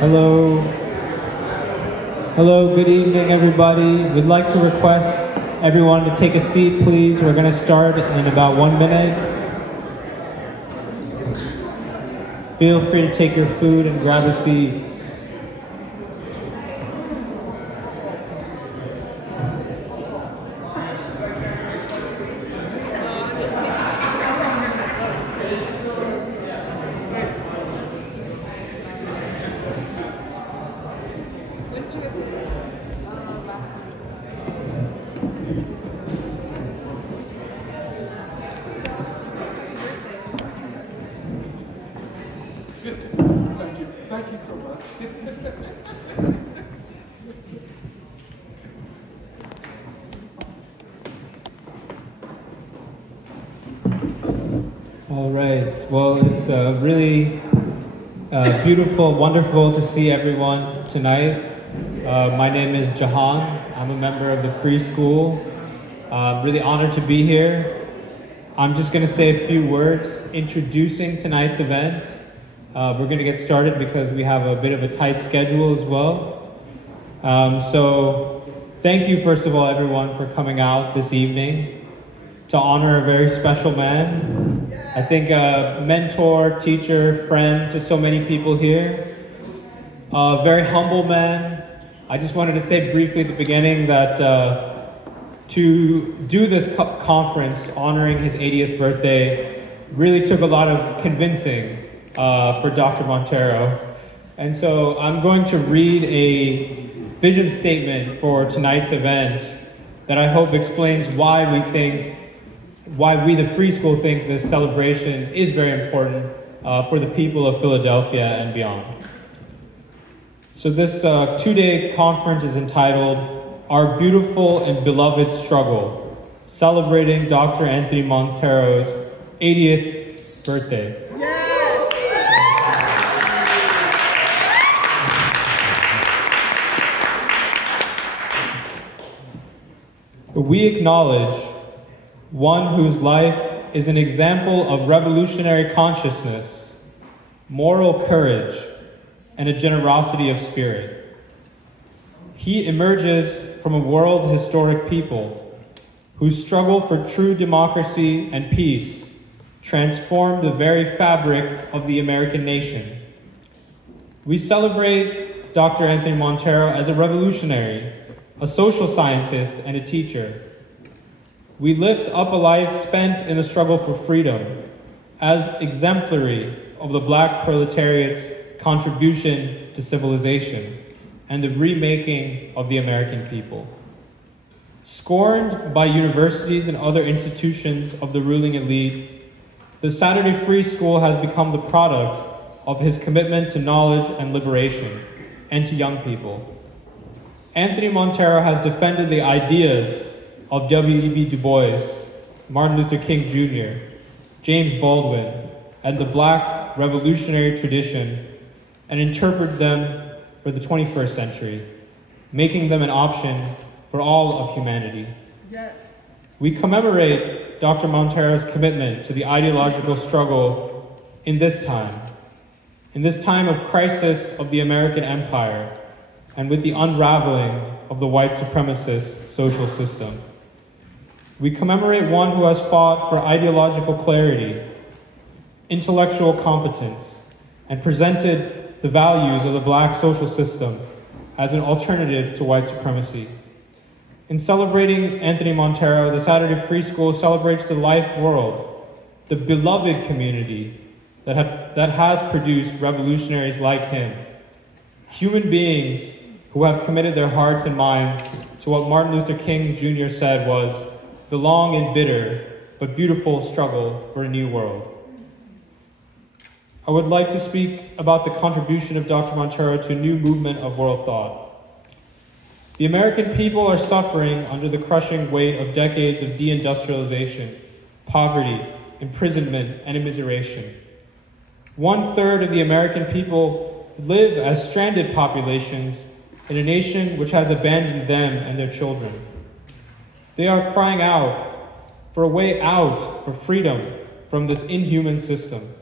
Hello. Hello, good evening, everybody. We'd like to request everyone to take a seat, please. We're going to start in about 1 minute. Feel free to take your food and grab a seat. All right. Well, it's really beautiful, wonderful to see everyone tonight. My name is Jahan. I'm a member of the Free School. Really honored to be here. I'm just going to say a few words introducing tonight's event. We're going to get started because we have a bit of a tight schedule as well. So thank you, first of all, everyone, for coming out this evening to honor a very special man. I think a mentor, teacher, friend to so many people here. A very humble man. I just wanted to say briefly at the beginning that to do this conference honoring his 80th birthday really took a lot of convincing for Dr. Monteiro. And so I'm going to read a vision statement for tonight's event that I hope explains why we, the Free School, think this celebration is very important for the people of Philadelphia and beyond. So this two-day conference is entitled Our Beautiful and Beloved Struggle, celebrating Dr. Anthony Monteiro's 80th birthday. We acknowledge one whose life is an example of revolutionary consciousness, moral courage, and a generosity of spirit. He emerges from a world of historic people whose struggle for true democracy and peace transformed the very fabric of the American nation. We celebrate Dr. Anthony Monteiro as a revolutionary, a social scientist, and a teacher. We lift up a life spent in the struggle for freedom as exemplary of the Black proletariat's contribution to civilization and the remaking of the American people. Scorned by universities and other institutions of the ruling elite, the Saturday Free School has become the product of his commitment to knowledge and liberation, and to young people. Anthony Monteiro has defended the ideas of W.E.B. Du Bois, Martin Luther King Jr., James Baldwin, and the Black revolutionary tradition, and interpreted them for the 21st century, making them an option for all of humanity. Yes. We commemorate Dr. Monteiro's commitment to the ideological struggle in this time of crisis of the American empire, and with the unraveling of the white supremacist social system. We commemorate one who has fought for ideological clarity, intellectual competence, and presented the values of the Black social system as an alternative to white supremacy. In celebrating Anthony Monteiro, the Saturday Free School celebrates the life world, the beloved community that has produced revolutionaries like him, human beings who have committed their hearts and minds to what Martin Luther King Jr. said was the long and bitter but beautiful struggle for a new world. I would like to speak about the contribution of Dr. Monteiro to a new movement of world thought. The American people are suffering under the crushing weight of decades of deindustrialization, poverty, imprisonment, and immiseration. 1/3 of the American people live as stranded populations in a nation which has abandoned them and their children. They are crying out for a way out, for freedom from this inhuman system.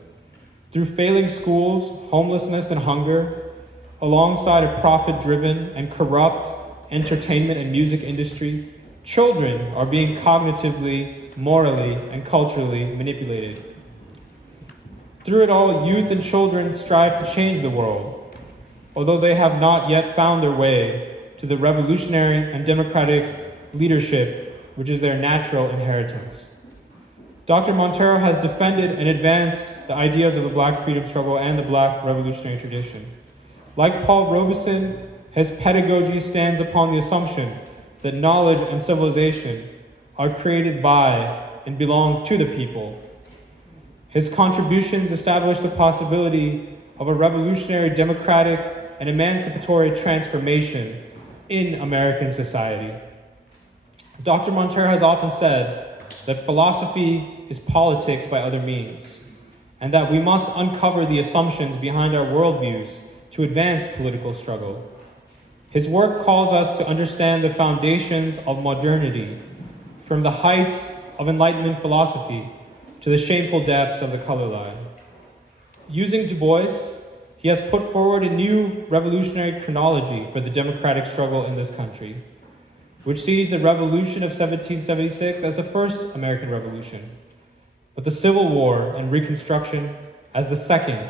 Through failing schools, homelessness, and hunger, Alongside a profit-driven and corrupt entertainment and music industry, children are being cognitively, morally, and culturally manipulated. Through it all, youth and children strive to change the world, although they have not yet found their way to the revolutionary and democratic leadership which is their natural inheritance. Dr. Monteiro has defended and advanced the ideas of the Black freedom struggle and the Black revolutionary tradition. Like Paul Robeson, his pedagogy stands upon the assumption that knowledge and civilization are created by and belong to the people. His contributions establish the possibility of a revolutionary, democratic, and emancipatory transformation in American society. Dr. Monteiro has often said that philosophy is politics by other means, and that we must uncover the assumptions behind our worldviews to advance political struggle. His work calls us to understand the foundations of modernity, from the heights of Enlightenment philosophy to the shameful depths of the color line. Using Du Bois, he has put forward a new revolutionary chronology for the democratic struggle in this country, which sees the Revolution of 1776 as the first American Revolution, but the Civil War and Reconstruction as the second,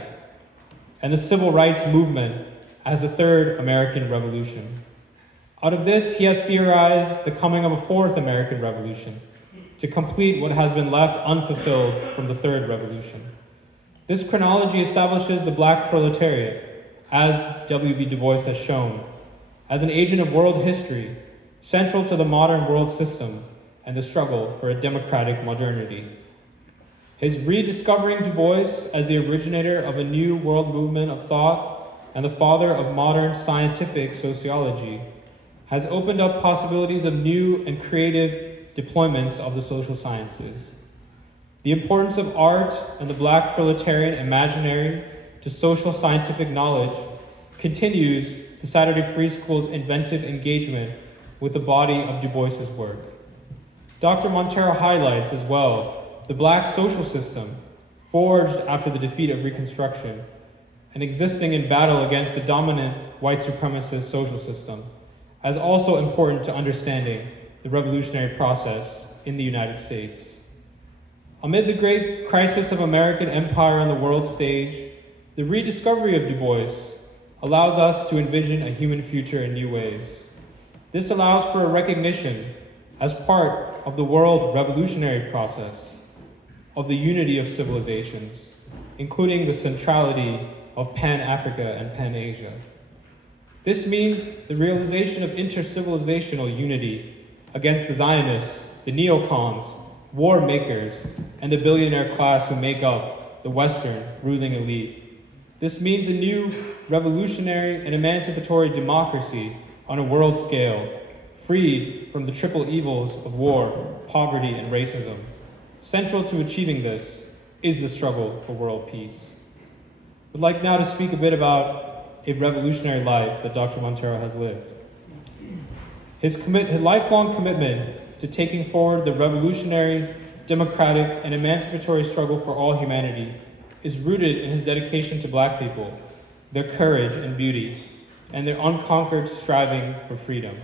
and the Civil Rights Movement as the third American Revolution. Out of this, he has theorized the coming of a fourth American Revolution to complete what has been left unfulfilled from the third revolution. This chronology establishes the Black Proletariat, as W.E.B. Du Bois has shown, as an agent of world history, central to the modern world system and the struggle for a democratic modernity. His rediscovering Du Bois as the originator of a new world movement of thought and the father of modern scientific sociology has opened up possibilities of new and creative deployments of the social sciences. The importance of art and the Black proletarian imaginary to social scientific knowledge continues the Saturday Free School's inventive engagement with the body of Du Bois's work. Dr. Monteiro highlights as well the Black social system, forged after the defeat of Reconstruction and existing in battle against the dominant white supremacist social system, as also important to understanding the revolutionary process in the United States. Amid the great crisis of American empire on the world stage, the rediscovery of Du Bois allows us to envision a human future in new ways. This allows for a recognition as part of the world revolutionary process of the unity of civilizations, including the centrality of Pan-Africa and Pan-Asia. This means the realization of intercivilizational unity against the Zionists, the neocons, war makers, and the billionaire class who make up the Western ruling elite. This means a new revolutionary and emancipatory democracy on a world scale, freed from the triple evils of war, poverty, and racism. Central to achieving this is the struggle for world peace. I'd like now to speak a bit about a revolutionary life that Dr. Monteiro has lived. His lifelong commitment to taking forward the revolutionary, democratic, and emancipatory struggle for all humanity is rooted in his dedication to Black people, their courage and beauty, and their unconquered striving for freedom.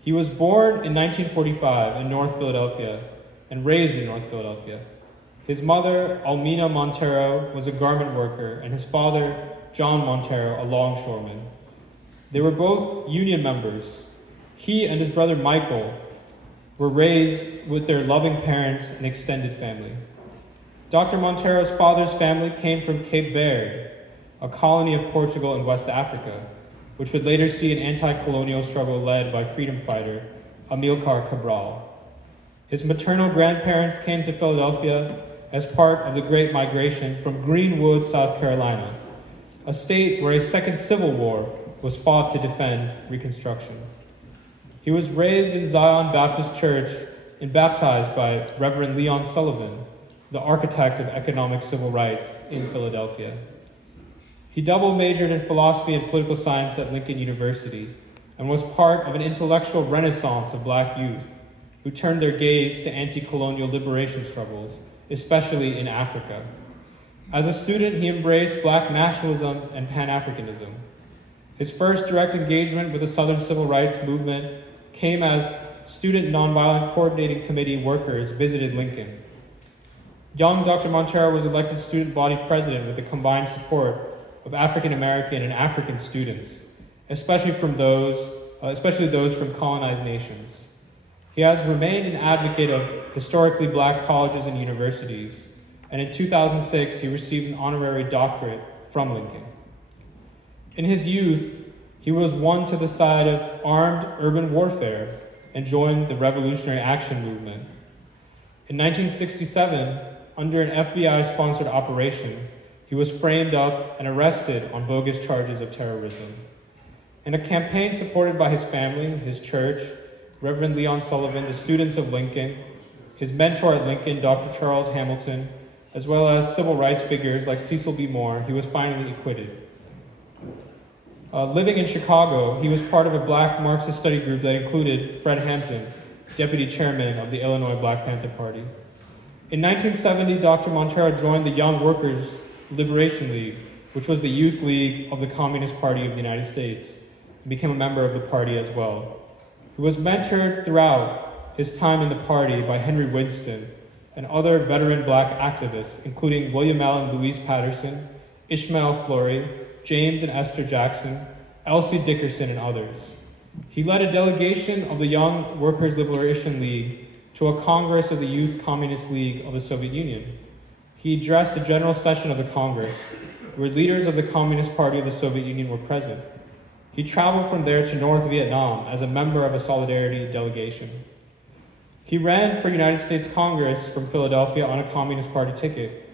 He was born in 1945 in North Philadelphia and raised in North Philadelphia. His mother, Almena Monteiro, was a garment worker, and his father, John Monteiro, a longshoreman. They were both union members. He and his brother Michael were raised with their loving parents and extended family. Dr. Monteiro's father's family came from Cape Verde, a colony of Portugal in West Africa, which would later see an anti-colonial struggle led by freedom fighter Amilcar Cabral. His maternal grandparents came to Philadelphia as part of the Great Migration from Greenwood, South Carolina, a state where a second civil war was fought to defend Reconstruction. He was raised in Zion Baptist Church and baptized by Reverend Leon Sullivan, the architect of economic civil rights in Philadelphia. He double majored in philosophy and political science at Lincoln University and was part of an intellectual renaissance of Black youth who turned their gaze to anti-colonial liberation struggles, especially in Africa. As a student, he embraced Black nationalism and Pan-Africanism. His first direct engagement with the Southern Civil Rights Movement came as Student Nonviolent Coordinating Committee workers visited Lincoln. Young Dr. Monteiro was elected student body president with the combined support of African American and African students, especially those from colonized nations. He has remained an advocate of historically black colleges and universities, and in 2006 he received an honorary doctorate from Lincoln. In his youth, he was won to the side of armed urban warfare and joined the Revolutionary Action Movement. In 1967, under an FBI-sponsored operation, he was framed up and arrested on bogus charges of terrorism. In a campaign supported by his family, his church, Reverend Leon Sullivan, the students of Lincoln, his mentor at Lincoln, Dr. Charles Hamilton, as well as civil rights figures like Cecil B. Moore, he was finally acquitted. Living in Chicago, he was part of a black Marxist study group that included Fred Hampton, deputy chairman of the Illinois Black Panther Party. In 1970, Dr. Monteiro joined the Young Workers' Liberation League, which was the youth league of the Communist Party of the United States, and became a member of the party as well. He was mentored throughout his time in the party by Henry Winston and other veteran black activists, including William Allen Louise Patterson, Ishmael Flory, James and Esther Jackson, Elsie Dickerson, and others. He led a delegation of the Young Workers' Liberation League to a Congress of the Youth Communist League of the Soviet Union. He addressed the general session of the Congress, where leaders of the Communist Party of the Soviet Union were present. He traveled from there to North Vietnam as a member of a Solidarity delegation. He ran for United States Congress from Philadelphia on a Communist Party ticket.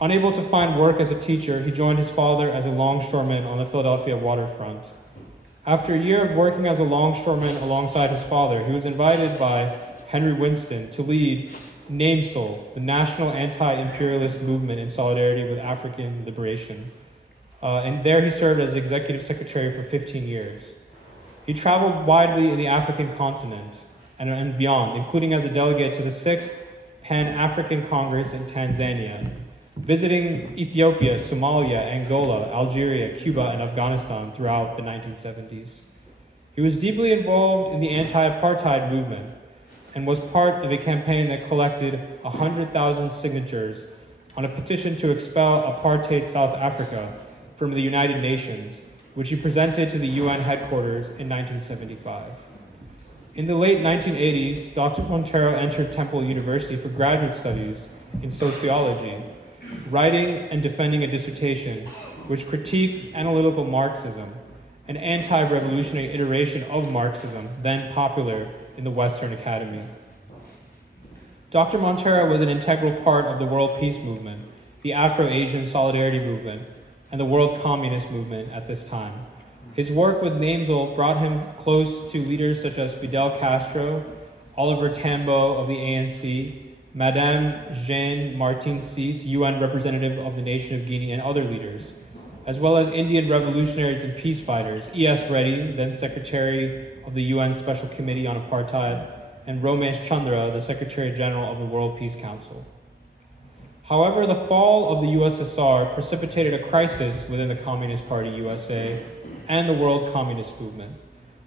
Unable to find work as a teacher, he joined his father as a longshoreman on the Philadelphia waterfront. After a year of working as a longshoreman alongside his father, he was invited by Henry Winston to lead NAMSOL, the National Anti-Imperialist Movement in solidarity with African liberation. And there he served as executive secretary for 15 years. He traveled widely in the African continent and beyond, including as a delegate to the 6th Pan-African Congress in Tanzania, visiting Ethiopia, Somalia, Angola, Algeria, Cuba, and Afghanistan throughout the 1970s. He was deeply involved in the anti-apartheid movement and was part of a campaign that collected 100,000 signatures on a petition to expel apartheid South Africa from the United Nations, which he presented to the UN headquarters in 1975. In the late 1980s, Dr. Monteiro entered Temple University for graduate studies in sociology, writing and defending a dissertation which critiqued analytical Marxism, an anti-revolutionary iteration of Marxism then popular in the Western Academy. Dr. Monteiro was an integral part of the World Peace Movement, the Afro-Asian Solidarity Movement, and the World Communist Movement at this time. His work with NAMSOL brought him close to leaders such as Fidel Castro, Oliver Tambo of the ANC, Madame Jeanne Martin Sis, UN representative of the nation of Guinea, and other leaders, as well as Indian revolutionaries and peace fighters, E.S. Reddy, then Secretary of the UN Special Committee on Apartheid, and Romesh Chandra, the Secretary General of the World Peace Council. However, the fall of the USSR precipitated a crisis within the Communist Party USA and the World Communist Movement,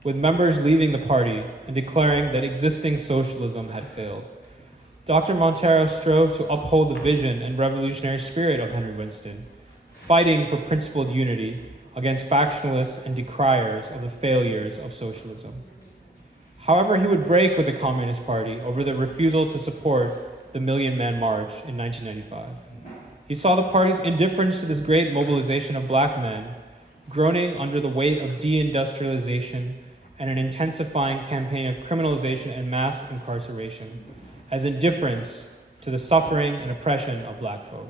with members leaving the party and declaring that existing socialism had failed. Dr. Monteiro strove to uphold the vision and revolutionary spirit of Henry Winston, fighting for principled unity against factionalists and decriers of the failures of socialism. However, he would break with the Communist Party over the refusal to support the Million Man March in 1995. He saw the party's indifference to this great mobilization of black men, groaning under the weight of deindustrialization and an intensifying campaign of criminalization and mass incarceration, as indifference to the suffering and oppression of black folk.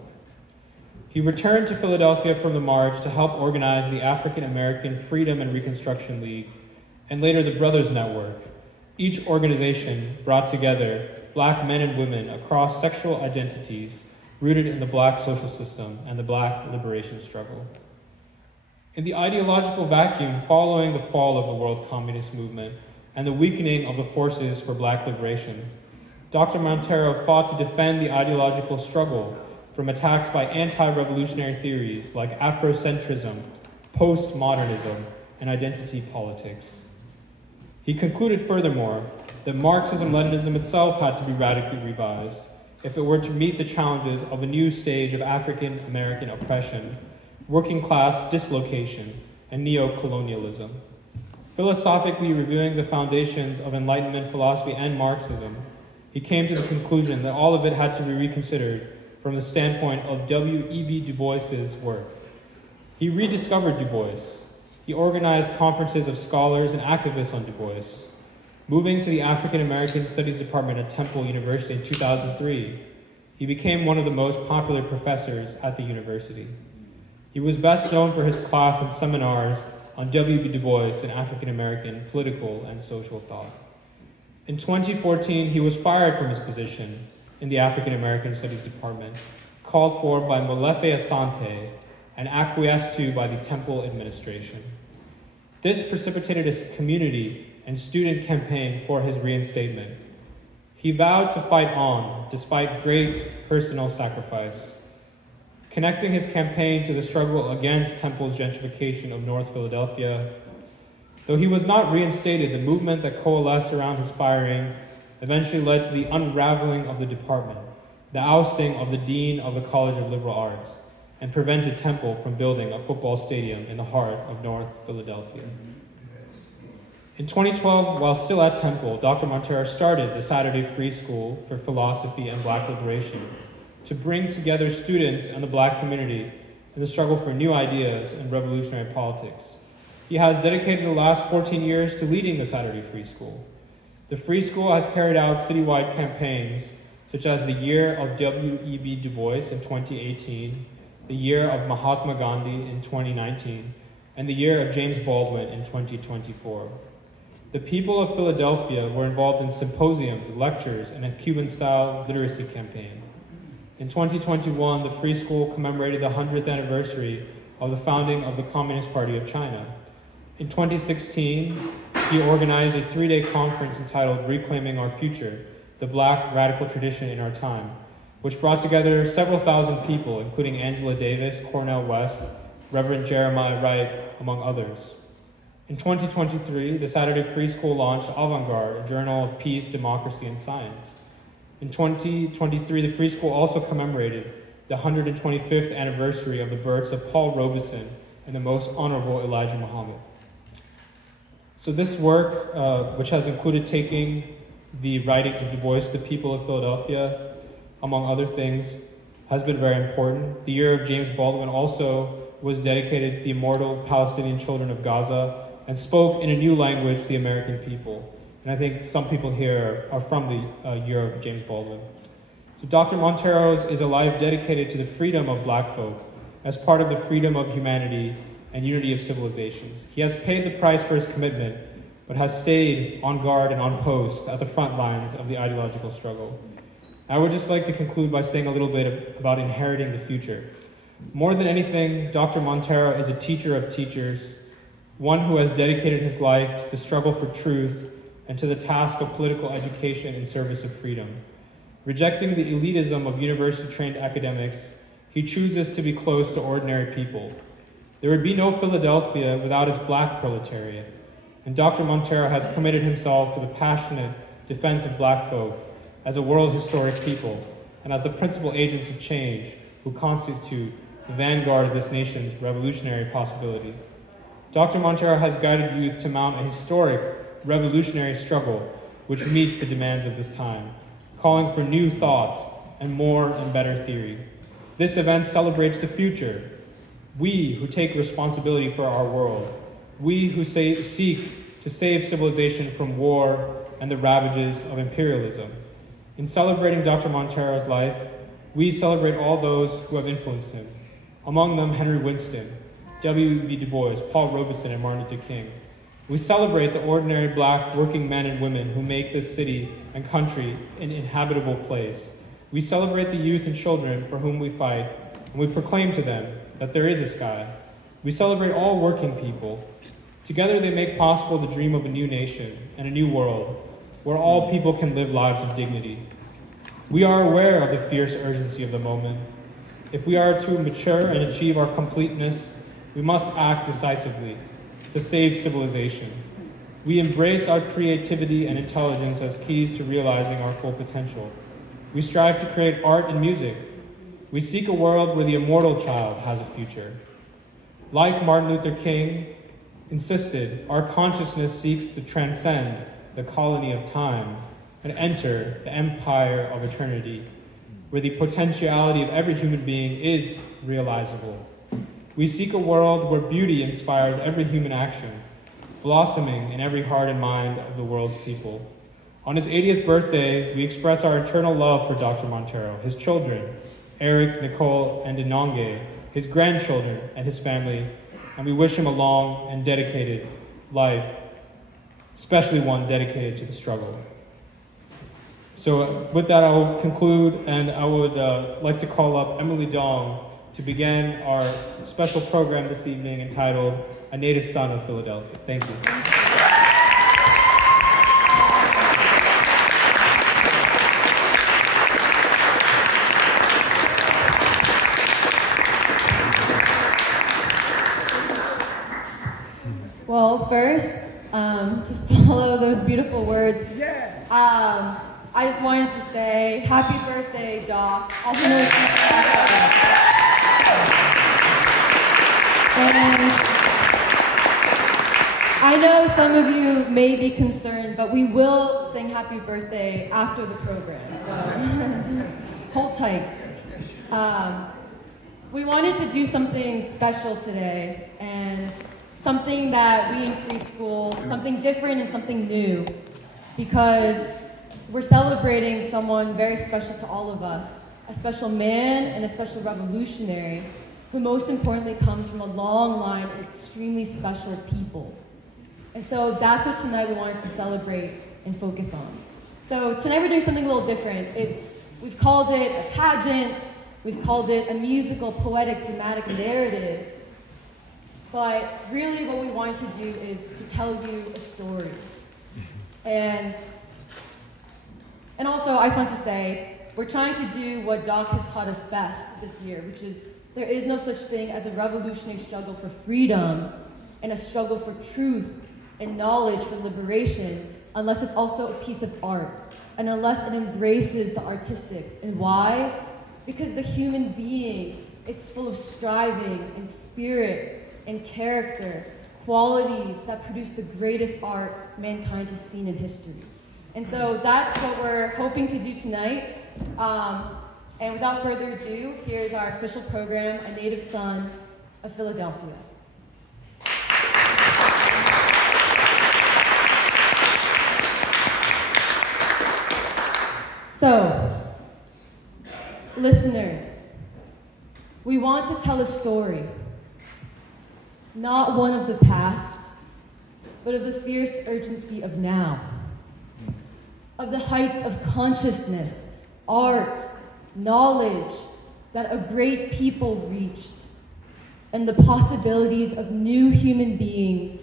He returned to Philadelphia from the march to help organize the African American Freedom and Reconstruction League, and later the Brothers Network. Each organization brought together black men and women across sexual identities rooted in the black social system and the black liberation struggle. In the ideological vacuum following the fall of the World Communist Movement and the weakening of the forces for black liberation, Dr. Monteiro fought to defend the ideological struggle from attacks by anti-revolutionary theories like Afrocentrism, postmodernism, and identity politics. He concluded furthermore that Marxism-Leninism itself had to be radically revised if it were to meet the challenges of a new stage of African American oppression, working class dislocation, and neo-colonialism. Philosophically reviewing the foundations of Enlightenment philosophy and Marxism, he came to the conclusion that all of it had to be reconsidered from the standpoint of W.E.B. Du Bois's work. He rediscovered Du Bois. He organized conferences of scholars and activists on Du Bois. Moving to the African American Studies Department at Temple University in 2003, he became one of the most popular professors at the university. He was best known for his class and seminars on W.E.B. Du Bois and African American political and social thought. In 2014, he was fired from his position in the African American Studies Department, called for by Molefe Asante and acquiesced to by the Temple administration. This precipitated a community and student campaign for his reinstatement. He vowed to fight on despite great personal sacrifice, connecting his campaign to the struggle against Temple's gentrification of North Philadelphia. Though he was not reinstated, the movement that coalesced around his firing eventually led to the unraveling of the department, the ousting of the dean of the College of Liberal Arts, and prevented Temple from building a football stadium in the heart of North Philadelphia. In 2012, while still at Temple, Dr. Monteiro started the Saturday Free School for Philosophy and Black Liberation to bring together students and the Black community in the struggle for new ideas and revolutionary politics. He has dedicated the last 14 years to leading the Saturday Free School. The Free School has carried out citywide campaigns such as the Year of W.E.B. Du Bois in 2018, the Year of Mahatma Gandhi in 2019, and the Year of James Baldwin in 2024. The people of Philadelphia were involved in symposiums, lectures, and a Cuban-style literacy campaign. In 2021, the Free School commemorated the 100th anniversary of the founding of the Communist Party of China. In 2016, he organized a 3-day conference entitled Reclaiming Our Future, the Black Radical Tradition in Our Time, which brought together several thousand people, including Angela Davis, Cornel West, Reverend Jeremiah Wright, among others. In 2023, the Saturday Free School launched Avant-Garde, a journal of peace, democracy, and science. In 2023, the Free School also commemorated the 125th anniversary of the births of Paul Robeson and the Most Honorable Elijah Muhammad. So this work, which has included taking the writings of Du Bois to the people of Philadelphia, among other things, has been very important. The Year of James Baldwin also was dedicated to the immortal Palestinian children of Gaza and spoke in a new language to the American people. And I think some people here are from the Year of James Baldwin. So Dr. Monteiro is a life dedicated to the freedom of Black folk as part of the freedom of humanity and unity of civilizations. He has paid the price for his commitment, but has stayed on guard and on post at the front lines of the ideological struggle. I would just like to conclude by saying a little bit about inheriting the future. More than anything, Dr. Monteiro is a teacher of teachers, one who has dedicated his life to the struggle for truth and to the task of political education in service of freedom. Rejecting the elitism of university-trained academics, he chooses to be close to ordinary people. There would be no Philadelphia without its Black proletariat, and Dr. Monteiro has committed himself to the passionate defense of Black folk as a world historic people and as the principal agents of change who constitute the vanguard of this nation's revolutionary possibility. Dr. Monteiro has guided youth to mount a historic revolutionary struggle which meets the demands of this time, calling for new thought and more and better theory. This event celebrates the future. We who take responsibility for our world, we who seek to save civilization from war and the ravages of imperialism. In celebrating Dr. Monteiro's life, we celebrate all those who have influenced him, among them Henry Winston, W.E.B. Du Bois, Paul Robeson, and Martin Luther King. We celebrate the ordinary Black working men and women who make this city and country an inhabitable place. We celebrate the youth and children for whom we fight, and we proclaim to them that there is a sky. We celebrate all working people. Together they make possible the dream of a new nation and a new world, where all people can live lives of dignity. We are aware of the fierce urgency of the moment. If we are to mature and achieve our completeness, We must act decisively to save civilization. We embrace our creativity and intelligence as keys to realizing our full potential. We strive to create art and music. We seek a world where the immortal child has a future. Like Martin Luther King insisted, our consciousness seeks to transcend the colony of time and enter the empire of eternity, where the potentiality of every human being is realizable. We seek a world where beauty inspires every human action, blossoming in every heart and mind of the world's people. On his 80th birthday, we express our eternal love for Dr. Monteiro, his children, Eric, Nicole, and Inonge, his grandchildren, and his family, and we wish him a long and dedicated life, especially one dedicated to the struggle. So with that, I will conclude, and I would like to call up Emily Dong to begin our special program this evening entitled A Native Son of Philadelphia. Thank you. Well, first, to follow those beautiful words, yes. I just wanted to say happy birthday, Doc. Also known as And I know some of you may be concerned, but we will sing happy birthday after the program, so hold tight. We wanted to do something special today, and something that we in Free School, something different and something new, because we're celebrating someone very special to all of us, a special man and a special revolutionary who most importantly comes from a long line of extremely special people. And so that's what tonight we wanted to celebrate and focus on. So tonight we're doing something a little different. We've called it a pageant, we've called it a musical, poetic, dramatic narrative. But really what we wanted to do is to tell you a story. And also, I just want to say, we're trying to do what Doc has taught us best this year, which is there is no such thing as a revolutionary struggle for freedom and a struggle for truth and knowledge for liberation unless it's also a piece of art and unless it embraces the artistic. And why? Because the human being is full of striving and spirit and character, qualities that produce the greatest art mankind has seen in history. And so that's what we're hoping to do tonight. And without further ado, here's our official program, A Native Son of Philadelphia. So, listeners, we want to tell a story, not one of the past, but of the fierce urgency of now. Of the heights of consciousness, art, knowledge that a great people reached, and the possibilities of new human beings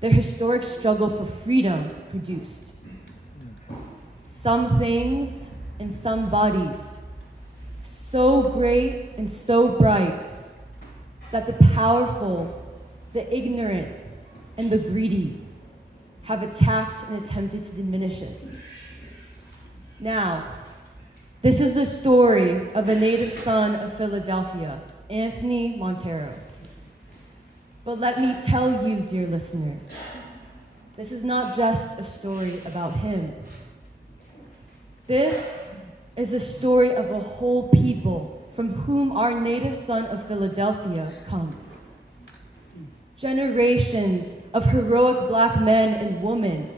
their historic struggle for freedom produced. Some things and some bodies, so great and so bright that the powerful, the ignorant, and the greedy have attacked and attempted to diminish it. Now, this is the story of a native son of Philadelphia, Anthony Monteiro. But let me tell you, dear listeners, this is not just a story about him. This is a story of a whole people from whom our native son of Philadelphia comes. Generations of heroic black men and women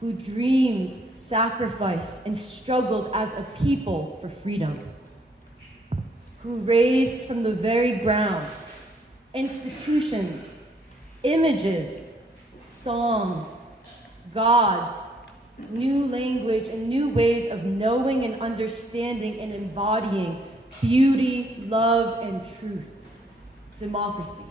who dreamed, sacrificed, and struggled as a people for freedom, who raised from the very ground institutions, images, songs, gods, new language, and new ways of knowing and understanding and embodying beauty, love, and truth, democracy,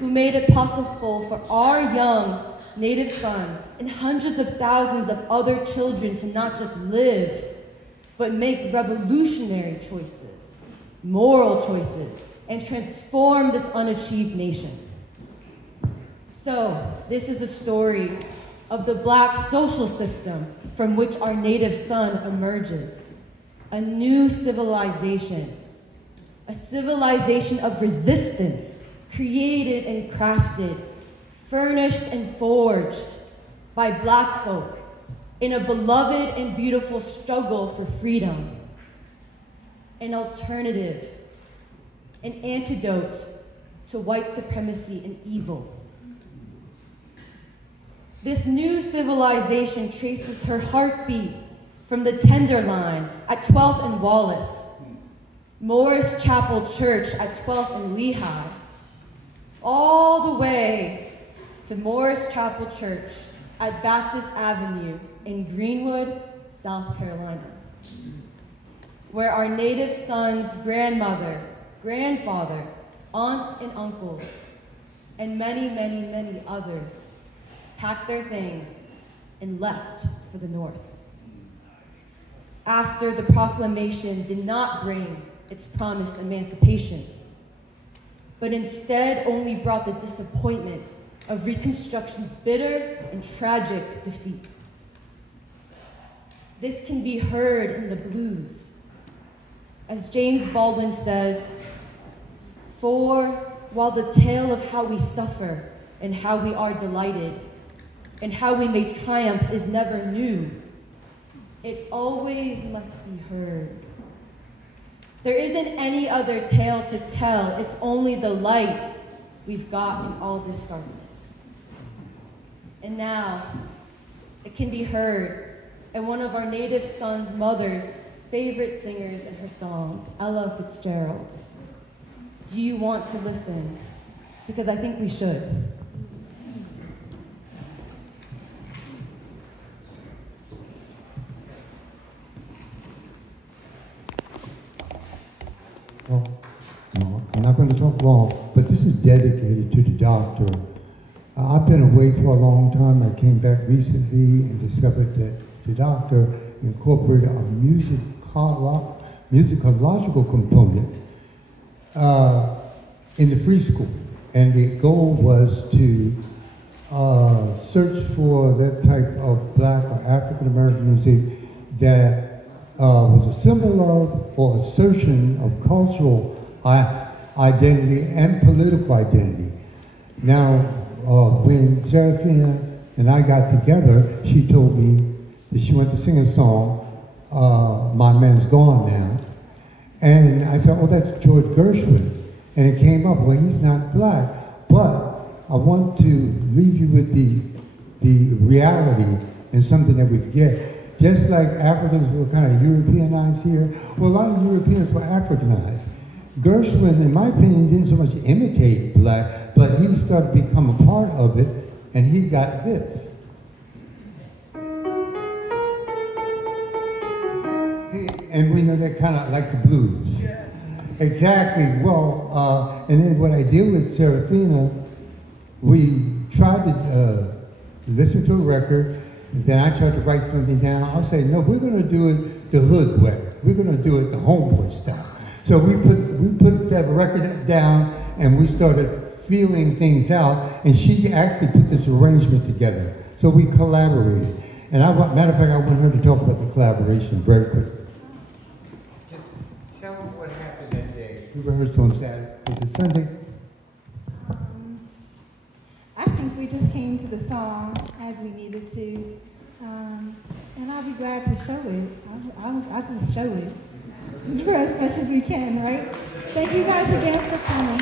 who made it possible for our young native son and hundreds of thousands of other children to not just live, but make revolutionary choices, moral choices, and transform this unachieved nation. So, this is a story of the Black social system from which our native son emerges. A new civilization, a civilization of resistance, created and crafted, furnished and forged by Black folk in a beloved and beautiful struggle for freedom, an alternative, an antidote to white supremacy and evil. This new civilization traces her heartbeat from the Tenderloin at 12th and Wallace, Morris Chapel Church at 12th and Lehigh, all the way to Morris Chapel Church at Baptist Avenue in Greenwood, South Carolina, where our native son's grandmother, grandfather, aunts and uncles, and many, many, many others packed their things and left for the North. After the proclamation did not bring its promised emancipation, but instead only brought the disappointment of Reconstruction's bitter and tragic defeat. This can be heard in the blues. As James Baldwin says, "For while the tale of how we suffer and how we are delighted and how we may triumph is never new, it always must be heard. There isn't any other tale to tell, it's only the light we've got in all this darkness." And now, it can be heard in one of our native son's mother's favorite singers in her songs, Ella Fitzgerald. Do you want to listen? Because I think we should. Well, no, I'm not going to talk long, but this is dedicated to the doctor. I've been away for a long time. I came back recently and discovered that the doctor incorporated a musicological component in the free school. And the goal was to search for that type of Black or African American music that was a symbol of or assertion of cultural identity and political identity. Now, when Serafina and I got together, she told me that she wanted to sing a song, My Man's Gone Now. And I said, oh, that's George Gershwin. And it came up, well, he's not Black, but I want to leave you with the reality and something that we get. Just like Africans were kind of Europeanized here, well, a lot of Europeans were Africanized. Gershwin, in my opinion, didn't so much imitate Black, but he started to become a part of it, and he got this. And we know that kind of like the blues. Yes. Exactly. Well, and then what I did with Serafina, we tried to listen to a record, and then I tried to write something down. I'll say, no, we're going to do it the hood way. We're going to do it the homeboy style. So we put that record down, and we started feeling things out, and she actually put this arrangement together. So we collaborated. And matter of fact, I want her to talk about the collaboration very quick. Just tell them what happened that day. We rehearsed on Saturday. Was it Sunday? I think we just came to the song as we needed to, and I'll be glad to show it. I'll just show it for as much as we can, right? Thank you guys again for coming.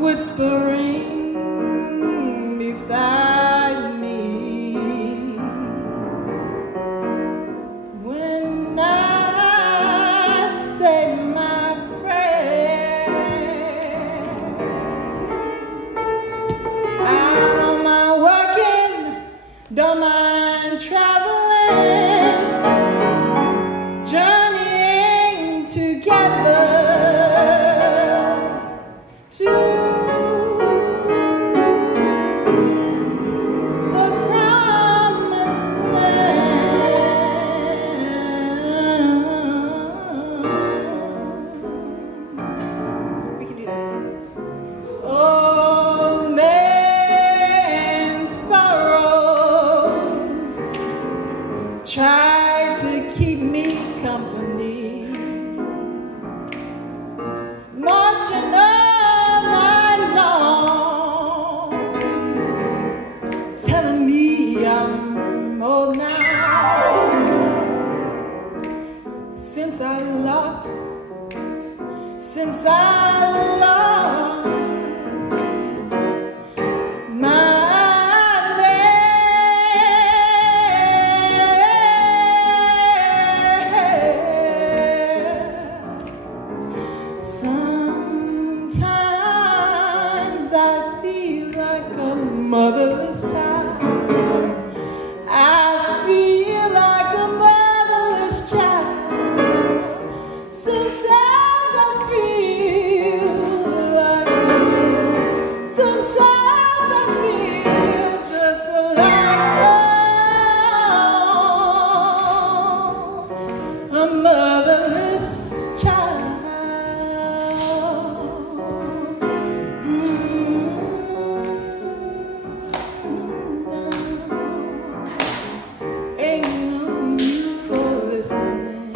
whispering beside me. When I say my prayer, out on my working, don't mind traveling, journeying together to the promised land. We can do that. Oh, man's sorrows try to keep me company, marching all night long, telling me I'm old now. Since I lost my sometimes I feel like a motherless child. I feel like a motherless child. Sometimes I feel like, sometimes I feel just like a motherless child. Ain't no use for listening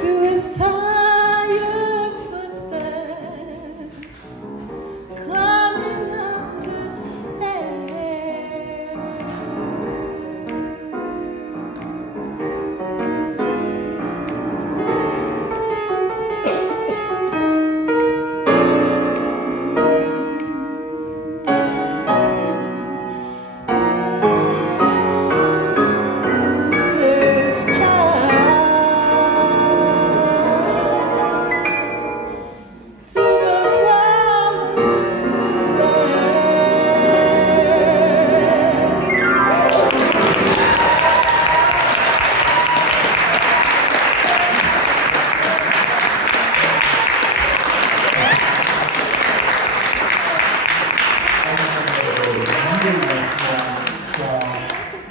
to his tired footsteps climbing up the stairs. This child to the promised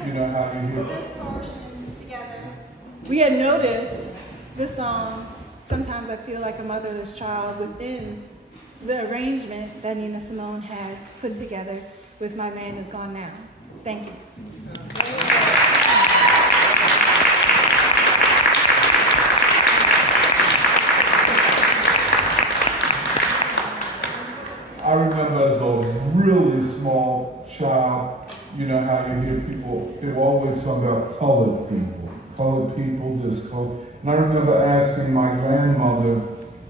You know how you hear this portion together. We had noticed this song, Sometimes I Feel Like a Motherless Child, within the arrangement that Nina Simone had put together with My Man Is Gone Now. Thank you. I remember as a really small child, you know how you hear people, they were always talking about colored people, this color. And I remember asking my grandmother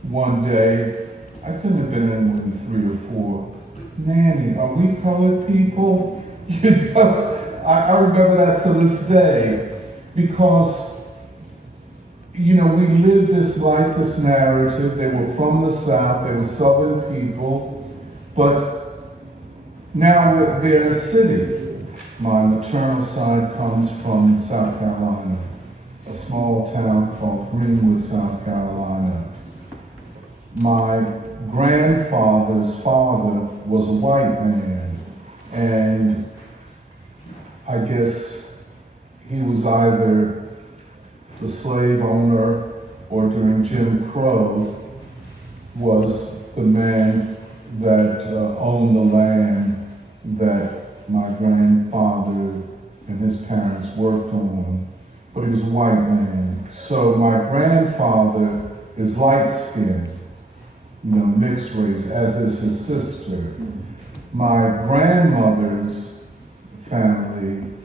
one day, I couldn't have been in with 3 or 4, Nanny, are we colored people? You know, I remember that to this day, because, you know, we lived this life, this narrative. They were from the South, they were Southern people, but now they're in a city. My maternal side comes from South Carolina, a small town called Greenwood, South Carolina. My grandfather's father was a white man, and I guess he was either the slave owner or during Jim Crow was the man that owned the land that my grandfather and his parents worked on, but he was a white man. So my grandfather is light-skinned, you know, mixed race, as is his sister. My grandmother's family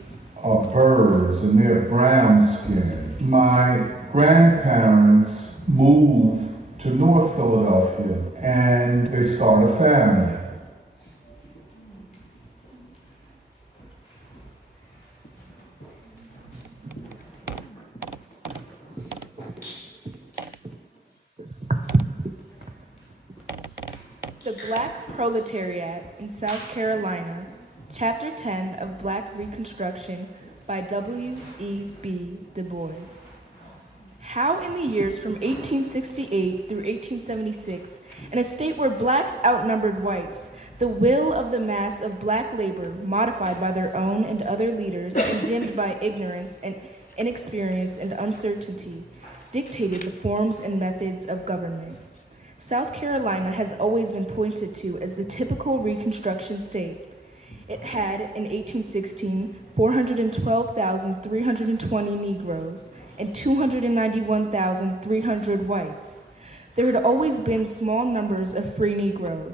are Birds, and they're brown-skinned. My grandparents moved to North Philadelphia, and start a family. The Black Proletariat in South Carolina, Chapter 10 of Black Reconstruction by W.E.B. Du Bois. How in the years from 1868 through 1876, in a state where blacks outnumbered whites, the will of the mass of black labor, modified by their own and other leaders, and dimmed by ignorance and inexperience and uncertainty, dictated the forms and methods of government. South Carolina has always been pointed to as the typical Reconstruction state. It had, in 1816, 412,320 Negroes and 291,300 whites. There had always been small numbers of free Negroes,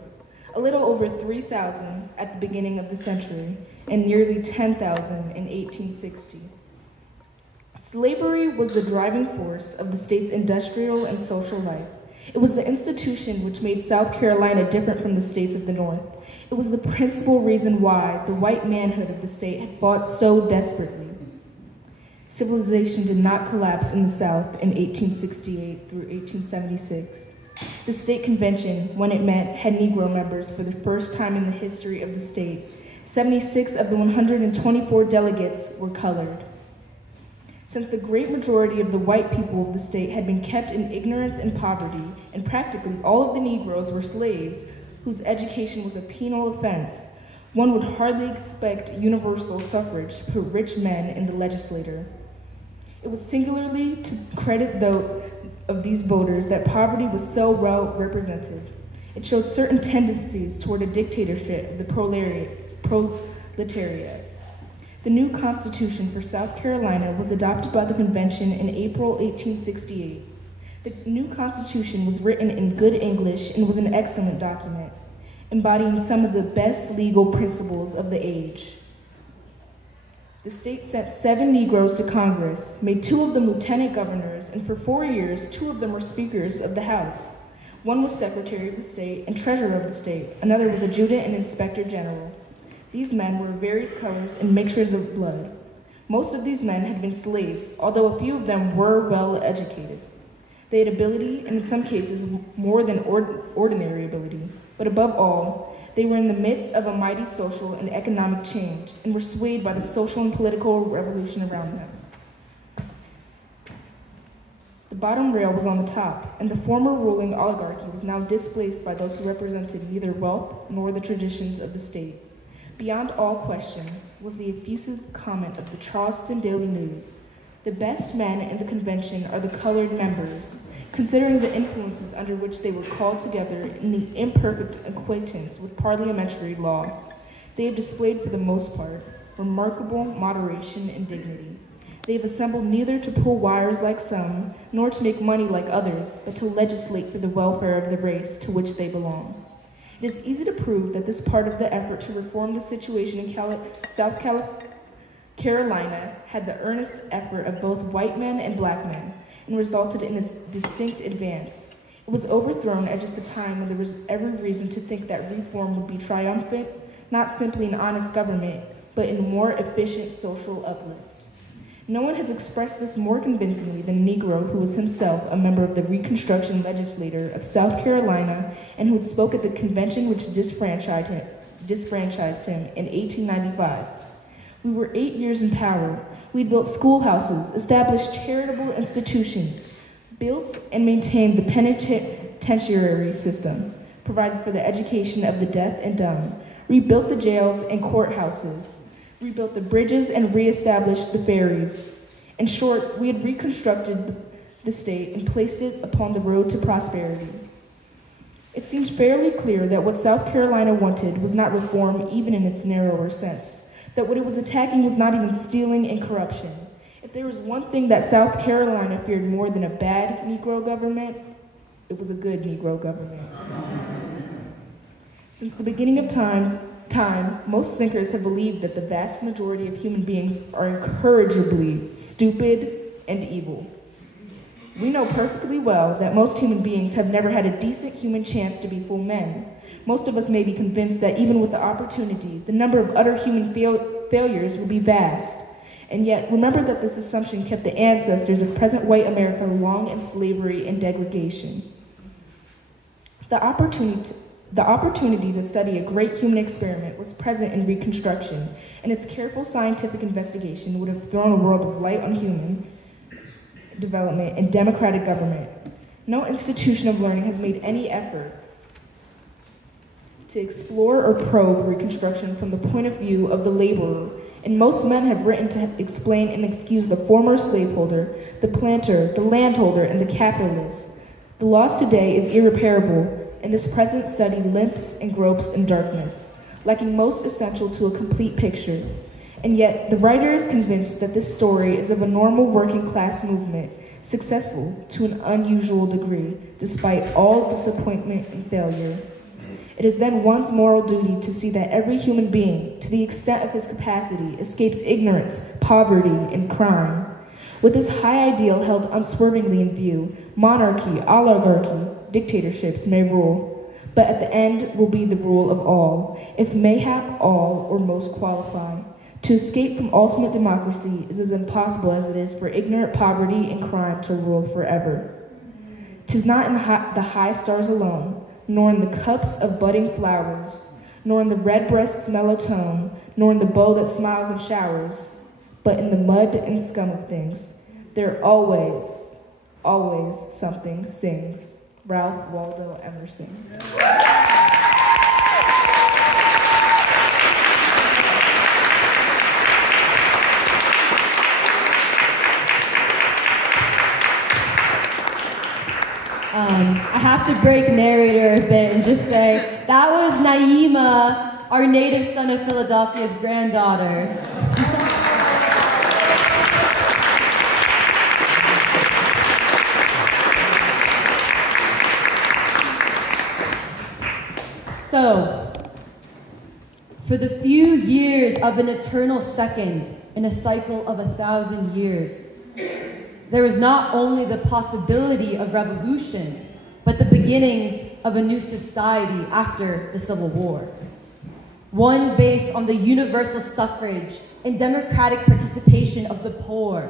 a little over 3,000 at the beginning of the century, and nearly 10,000 in 1860. Slavery was the driving force of the state's industrial and social life. It was the institution which made South Carolina different from the states of the North. It was the principal reason why the white manhood of the state had fought so desperately. Civilization did not collapse in the South in 1868 through 1876. The state convention, when it met, had Negro members for the first time in the history of the state. 76 of the 124 delegates were colored. Since the great majority of the white people of the state had been kept in ignorance and poverty, and practically all of the Negroes were slaves, whose education was a penal offense, one would hardly expect universal suffrage to put rich men in the legislature. It was singularly to credit of these voters that poverty was so well represented. It showed certain tendencies toward a dictatorship of the proletariat. The new Constitution for South Carolina was adopted by the convention in April 1868. The new Constitution was written in good English and was an excellent document, embodying some of the best legal principles of the age. The state sent 7 Negroes to Congress, made 2 of them lieutenant governors, and for 4 years, 2 of them were speakers of the House. One was secretary of the state and treasurer of the state. Another was adjutant and inspector general. These men were of various colors and mixtures of blood. Most of these men had been slaves, although a few of them were well educated. They had ability, and in some cases more than ordinary ability, but above all, they were in the midst of a mighty social and economic change and were swayed by the social and political revolution around them. The bottom rail was on the top, and the former ruling oligarchy was now displaced by those who represented neither wealth nor the traditions of the state. Beyond all question was the effusive comment of the Charleston Daily News. The best men in the convention are the colored members, considering the influences under which they were called together in the imperfect acquaintance with parliamentary law. They have displayed, for the most part, remarkable moderation and dignity. They have assembled neither to pull wires like some, nor to make money like others, but to legislate for the welfare of the race to which they belong. It is easy to prove that this part of the effort to reform the situation in South Carolina had the earnest effort of both white men and black men, and resulted in a distinct advance. It was overthrown at just a time when there was every reason to think that reform would be triumphant, not simply in honest government, but in more efficient social uplift. No one has expressed this more convincingly than a Negro who was himself a member of the Reconstruction Legislature of South Carolina and who had spoke at the convention which disfranchised him in 1895. We were 8 years in power. We built schoolhouses, established charitable institutions, built and maintained the penitentiary system, provided for the education of the deaf and dumb, rebuilt the jails and courthouses, rebuilt the bridges and reestablished the ferries. In short, we had reconstructed the state and placed it upon the road to prosperity. It seems fairly clear that what South Carolina wanted was not reform even in its narrower sense, that what it was attacking was not even stealing and corruption. If there was one thing that South Carolina feared more than a bad Negro government, it was a good Negro government. Since the beginning of time, most thinkers have believed that the vast majority of human beings are incorrigibly stupid and evil. We know perfectly well that most human beings have never had a decent human chance to be full men. most of us may be convinced that even with the opportunity, the number of utter human failures would be vast. And yet, remember that this assumption kept the ancestors of present white America long in slavery and degradation. The opportunity to study a great human experiment was present in Reconstruction, and its careful scientific investigation would have thrown a world of light on human development and democratic government. No institution of learning has made any effort to explore or probe Reconstruction from the point of view of the laborer, and most men have written to explain and excuse the former slaveholder, the planter, the landholder, and the capitalist. The loss today is irreparable, and this present study limps and gropes in darkness, lacking most essential to a complete picture. And yet, the writer is convinced that this story is of a normal working class movement, successful to an unusual degree, despite all disappointment and failure. It is then one's moral duty to see that every human being, to the extent of his capacity, escapes ignorance, poverty, and crime. With this high ideal held unswervingly in view, monarchy, oligarchy, dictatorships may rule, but at the end will be the rule of all, if mayhap all or most qualify. To escape from ultimate democracy is as impossible as it is for ignorant poverty and crime to rule forever. 'Tis not in the high stars alone, nor in the cups of budding flowers, nor in the redbreast's mellow tone, nor in the bow that smiles and showers, but in the mud and scum of things. There always, always something sings. Ralph Waldo Emerson. I have to break narrator a bit and just say, that was Naima, our native son of Philadelphia's granddaughter. So, for the few years of an eternal second in a cycle of 1,000 years, there was not only the possibility of revolution, but the beginnings of a new society after the Civil War. One based on the universal suffrage and democratic participation of the poor,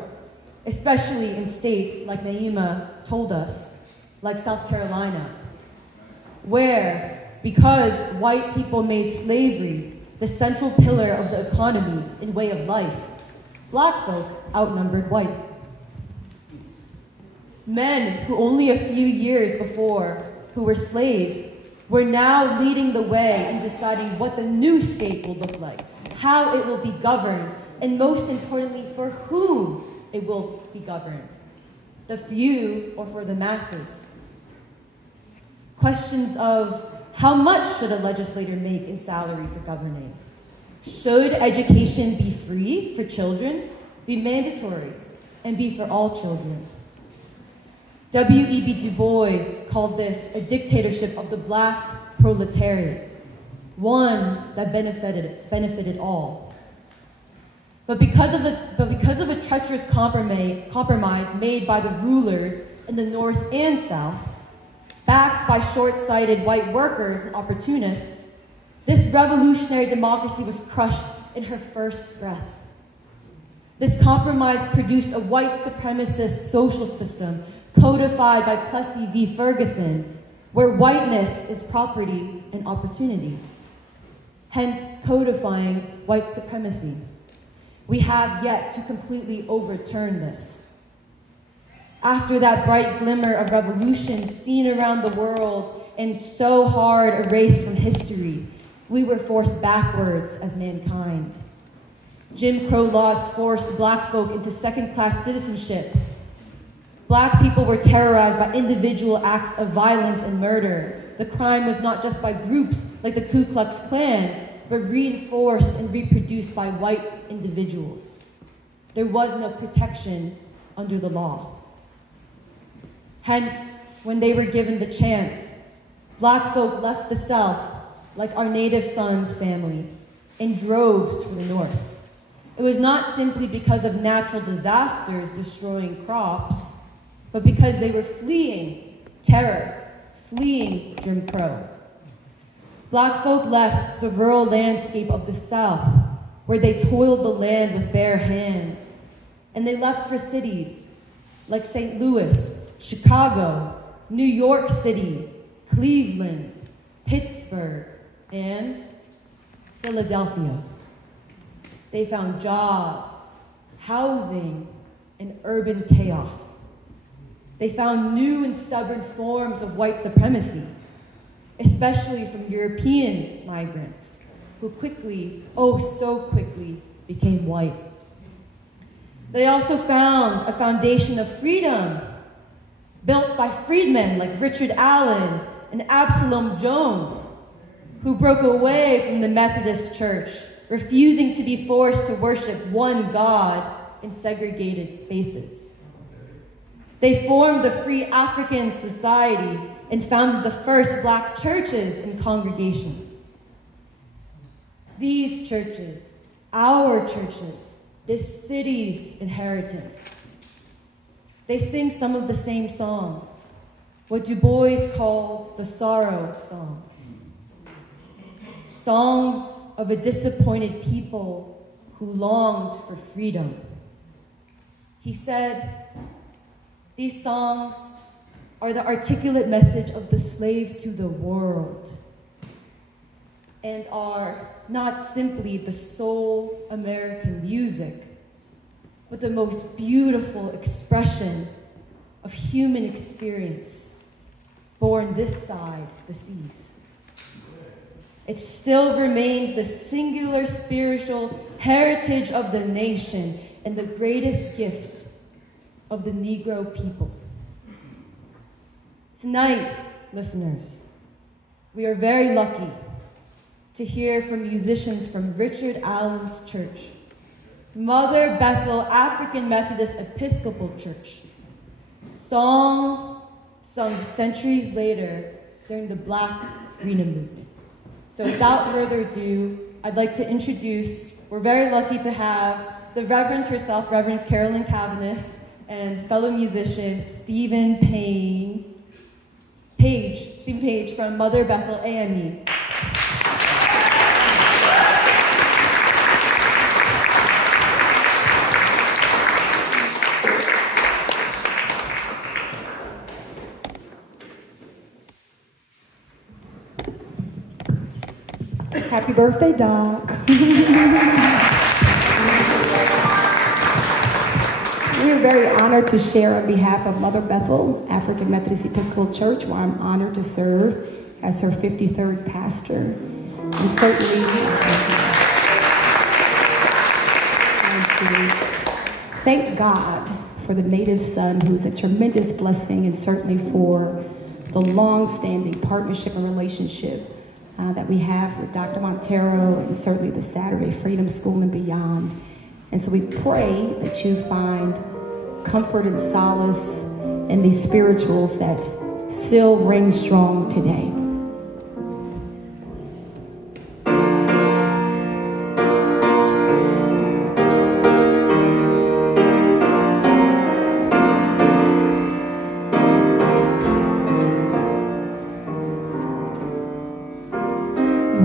especially in states like Naima told us, like South Carolina, where, because white people made slavery the central pillar of the economy and way of life, black folk outnumbered whites. Men who only a few years before, who were slaves, were now leading the way in deciding what the new state will look like, how it will be governed, and most importantly, for whom it will be governed, the few or for the masses. Questions of how much should a legislator make in salary for governing? Should education be free for children, be mandatory, and be for all children? W.E.B. Du Bois called this a dictatorship of the black proletariat, one that benefited all. But because of a treacherous compromise made by the rulers in the North and South, backed by short-sighted white workers and opportunists, this revolutionary democracy was crushed in her first breaths. This compromise produced a white supremacist social system codified by Plessy v. Ferguson, where whiteness is property and opportunity, hence codifying white supremacy. We have yet to completely overturn this. After that bright glimmer of revolution seen around the world and so hard erased from history, we were forced backwards as mankind. Jim Crow laws forced black folk into second-class citizenship. Black people were terrorized by individual acts of violence and murder. The crime was not just by groups like the Ku Klux Klan, but reinforced and reproduced by white individuals. There was no protection under the law. Hence, when they were given the chance, black folk left the South, like our native son's family, in droves to the North. It was not simply because of natural disasters destroying crops, but because they were fleeing terror, fleeing Jim Crow. Black folk left the rural landscape of the South, where they toiled the land with bare hands, and they left for cities like St. Louis, Chicago, New York City, Cleveland, Pittsburgh, and Philadelphia. They found jobs, housing, and urban chaos. They found new and stubborn forms of white supremacy, especially from European migrants, who quickly, oh so quickly, became white. They also found a foundation of freedom built by freedmen like Richard Allen and Absalom Jones, who broke away from the Methodist Church, refusing to be forced to worship one God in segregated spaces. They formed the Free African Society and founded the first Black churches and congregations. These churches, our churches, this city's inheritance, they sing some of the same songs, what Du Bois called the sorrow songs. Songs of a disappointed people who longed for freedom. He said, these songs are the articulate message of the slave to the world and are not simply the sole American music, but the most beautiful expression of human experience born this side the seas. It still remains the singular spiritual heritage of the nation and the greatest gift of the Negro people. Tonight, listeners, we are very lucky to hear from musicians from Richard Allen's church, Mother Bethel African Methodist Episcopal Church, songs sung centuries later during the Black Freedom Movement. So without further ado, I'd like to introduce, we're very lucky to have the Reverend herself, Reverend Carolyn Cavanis, and fellow musician Stephen Page from Mother Bethel AME. Happy birthday, Doc. We are very honored to share on behalf of Mother Bethel African Methodist Episcopal Church, where I'm honored to serve as her 53rd pastor. And certainly, thank God for the native son, who is a tremendous blessing, and certainly for the long-standing partnership and relationship that we have with Dr. Monteiro and certainly the Saturday Freedom School and beyond. And so we pray that you find comfort and solace in these spirituals that still ring strong today.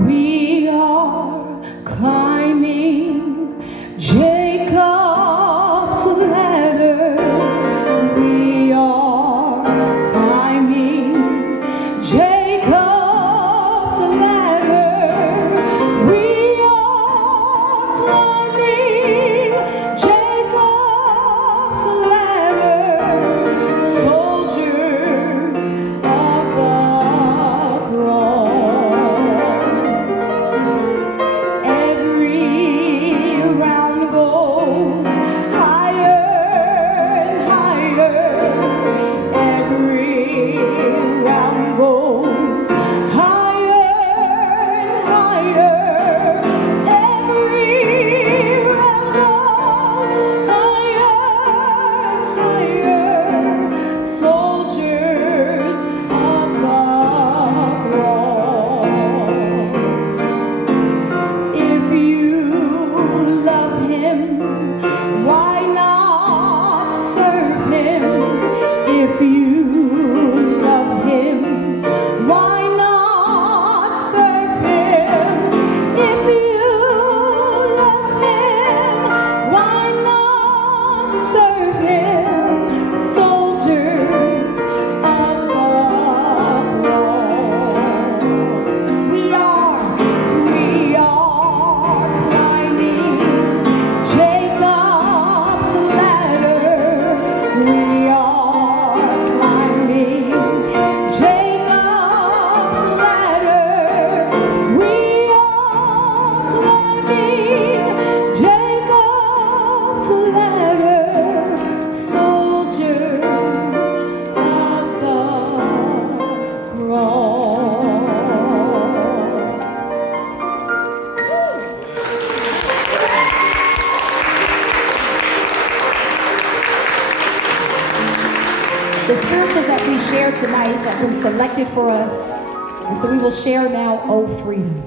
We are climbing Jacob's ladder. We are climbing Jacob's tonight that have been selected for us. And so we will share now, Oh Freedom.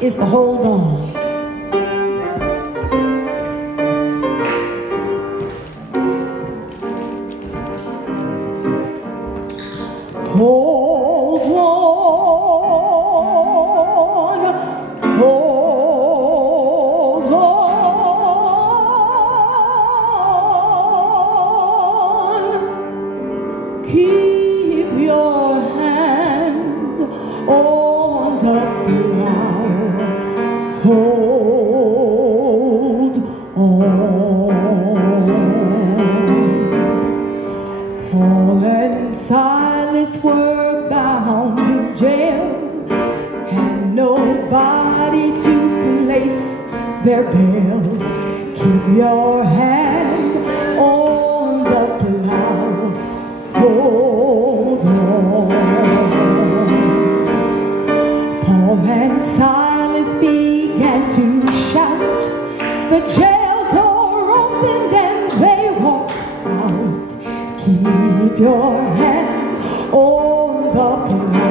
Is to hold on. Hold on, hold on. Keep your hand on the ground. Hold on. Paul and Silas were bound in jail, had nobody to place their bail. Keep your hand on the plow. Hold on. Paul and Silas began to shout. The jail door opened and they walked out. Keep your hand on the plow.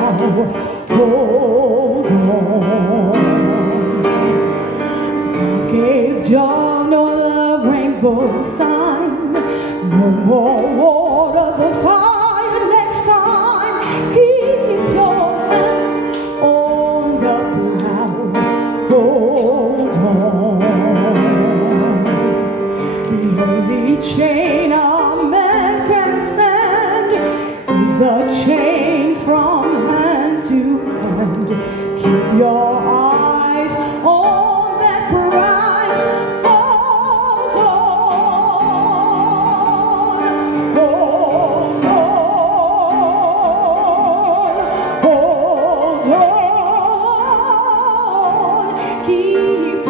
Keep your eyes on that prize. Hold on, hold on, hold on. Keep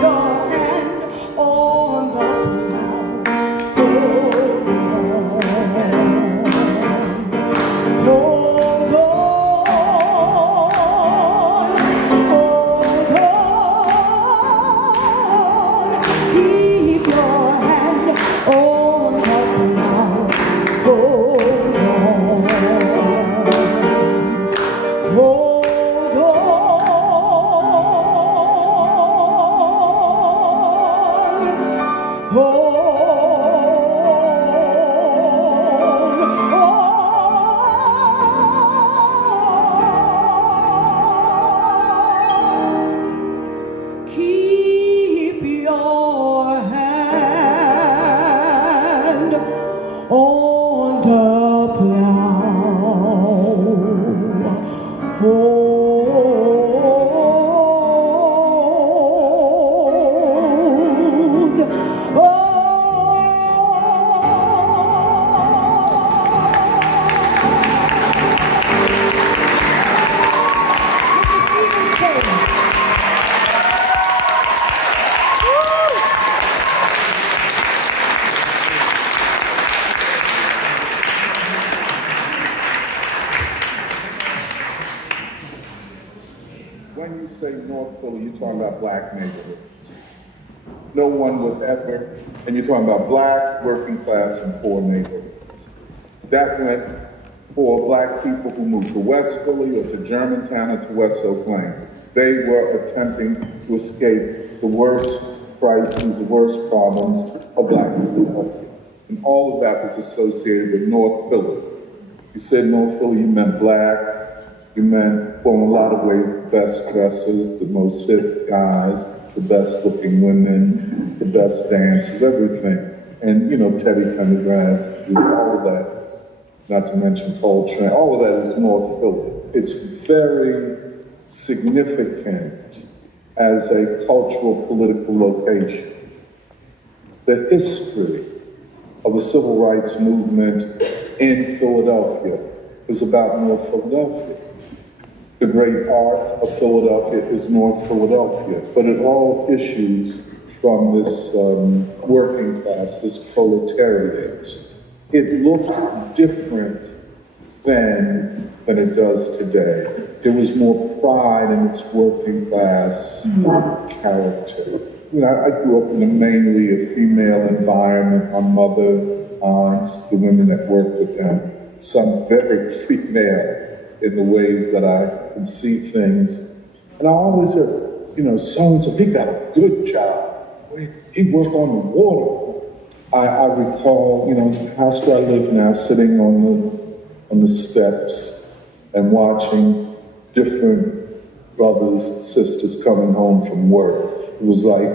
your hand on the When you say North Philly, you're talking about black neighborhoods. No one would ever, and you're talking about black, working class, and poor neighborhoods. That went for black people who moved to West Philly or to Germantown or to West Oak Lane. They were attempting to escape the worst crises, the worst problems of black people. And all of that was associated with North Philly. You said North Philly, you meant black. You meant, well, in a lot of ways, the best dressers, the most fit guys, the best looking women, the best dancers, everything. And, you know, Teddy Pendergrass, all of that, not to mention Coltrane, all of that is North Philly. It's very significant as a cultural, political location. The history of the civil rights movement in Philadelphia is about North Philadelphia. The great art of Philadelphia is North Philadelphia, but it all issues from this working class, this proletariat. It looked different then than it does today. There was more pride in its working class character. You know, I grew up in mainly a female environment. My mother, aunts, the women that worked with them, some very female in the ways that I can see things. And I always heard, you know, so-and-so, he got a good job. He worked on the water. I recall, you know, the house where I live now, sitting on the steps and watching different brothers, sisters coming home from work. It was like,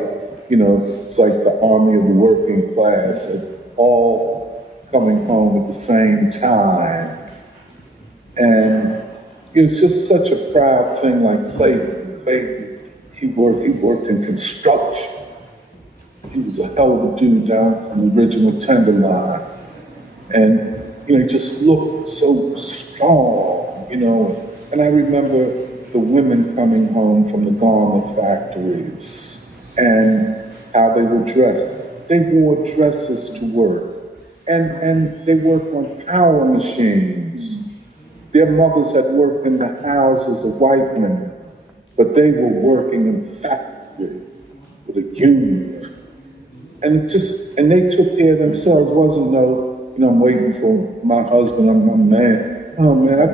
you know, it's like the army of the working class, and all coming home at the same time. And it's just such a proud thing, like Clayton. Clayton, he worked in construction. He was a hell of a dude down from the original Tenderloin. And, you know, he just looked so strong, you know. And I remember the women coming home from the garment factories and how they were dressed. They wore dresses to work. And they worked on power machines. Their mothers had worked in the houses of white men, but they were working in the factory with a union. And they took care of themselves. It wasn't no, you know, I'm waiting for my husband, I'm my man. Oh man, I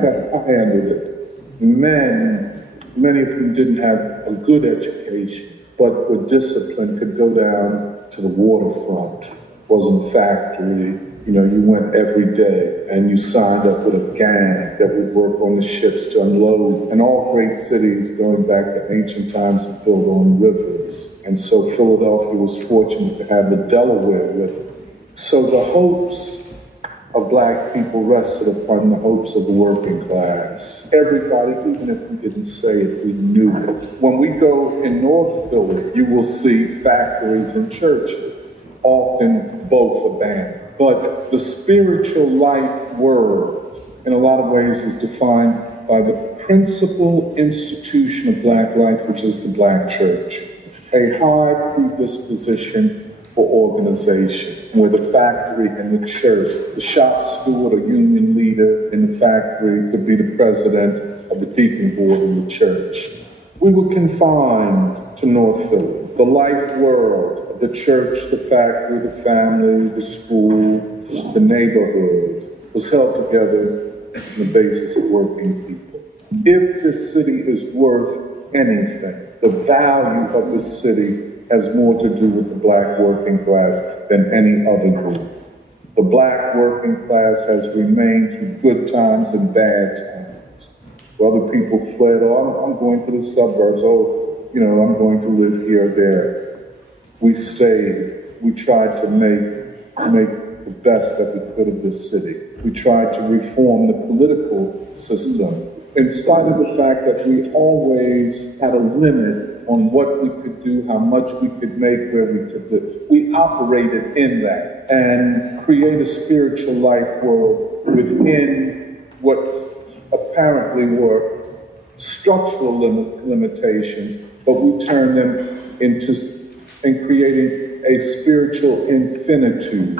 handled it. Men, many of them didn't have a good education, but with discipline could go down to the waterfront. Wasn't factory. You know, you went every day and you signed up with a gang that would work on the ships to unload. And all great cities going back to ancient times are built on rivers. And so Philadelphia was fortunate to have the Delaware River. So the hopes of black people rested upon the hopes of the working class. Everybody, even if we didn't say it, we knew it. When we go in North Philly, you will see factories and churches, often both abandoned. But the spiritual life world, in a lot of ways, is defined by the principal institution of black life, which is the black church. A high predisposition for organization, where the factory and the church, the shop steward or union leader in the factory could be the president of the deacon board in the church. We were confined to North Philly. The life world of the church, the factory, the family, the school, the neighborhood was held together on the basis of working people. If this city is worth anything, the value of this city has more to do with the black working class than any other group. The black working class has remained through good times and bad times. Other people fled, I'm going to the suburbs, I'm going to live here or there. We stayed. We tried to make the best that we could of this city. We tried to reform the political system, in spite of the fact that we always had a limit on what we could do, how much we could make, where we could live. We operated in that and create a spiritual life world within what apparently were structural limitations, but we turned them into creating a spiritual infinitude,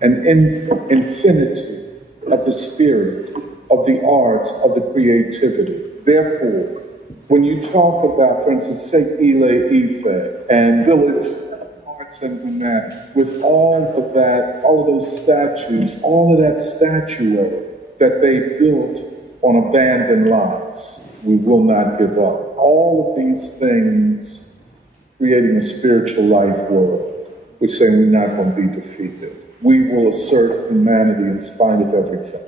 an infinity of the spirit, of the arts, of the creativity. Therefore, when you talk about, for instance, take Ile Ife and village arts and humanity, with all of that, all of those statues, all of that statuary that they built on abandoned lots, we will not give up. All of these things creating a spiritual life world, which saying we're not going to be defeated. We will assert humanity in spite of everything.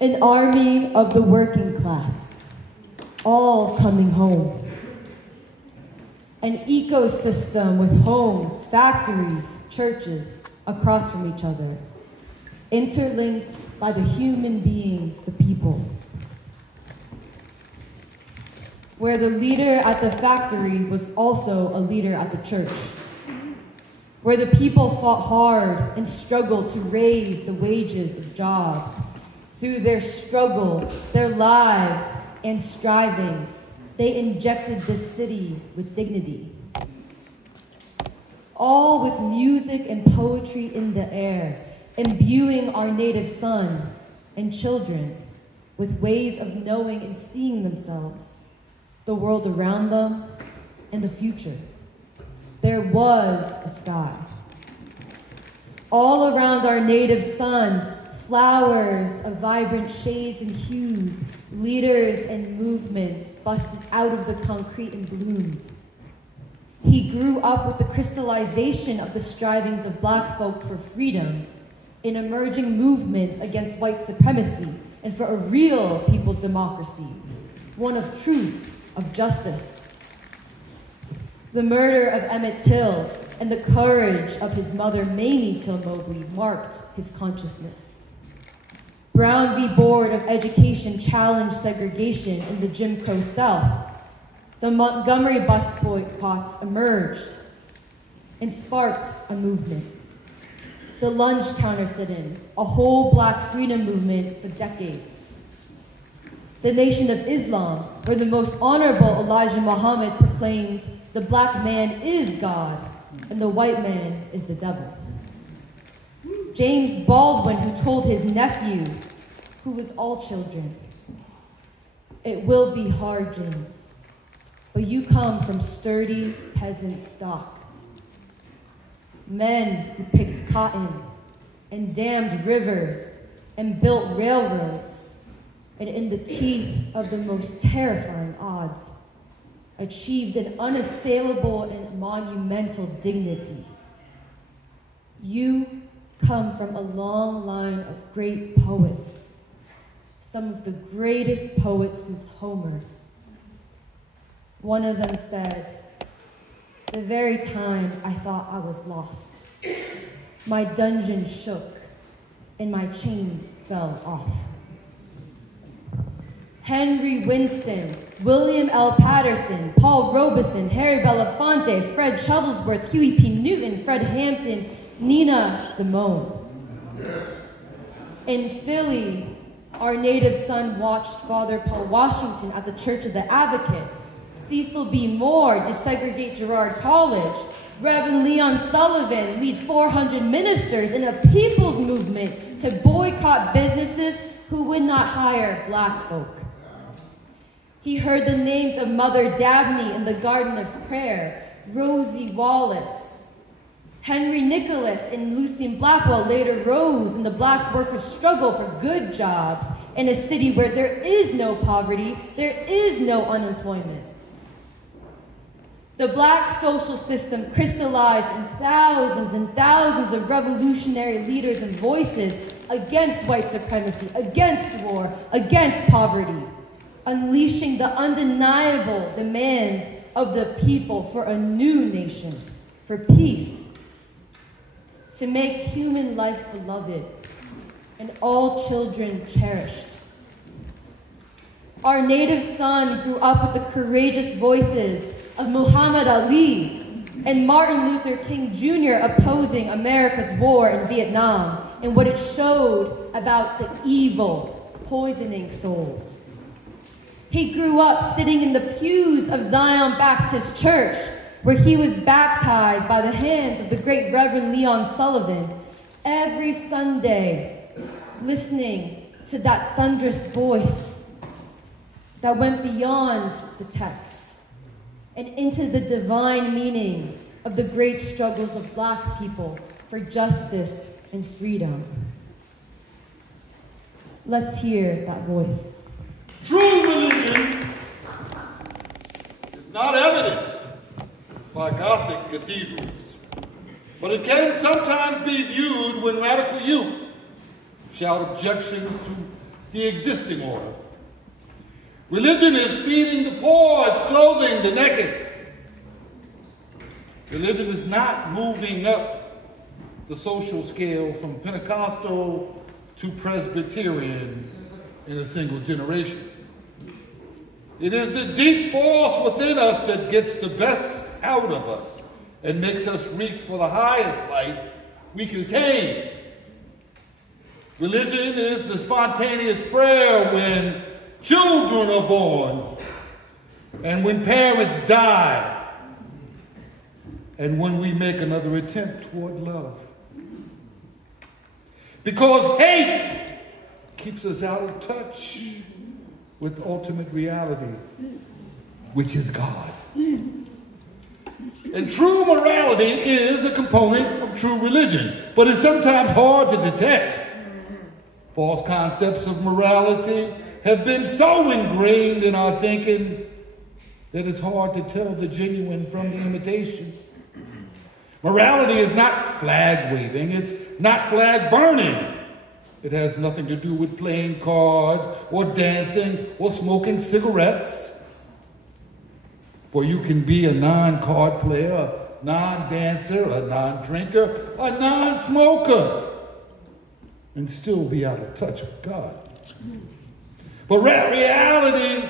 An army of the working class, all coming home. An ecosystem with homes, factories, churches across from each other, interlinked by the human beings, the people. Where the leader at the factory was also a leader at the church. Where the people fought hard and struggled to raise the wages of jobs. Through their struggle, their lives, and strivings, they injected this city with dignity. All with music and poetry in the air, imbuing our native son and children with ways of knowing and seeing themselves, the world around them, and the future. There was a sky. All around our native son, flowers of vibrant shades and hues, leaders and movements busted out of the concrete and bloomed. He grew up with the crystallization of the strivings of Black folk for freedom in emerging movements against white supremacy and for a real people's democracy, one of truth, of justice. The murder of Emmett Till and the courage of his mother, Mamie Till Mobley, marked his consciousness. Brown v. Board of Education challenged segregation in the Jim Crow South. The Montgomery bus boycotts emerged and sparked a movement. The lunch counter sit-ins, a whole Black freedom movement for decades. The Nation of Islam, where the most honorable Elijah Muhammad proclaimed, the Black man is God and the white man is the devil. James Baldwin, who told his nephew, who was all children, it will be hard, James, but you come from sturdy peasant stock. Men who picked cotton and dammed rivers and built railroads, and in the teeth of the most terrifying odds, achieved an unassailable and monumental dignity. You come from a long line of great poets, some of the greatest poets since Homer. One of them said, "The very time I thought I was lost, my dungeon shook and my chains fell off." Henry Winston, William L. Patterson, Paul Robeson, Harry Belafonte, Fred Shuttlesworth, Huey P. Newton, Fred Hampton, Nina Simone. In Philly, our native son watched Father Paul Washington at the Church of the Advocate, Cecil B. Moore desegregate Girard College, Reverend Leon Sullivan lead 400 ministers in a people's movement to boycott businesses who would not hire Black folk. He heard the names of Mother Dabney in the Garden of Prayer, Rosie Wallace. Henry Nicholas and Lucien Blackwell later rose in the Black workers' struggle for good jobs in a city where there is no poverty, there is no unemployment. The Black social system crystallized in thousands and thousands of revolutionary leaders and voices against white supremacy, against war, against poverty, unleashing the undeniable demands of the people for a new nation, for peace, to make human life beloved and all children cherished. Our native son grew up with the courageous voices of Muhammad Ali and Martin Luther King Jr. opposing America's war in Vietnam and what it showed about the evil poisoning souls. He grew up sitting in the pews of Zion Baptist Church, where he was baptized by the hands of the great Reverend Leon Sullivan, every Sunday, listening to that thunderous voice that went beyond the text and into the divine meaning of the great struggles of Black people for justice and freedom. Let's hear that voice. True religion is not evidenced by Gothic cathedrals, but it can sometimes be viewed when radical youth shout objections to the existing order. Religion is feeding the poor, it's clothing the naked. Religion is not moving up the social scale from Pentecostal to Presbyterian in a single generation. It is the deep force within us that gets the best out of us and makes us reach for the highest life we can attain. Religion is the spontaneous prayer when children are born, and when parents die, and when we make another attempt toward love. Because hate keeps us out of touch with ultimate reality, which is God. And true morality is a component of true religion, but it's sometimes hard to detect. False concepts of morality have been so ingrained in our thinking that it's hard to tell the genuine from the imitation. Morality is not flag waving, it's not flag burning. It has nothing to do with playing cards or dancing or smoking cigarettes. For you can be a non-card player, a non-dancer, a non-drinker, a non-smoker, and still be out of touch with God. But reality,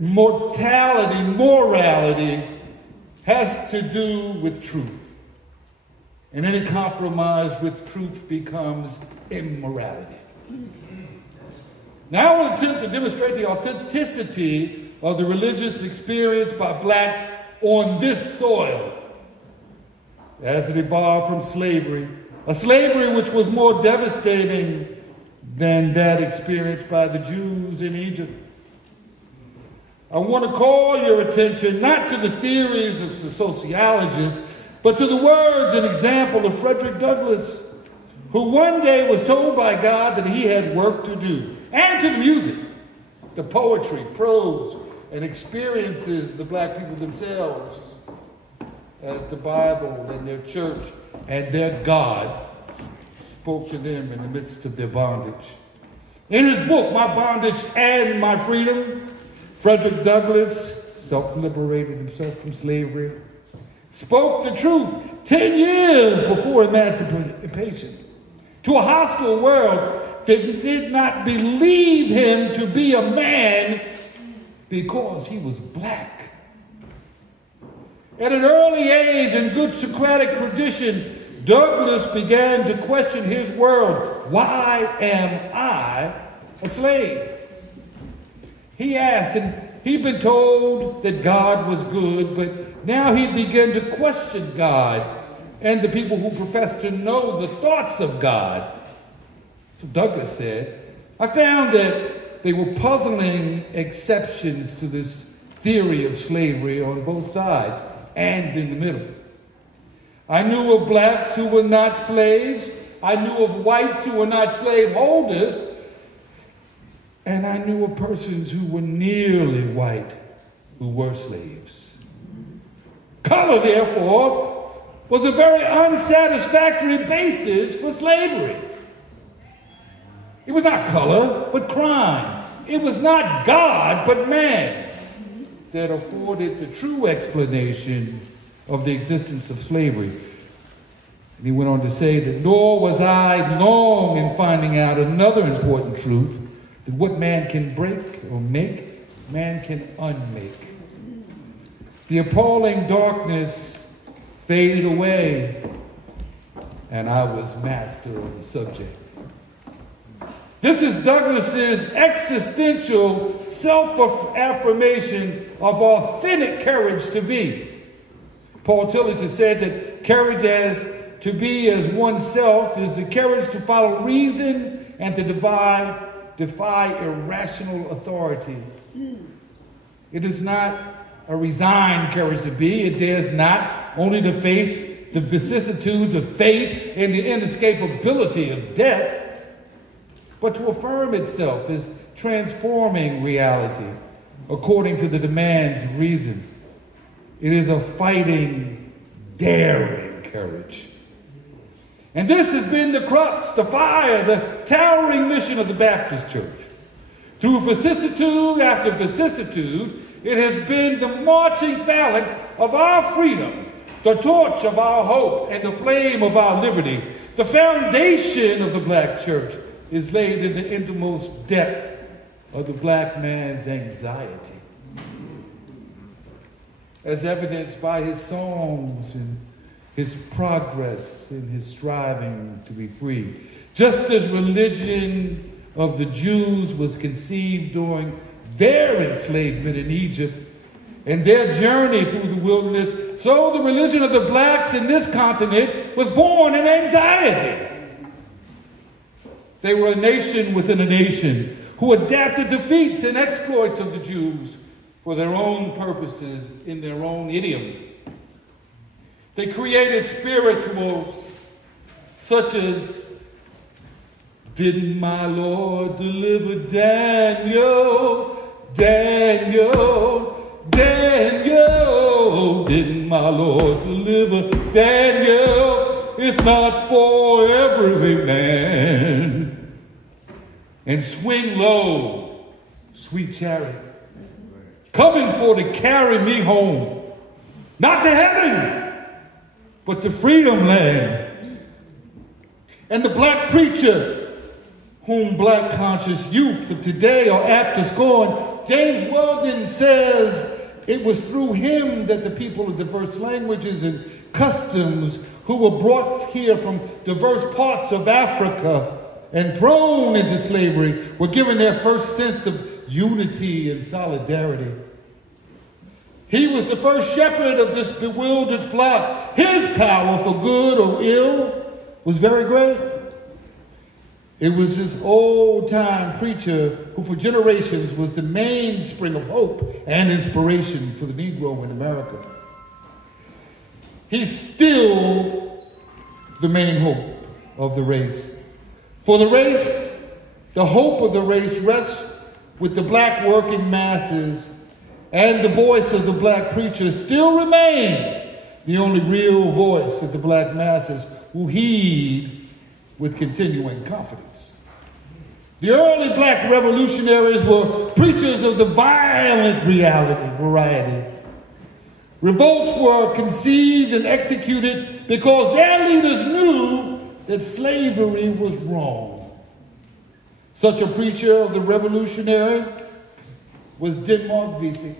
morality has to do with truth. And any compromise with truth becomes immorality. Now I will attempt to demonstrate the authenticity of the religious experience by blacks on this soil as it evolved from slavery, a slavery which was more devastating than that experienced by the Jews in Egypt. I want to call your attention not to the theories of sociologists, but to the words and example of Frederick Douglass, who one day was told by God that he had work to do, and to the music, the poetry, prose, and experiences of the black people themselves as the Bible and their church and their God spoke to them in the midst of their bondage. In his book, My Bondage and My Freedom, Frederick Douglass self-liberated himself from slavery, spoke the truth 10 years before emancipation to a hostile world that did not believe him to be a man because he was black. At an early age, in good Socratic tradition, Douglass began to question his world. Why am I a slave? He asked, and he'd been told that God was good, but now he began to question God and the people who profess to know the thoughts of God. So Douglass said, I found that they were puzzling exceptions to this theory of slavery on both sides and in the middle. I knew of blacks who were not slaves. I knew of whites who were not slave holders. And I knew of persons who were nearly white who were slaves. Color, therefore, was a very unsatisfactory basis for slavery. It was not color, but crime. It was not God, but man that afforded the true explanation of the existence of slavery. And he went on to say that nor was I long in finding out another important truth, that what man can break or make, man can unmake. The appalling darkness faded away, and I was master of the subject. This is Douglass's existential self-affirmation of authentic courage to be. Paul Tillich has said that courage to be as oneself is the courage to follow reason and to defy irrational authority. It is not a resigned courage to be. It dares not only to face the vicissitudes of fate and the inescapability of death, but to affirm itself as transforming reality according to the demands of reason. It is a fighting, daring courage. And this has been the crux, the fire, the towering mission of the Baptist Church. Through vicissitude after vicissitude, it has been the marching phalanx of our freedom, the torch of our hope, and the flame of our liberty. The foundation of the black church is laid in the innermost depth of the black man's anxiety, as evidenced by his songs and his progress in his striving to be free. Just as religion of the Jews was conceived during their enslavement in Egypt and their journey through the wilderness, so the religion of the blacks in this continent was born in anxiety. They were a nation within a nation who adapted the feats and exploits of the Jews for their own purposes in their own idiom. They created spirituals such as, "Didn't my Lord deliver Daniel, Daniel, Daniel? Didn't my Lord deliver Daniel, if not for every man? And swing low, sweet chariot, coming for to carry me home, not to heaven, but to freedom land." And the black preacher, whom black conscious youth of today are apt to scorn, James Weldon says it was through him that the people of diverse languages and customs who were brought here from diverse parts of Africa and thrown into slavery were given their first sense of unity and solidarity. He was the first shepherd of this bewildered flock. His power for good or ill was very great. It was this old-time preacher who for generations was the mainspring of hope and inspiration for the Negro in America. He's still the main hope of the race. For the race, the hope of the race rests with the black working masses, and the voice of the black preacher still remains the only real voice that the black masses will heed with continuing confidence. The early black revolutionaries were preachers of the violent variety. Revolts were conceived and executed because their leaders knew that slavery was wrong. Such a preacher of the revolutionary was Denmark Vesey.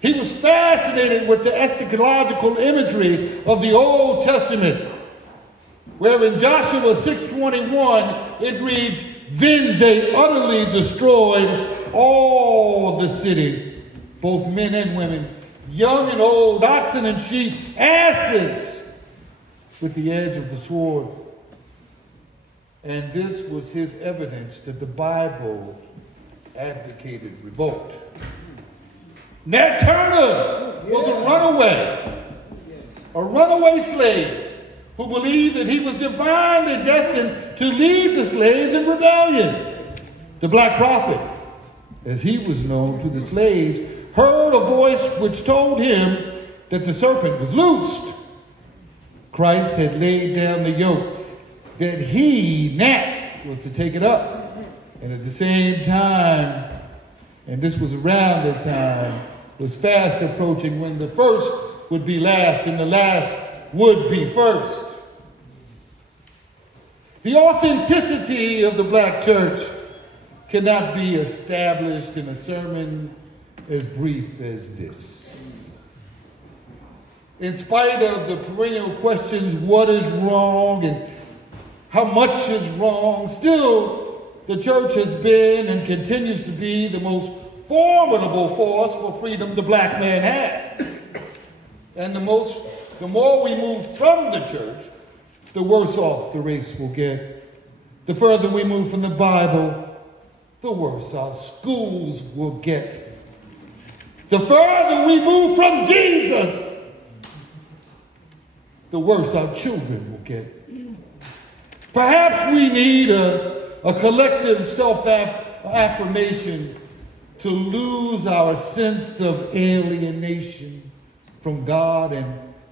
He was fascinated with the eschatological imagery of the Old Testament, where in Joshua 6:21 it reads, "Then they utterly destroyed all the city, both men and women, young and old, oxen and sheep, asses, with the edge of the sword." And this was his evidence that the Bible advocated revolt. Nat Turner was a runaway slave who believed that he was divinely destined to lead the slaves in rebellion. The black prophet, as he was known to the slaves, heard a voice which told him that the serpent was loosed. Christ had laid down the yoke, that he, Nat, was to take it up. And at the same time, and this was around the time, was fast approaching when the first would be last and the last would be first. The authenticity of the black church cannot be established in a sermon as brief as this. In spite of the perennial questions, what is wrong and how much is wrong, still the church has been and continues to be the most formidable force for freedom the black man has. And the more we move from the church, the worse off the race will get. The further we move from the Bible, the worse our schools will get. The further we move from Jesus, the worse our children will get. Perhaps we need a collective self-affirmation to lose our sense of alienation from God and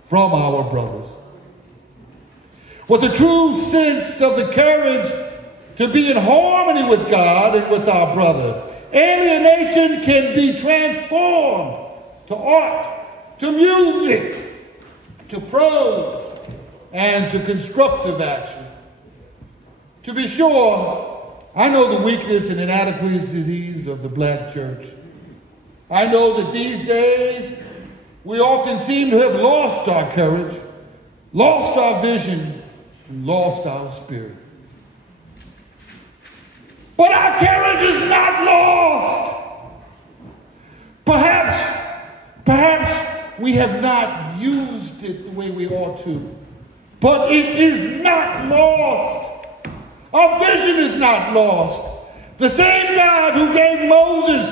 from our brothers. With the true sense of the courage to be in harmony with God and with our brother. Alienation can be transformed to art, to music, to prose, and to constructive action. To be sure, I know the weakness and inadequacies of the black church. I know that these days we often seem to have lost our courage, lost our vision, and lost our spirit. But our courage is not lost. Perhaps we have not used it the way we ought to. But it is not lost. Our vision is not lost. The same God who gave Moses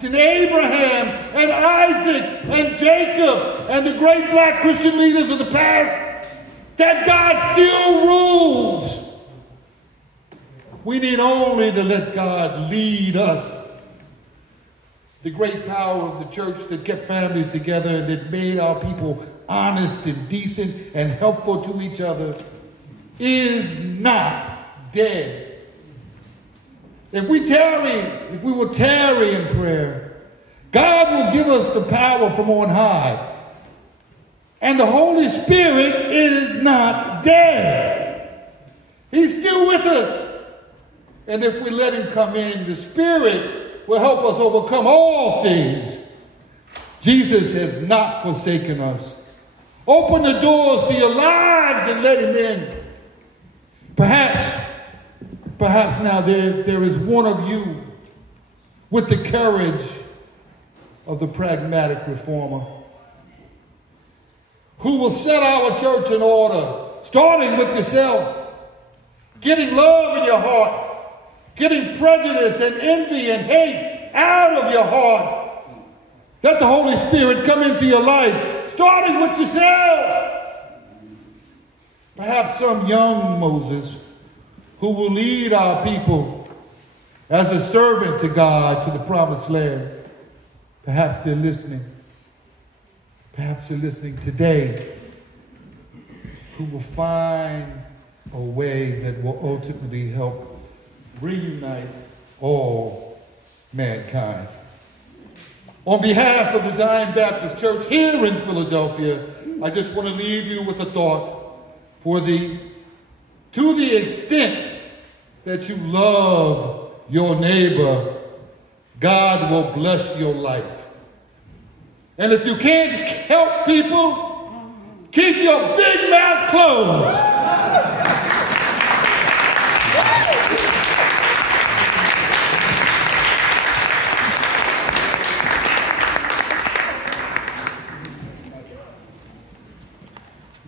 and Abraham and Isaac and Jacob and the great black Christian leaders of the past, that God still rules. We need only to let God lead us. The great power of the church that kept families together and that made our people honest and decent and helpful to each other is not dead. If we will tarry in prayer, God will give us the power from on high. And the Holy Spirit is not dead. He's still with us. And if we let him come in, the Spirit will help us overcome all things. Jesus has not forsaken us. Open the doors to your lives and let him in. Perhaps now there is one of you with the courage of the pragmatic reformer who will set our church in order, starting with yourself, getting love in your heart, getting prejudice and envy and hate out of your heart. Let the Holy Spirit come into your life, starting with yourself. Perhaps some young Moses who will lead our people as a servant to God to the promised land. Perhaps they're listening. Perhaps they're listening today, who will find a way that will ultimately help reunite all mankind. On behalf of the Zion Baptist Church here in Philadelphia, I just want to leave you with a thought. To the extent that you love your neighbor, God will bless your life. And if you can't help people, keep your big mouth closed.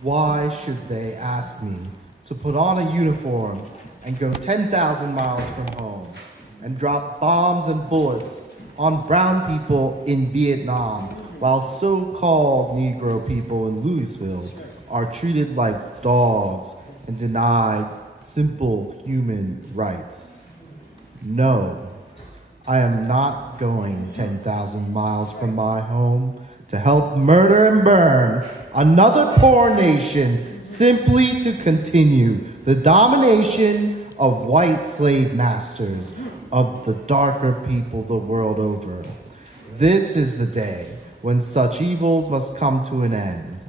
Why should they ask me to put on a uniform and go 10,000 miles from home and drop bombs and bullets on brown people in Vietnam while so-called Negro people in Louisville are treated like dogs and denied simple human rights? No, I am not going 10,000 miles from my home to help murder and burn another poor nation simply to continue the domination of white slave masters of the darker people the world over. This is the day when such evils must come to an end.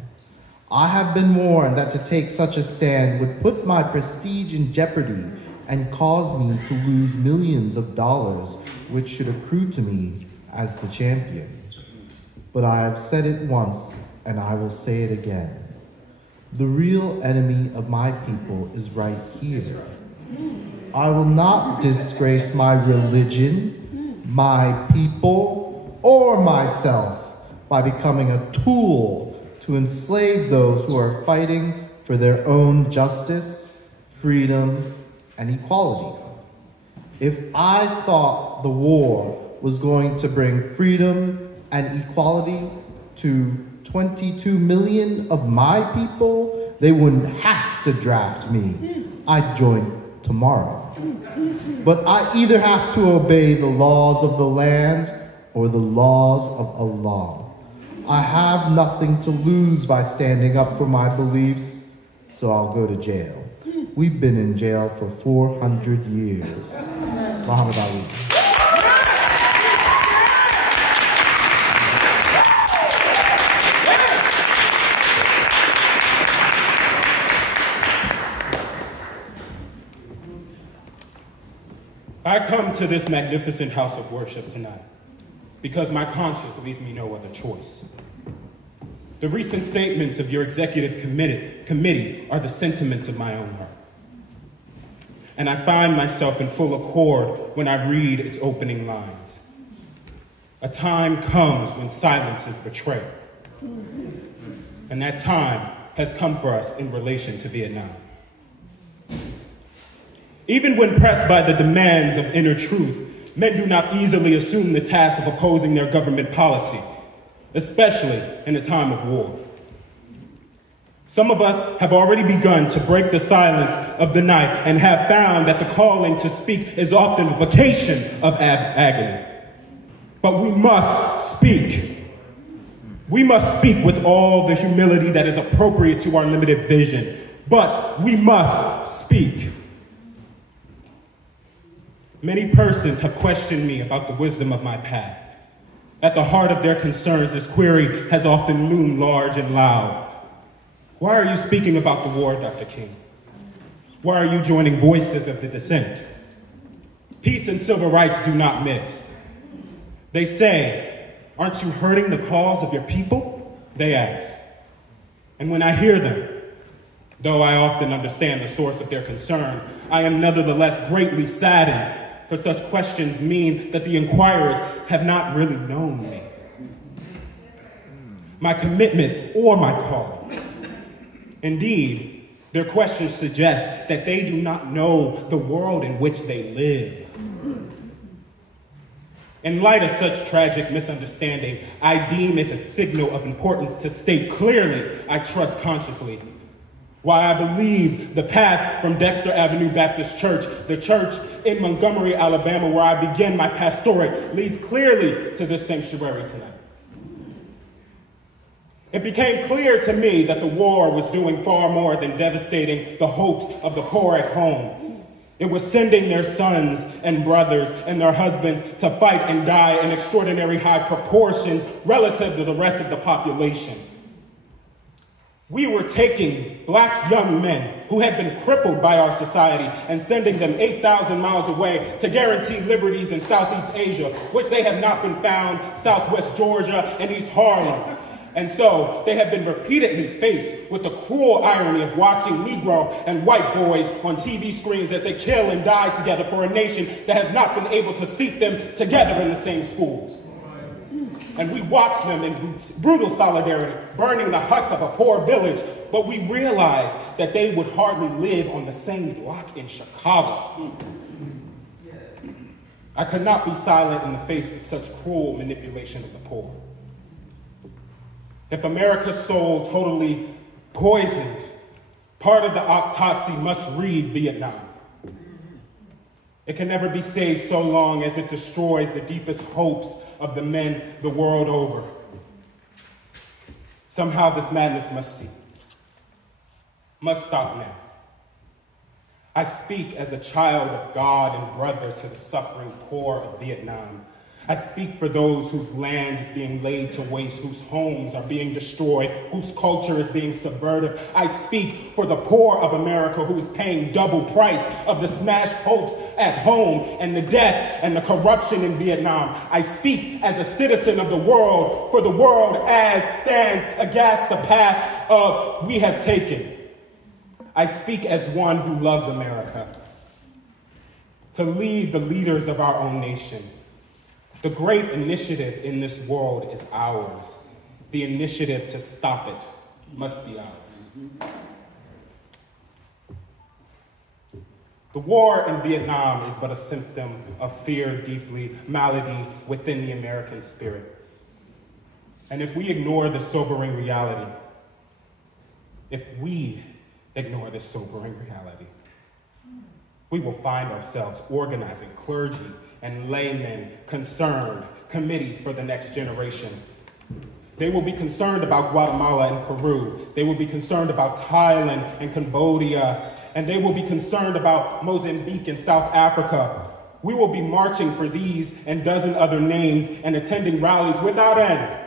I have been warned that to take such a stand would put my prestige in jeopardy and cause me to lose millions of dollars, which should accrue to me as the champion. But I have said it once, and I will say it again. The real enemy of my people is right here. I will not disgrace my religion, my people, or myself by becoming a tool to enslave those who are fighting for their own justice, freedom, and equality. If I thought the war was going to bring freedom and equality to 22 million of my people, they wouldn't have to draft me. I'd join tomorrow. But I either have to obey the laws of the land or the laws of Allah. I have nothing to lose by standing up for my beliefs, so I'll go to jail. we've been in jail for 400 years. Muhammad Ali. I come to this magnificent house of worship tonight because my conscience leaves me no other choice. The recent statements of your executive committee are the sentiments of my own heart. And I find myself in full accord when I read its opening lines. A time comes when silence is betrayal. And that time has come for us in relation to Vietnam. Even when pressed by the demands of inner truth, men do not easily assume the task of opposing their government policy, especially in a time of war. Some of us have already begun to break the silence of the night and have found that the calling to speak is often a vacation of agony. But we must speak. We must speak with all the humility that is appropriate to our limited vision, but we must speak. Many persons have questioned me about the wisdom of my path. At the heart of their concerns, this query has often loomed large and loud. Why are you speaking about the war, Dr. King? Why are you joining voices of the dissent? Peace and civil rights do not mix. They say, aren't you hurting the cause of your people? They ask. And when I hear them, though I often understand the source of their concern, I am nevertheless greatly saddened, for such questions mean that the inquirers have not really known me, my commitment, or my calling. Indeed, their questions suggest that they do not know the world in which they live. In light of such tragic misunderstanding, I deem it a signal of importance to state clearly, I trust consciously, why I believe the path from Dexter Avenue Baptist Church, the church in Montgomery, Alabama, where I began my pastorate, leads clearly to this sanctuary tonight. It became clear to me that the war was doing far more than devastating the hopes of the poor at home. It was sending their sons and brothers and their husbands to fight and die in extraordinary high proportions relative to the rest of the population. We were taking black young men who had been crippled by our society and sending them 8,000 miles away to guarantee liberties in Southeast Asia, which they have not been found, Southwest Georgia and East Harlem. And so they have been repeatedly faced with the cruel irony of watching Negro and white boys on TV screens as they kill and die together for a nation that has not been able to seat them together in the same schools. And we watched them in brutal solidarity, burning the huts of a poor village, but we realized that they would hardly live on the same block in Chicago. I could not be silent in the face of such cruel manipulation of the poor. If America's soul totally poisoned, part of the autopsy must read Vietnam. It can never be saved so long as it destroys the deepest hopes of the men the world over. Somehow this madness must cease, must stop now. I speak as a child of God and brother to the suffering poor of Vietnam. I speak for those whose land is being laid to waste, whose homes are being destroyed, whose culture is being subverted. I speak for the poor of America who is paying double price of the smashed hopes at home and the death and the corruption in Vietnam. I speak as a citizen of the world, for the world as stands aghast the path of we have taken. I speak as one who loves America, to lead the leaders of our own nation. The great initiative in this world is ours. The initiative to stop it must be ours. The war in Vietnam is but a symptom of fear deeply malady within the American spirit. And if we ignore this sobering reality, we will find ourselves organizing clergy and laymen concerned, committees for the next generation. They will be concerned about Guatemala and Peru. They will be concerned about Thailand and Cambodia and they will be concerned about Mozambique and South Africa. We will be marching for these and dozen other names and attending rallies without end,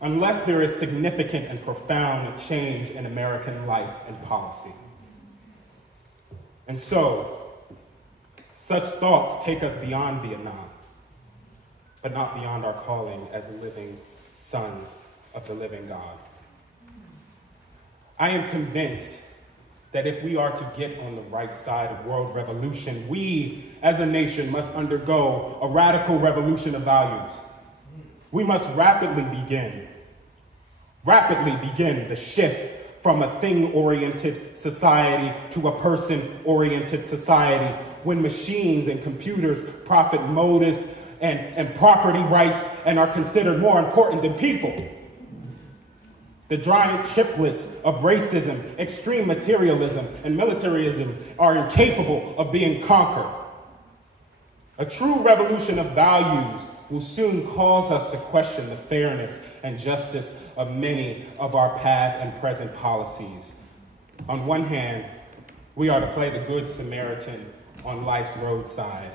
unless there is significant and profound change in American life and policy. And so, such thoughts take us beyond Vietnam, but not beyond our calling as living sons of the living God. I am convinced that if we are to get on the right side of world revolution, we as a nation must undergo a radical revolution of values. We must rapidly begin the shift from a thing-oriented society to a person-oriented society, when machines and computers profit motives and property rights and are considered more important than people. The giant triplets of racism, extreme materialism, and militarism are incapable of being conquered. A true revolution of values will soon cause us to question the fairness and justice of many of our past and present policies. On one hand, we are to play the Good Samaritan on life's roadside.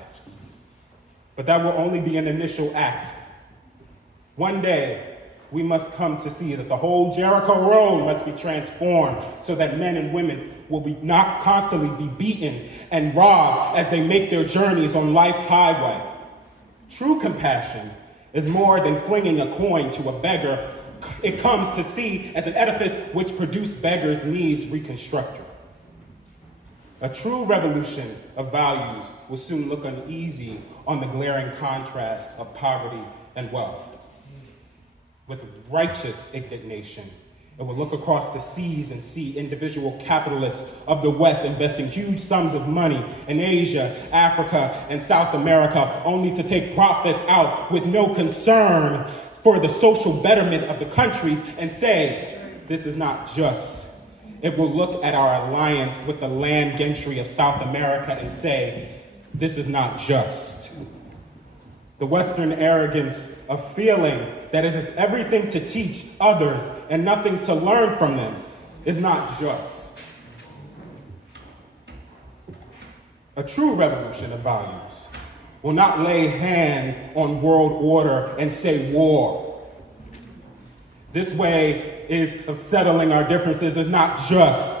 But that will only be an initial act. One day, we must come to see that the whole Jericho Road must be transformed so that men and women will not constantly be beaten and robbed as they make their journeys on life's highway. True compassion is more than flinging a coin to a beggar. It comes to see as an edifice which produced beggars needs reconstructed. A true revolution of values will soon look uneasy on the glaring contrast of poverty and wealth. With righteous indignation, it will look across the seas and see individual capitalists of the West investing huge sums of money in Asia, Africa, and South America, only to take profits out with no concern for the social betterment of the countries and say, this is not just. It will look at our alliance with the land gentry of South America and say, this is not just. The Western arrogance of feeling that it is everything to teach others and nothing to learn from them is not just. A true revolution of values will not lay hand on world order and say war. This way of settling our differences is not just.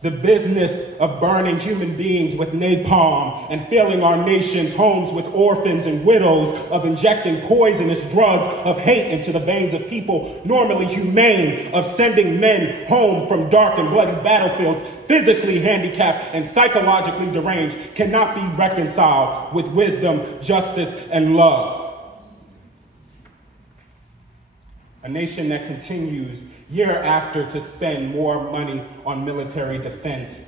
The business of burning human beings with napalm and filling our nation's homes with orphans and widows, of injecting poisonous drugs of hate into the veins of people normally humane, of sending men home from dark and bloody battlefields, physically handicapped and psychologically deranged, cannot be reconciled with wisdom, justice, and love. A nation that continues year after to spend more money on military defense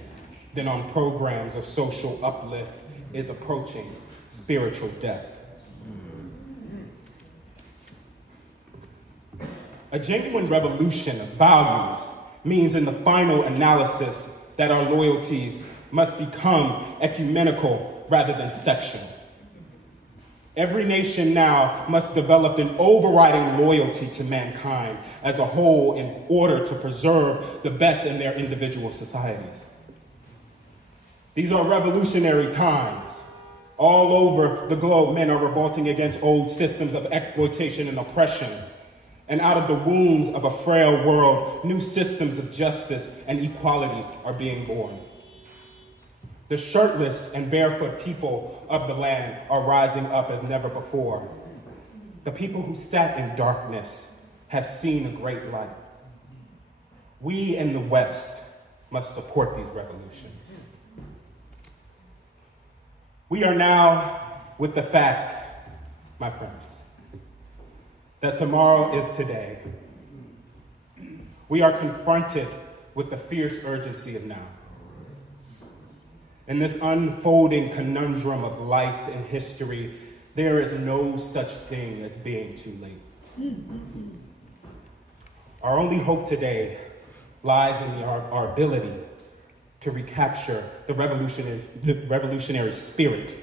than on programs of social uplift is approaching spiritual death. A genuine revolution of values means in the final analysis that our loyalties must become ecumenical rather than sectional. Every nation now must develop an overriding loyalty to mankind as a whole in order to preserve the best in their individual societies. These are revolutionary times. All over the globe, men are revolting against old systems of exploitation and oppression. And out of the wounds of a frail world, new systems of justice and equality are being born. The shirtless and barefoot people of the land are rising up as never before. The people who sat in darkness have seen a great light. We in the West must support these revolutions. We are now with the fact, my friends, that tomorrow is today. We are confronted with the fierce urgency of now. In this unfolding conundrum of life and history, there is no such thing as being too late. Our only hope today lies in our ability to recapture the revolutionary spirit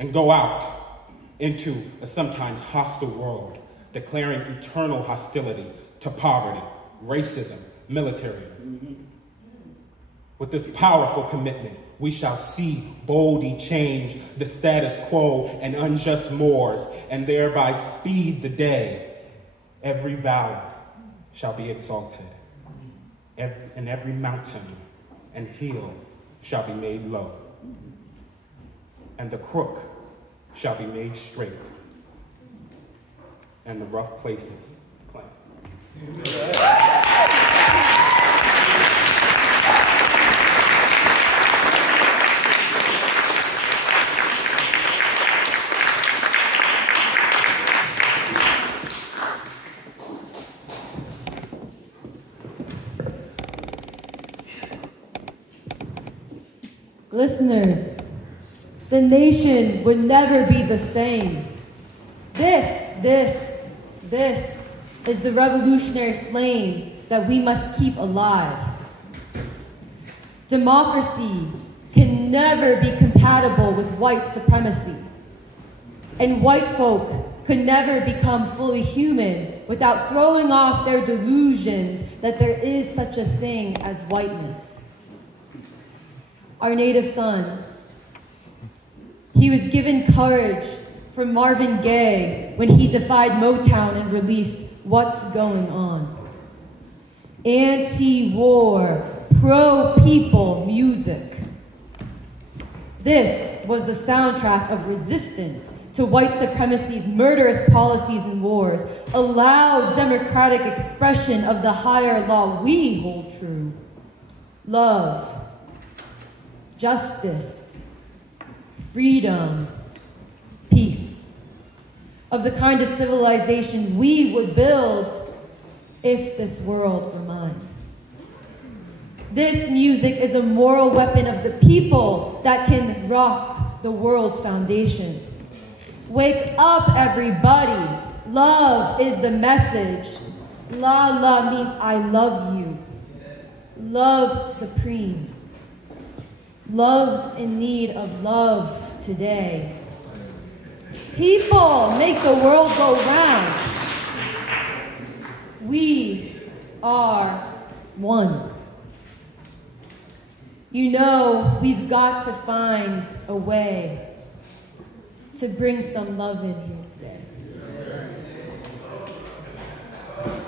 and go out into a sometimes hostile world, declaring eternal hostility to poverty, racism, militarism. With this powerful commitment, we shall see boldly change the status quo and unjust mores, and thereby speed the day. Every valley shall be exalted, and every mountain and hill shall be made low, and the crook shall be made straight, and the rough places planted. Listeners, the nation would never be the same. This is the revolutionary flame that we must keep alive. Democracy can never be compatible with white supremacy. And white folk could never become fully human without throwing off their delusions that there is such a thing as whiteness. Our native son, he was given courage from Marvin Gaye when he defied Motown and released What's Going On. Anti-war, pro-people music. This was the soundtrack of resistance to white supremacy's murderous policies and wars, a loud democratic expression of the higher law we hold true. Love, justice, freedom, peace, of the kind of civilization we would build if this world were mine. This music is a moral weapon of the people that can rock the world's foundation. Wake up, everybody. Love is the message. La la means I love you. Love supreme. Love's in need of love today. People make the world go round. We are one. You know, we've got to find a way to bring some love in here today.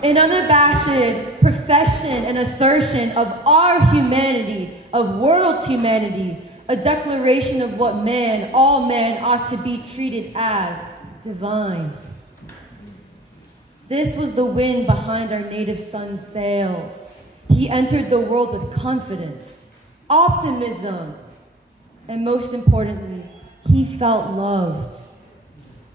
An unabashed profession and assertion of our humanity, of world's humanity, a declaration of what man, all men, ought to be treated as divine. This was the wind behind our native son's sails. He entered the world with confidence, optimism, and most importantly, he felt loved.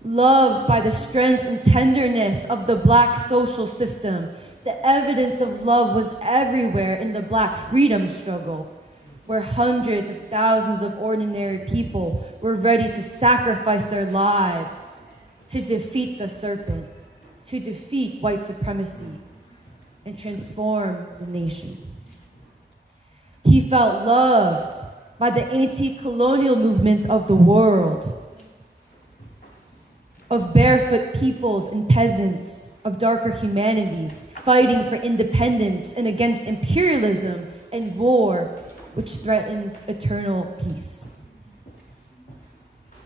Loved by the strength and tenderness of the black social system. The evidence of love was everywhere in the black freedom struggle, where hundreds of thousands of ordinary people were ready to sacrifice their lives to defeat the serpent, to defeat white supremacy, and transform the nation. He felt loved by the anti-colonial movements of the world, of barefoot peoples and peasants, of darker humanity, fighting for independence and against imperialism and war, which threatens eternal peace.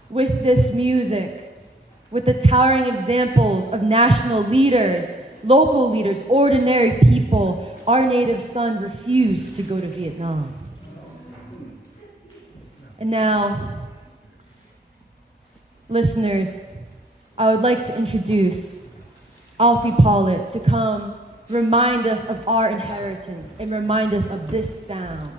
With this music, with the towering examples of national leaders, local leaders, ordinary people, our native son refused to go to Vietnam. And now, listeners, I would like to introduce Alfie Pollett to come remind us of our inheritance and remind us of this sound.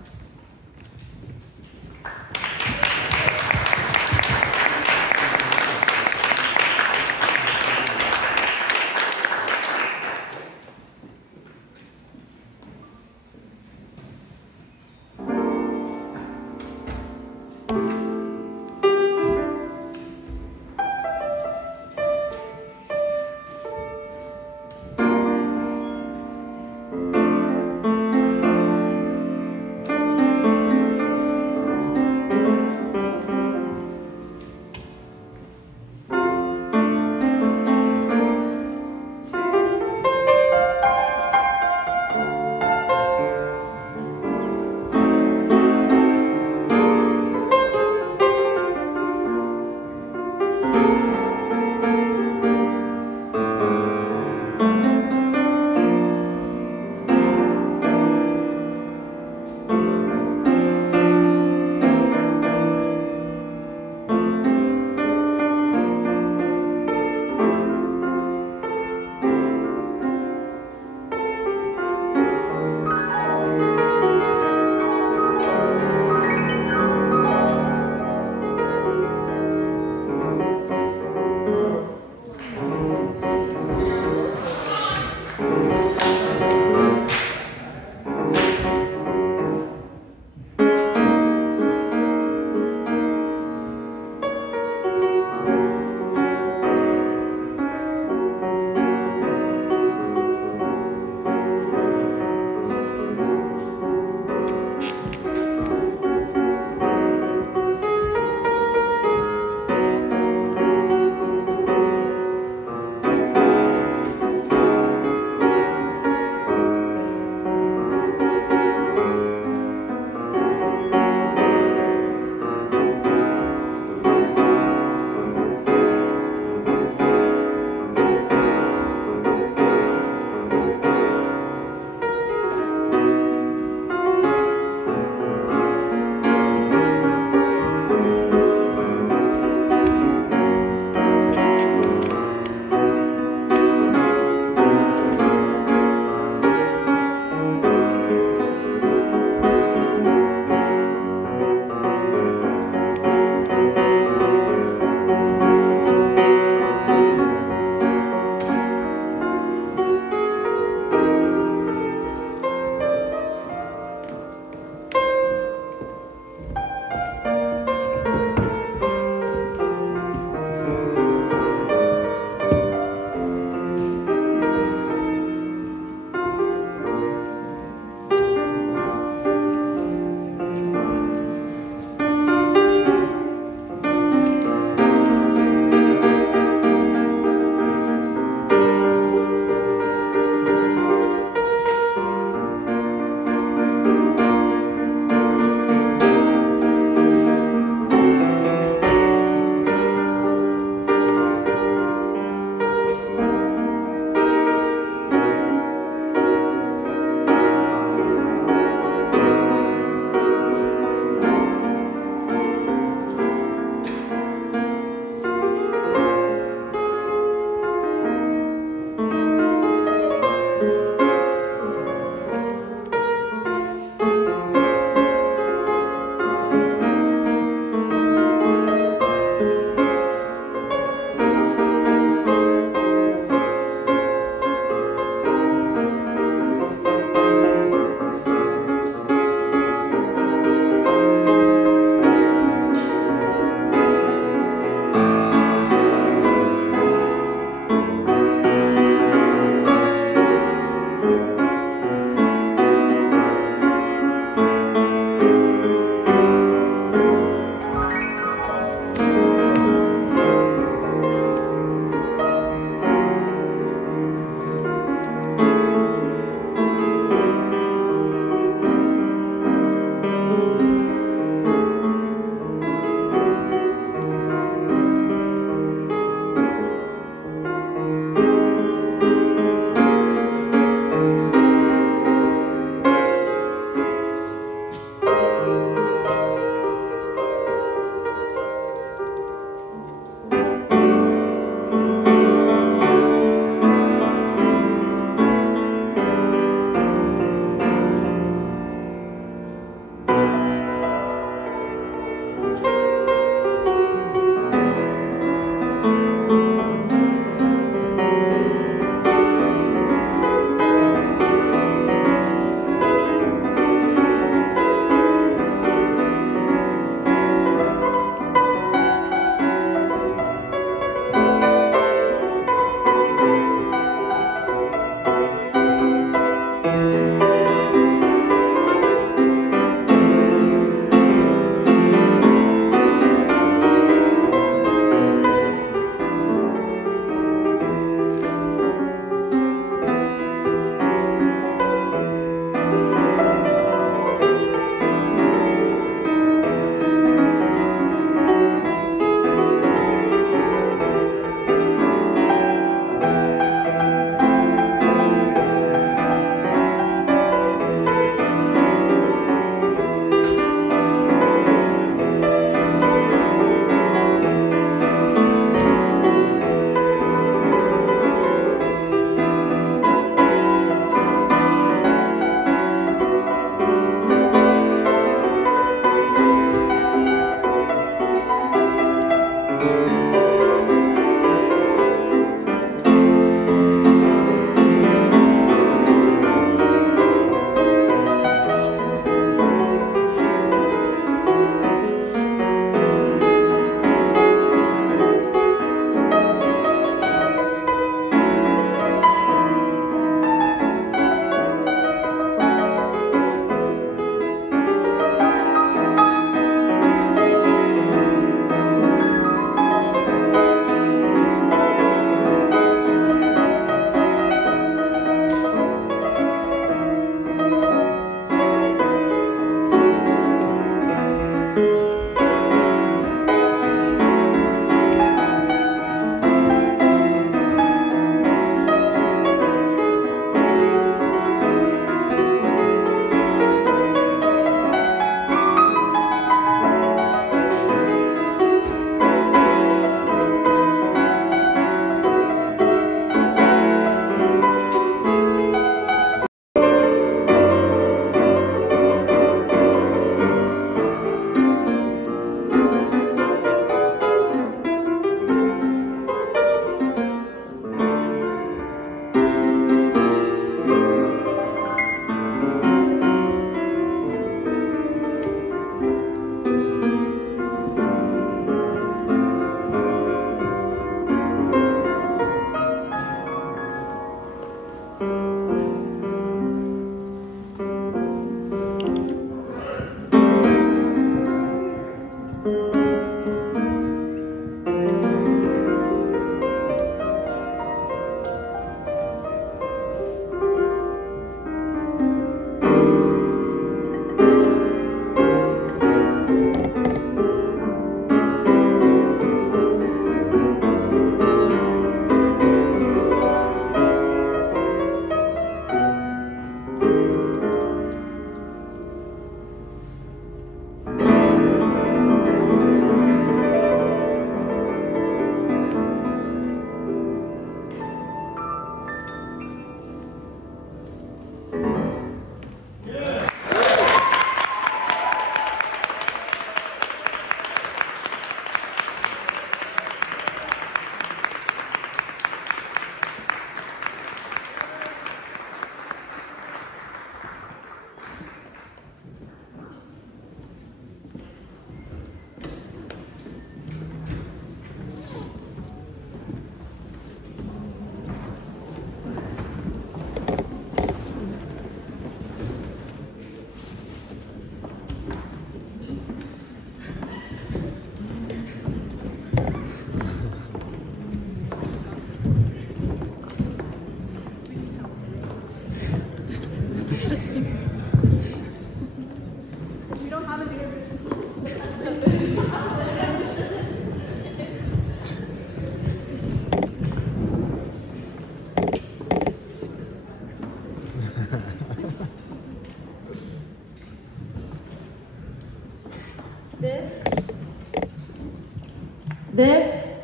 This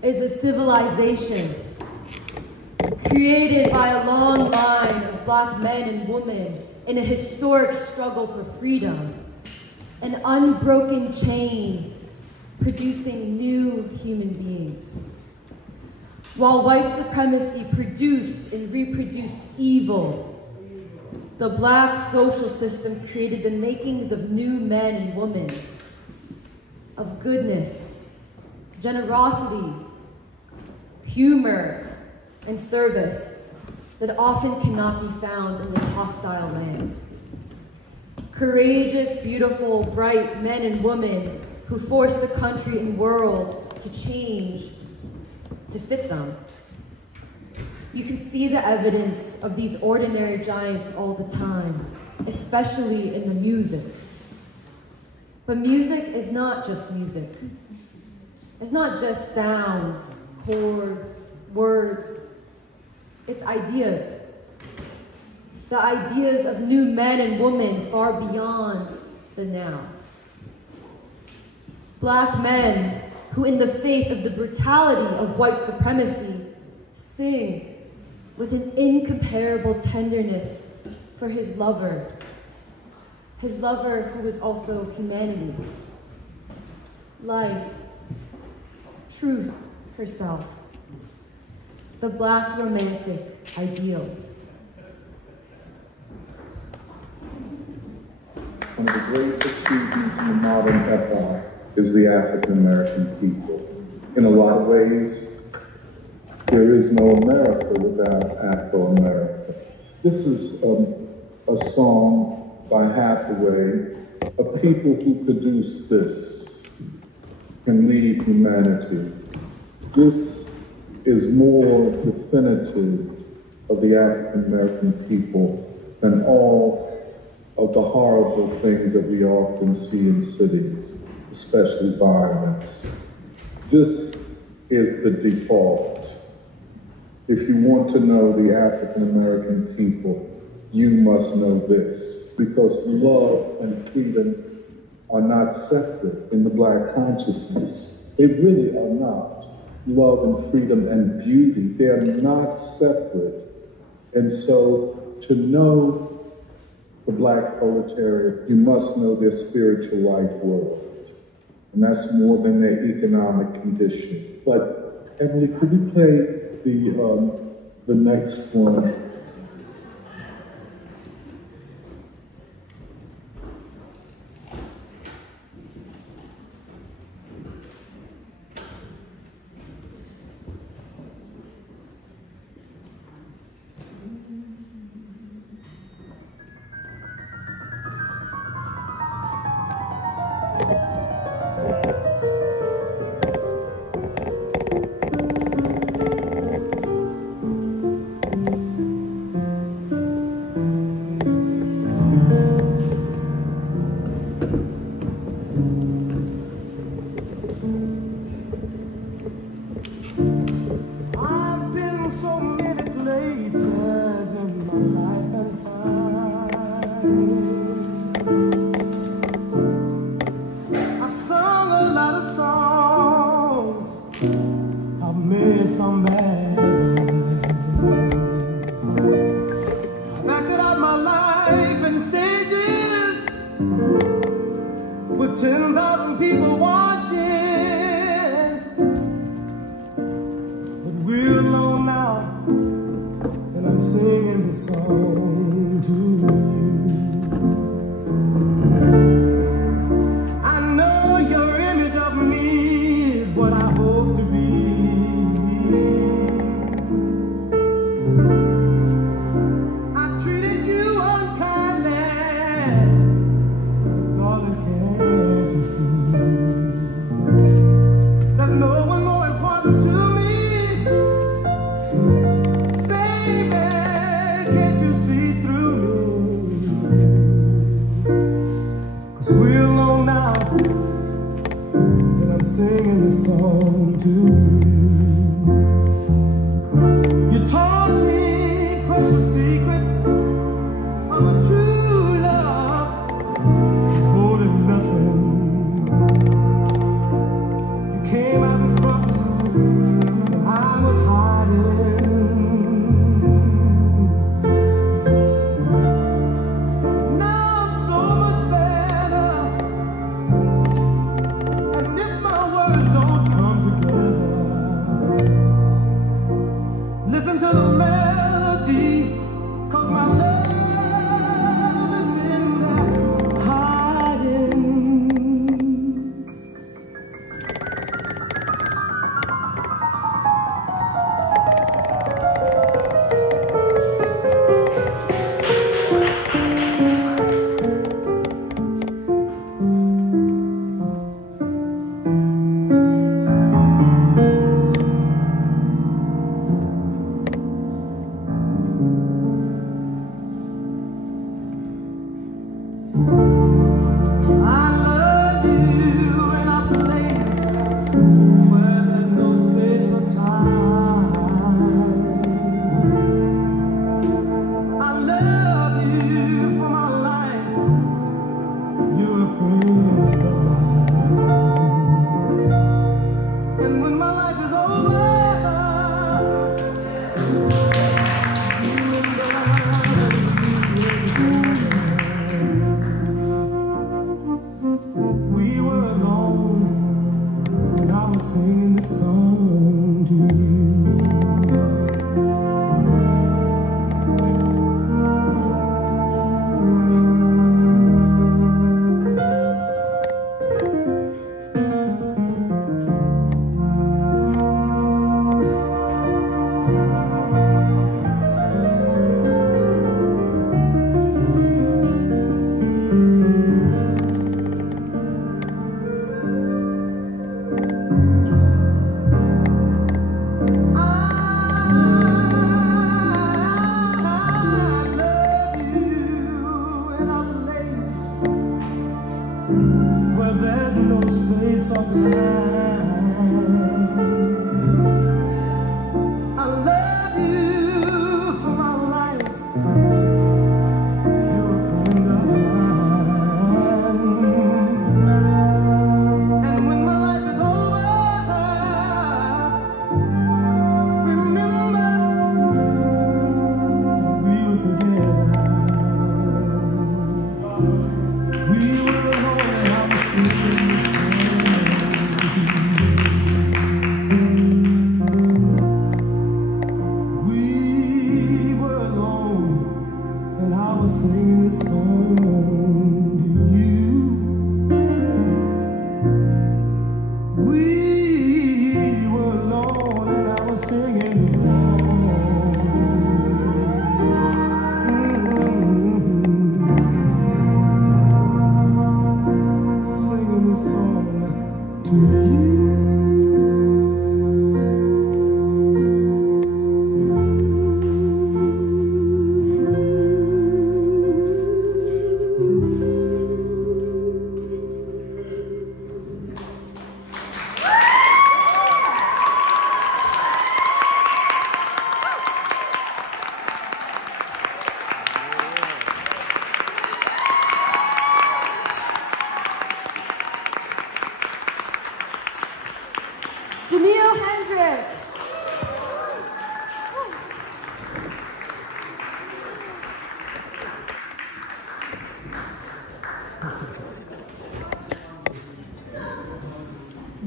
is a civilization created by a long line of black men and women in a historic struggle for freedom, an unbroken chain producing new human beings. While white supremacy produced and reproduced evil, the black social system created the makings of new men and women, of goodness, generosity, humor, and service that often cannot be found in this hostile land. Courageous, beautiful, bright men and women who forced the country and world to change to fit them. You can see the evidence of these ordinary giants all the time, especially in the music. But music is not just music. It's not just sounds, chords, words. It's ideas. The ideas of new men and women far beyond the now. Black men who, in the face of the brutality of white supremacy, sing with an incomparable tenderness for his lover who is also humanity, life, truth herself, the black romantic ideal. One of the great achievements in the modern epoch is the African American people. In a lot of ways, there is no America without Afro-America. This is a song by Hathaway, a people who produce this can lead humanity. This is more definitive of the African American people than all of the horrible things that we often see in cities, especially violence. This is the default. If you want to know the African American people, you must know this, because love and freedom are not separate in the black consciousness. They really are not. Love and freedom and beauty, they are not separate. And so to know the black proletariat, you must know their spiritual life world. And that's more than their economic condition. But Emily, could you play the next one? life in stages with 10,000 people watching. But we're alone now, and I'm singing this song to you. I know your image of me is what I hope to be. Singing this song to you. You taught me precious secrets of a true love, holding nothing. You came out in front and I was hiding. Now I'm so much better. And if my words don't come together, listen to the melody, 'cause my love is in there hiding.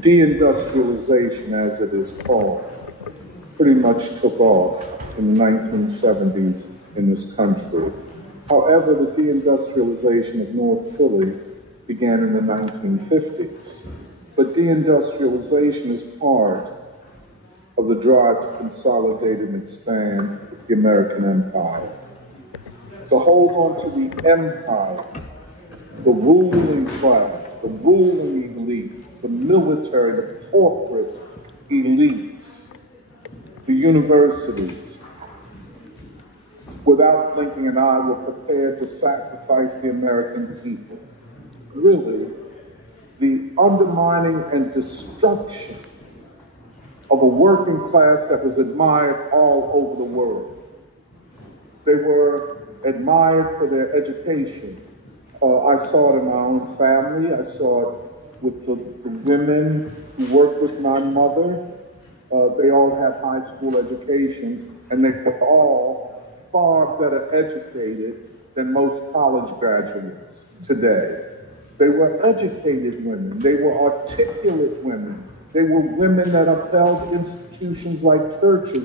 Deindustrialization, as it is called, pretty much took off in the 1970s in this country. However, the deindustrialization of North Philly began in the 1950s. But deindustrialization is part of the drive to consolidate and expand the American empire. To hold on to the empire, the ruling class, the ruling elite, the military, the corporate elites, the universities, without blinking an eye, were prepared to sacrifice the American people. Really, the undermining and destruction of a working class that was admired all over the world. They were admired for their education. I saw it in my own family. I saw it with the women who worked with my mother. They all had high school educations, and they were all far better educated than most college graduates today. They were educated women. They were articulate women. They were women that upheld institutions like churches,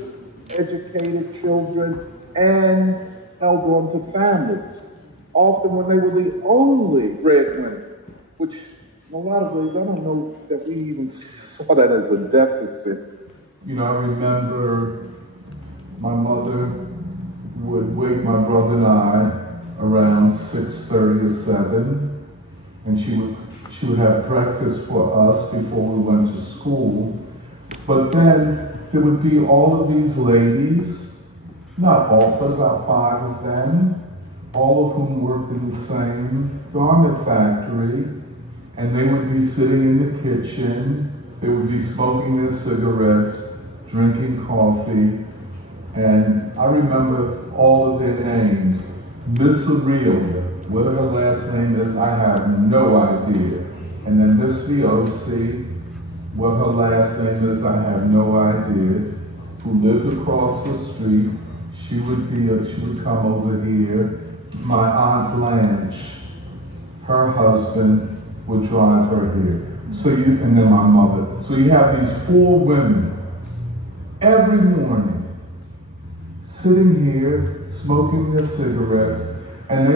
educated children, and held on to families, often when they were the only breadwinner, which in a lot of ways, I don't know that we even saw that as a deficit. You know, I remember my mother would wake my brother and I around 6:30 or 7, and she would have breakfast for us before we went to school. But then there would be all of these ladies, not all, but about 5 of them, all of whom worked in the same garment factory, and they would be sitting in the kitchen, they would be smoking their cigarettes, drinking coffee, and I remember all of their names. Miss Aurelia, whatever her last name is, I have no idea. And then Miss VOC, what her last name is, I have no idea, who lived across the street. She would come over here. My Aunt Blanche, her husband would drive her here. And then my mother. So you have these 4 women every morning sitting here, smoking their cigarettes, and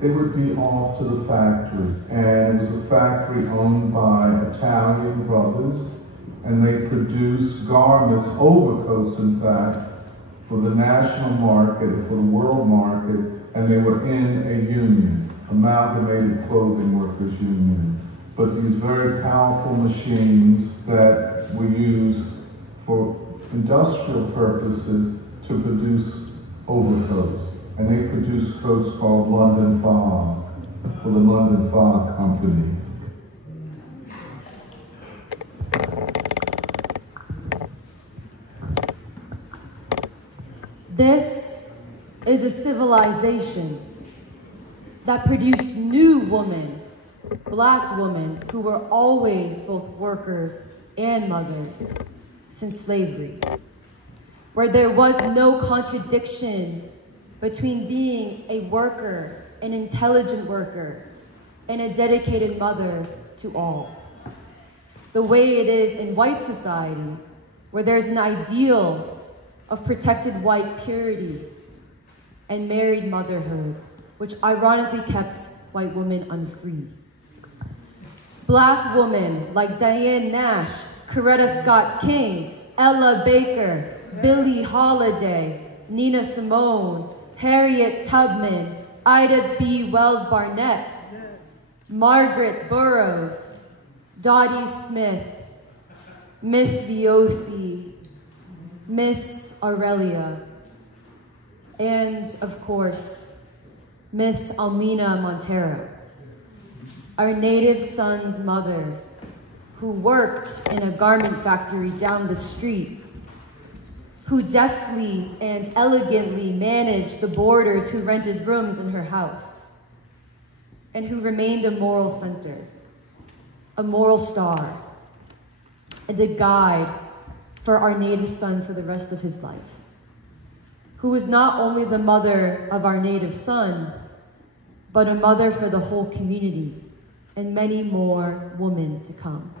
they would be off to the factory. And it was a factory owned by Italian brothers, and they produced garments, overcoats in fact, for the national market, for the world market, and they were in a union, Amalgamated Clothing Workers Union. But these very powerful machines that were used for industrial purposes to produce overcoats. And they produced coats called London Fog for the London Fog Company. This is a civilization that produced new women, black women, who were always both workers and mothers since slavery, where there was no contradiction between being a worker, an intelligent worker, and a dedicated mother to all. The way it is in white society, where there's an ideal of protected white purity and married motherhood, which ironically kept white women unfree. Black women like Diane Nash, Coretta Scott King, Ella Baker, Billie Holiday, Nina Simone, Harriet Tubman, Ida B. Wells Barnett, Margaret Burroughs, Dottie Smith, Miss VOC, Miss Aurelia, and of course, Miss Almena Monteiro, our native son's mother, who worked in a garment factory down the street, who deftly and elegantly managed the boarders who rented rooms in her house, and who remained a moral center, a moral star, and a guide for our native son for the rest of his life, who was not only the mother of our native son, but a mother for the whole community and many more women to come.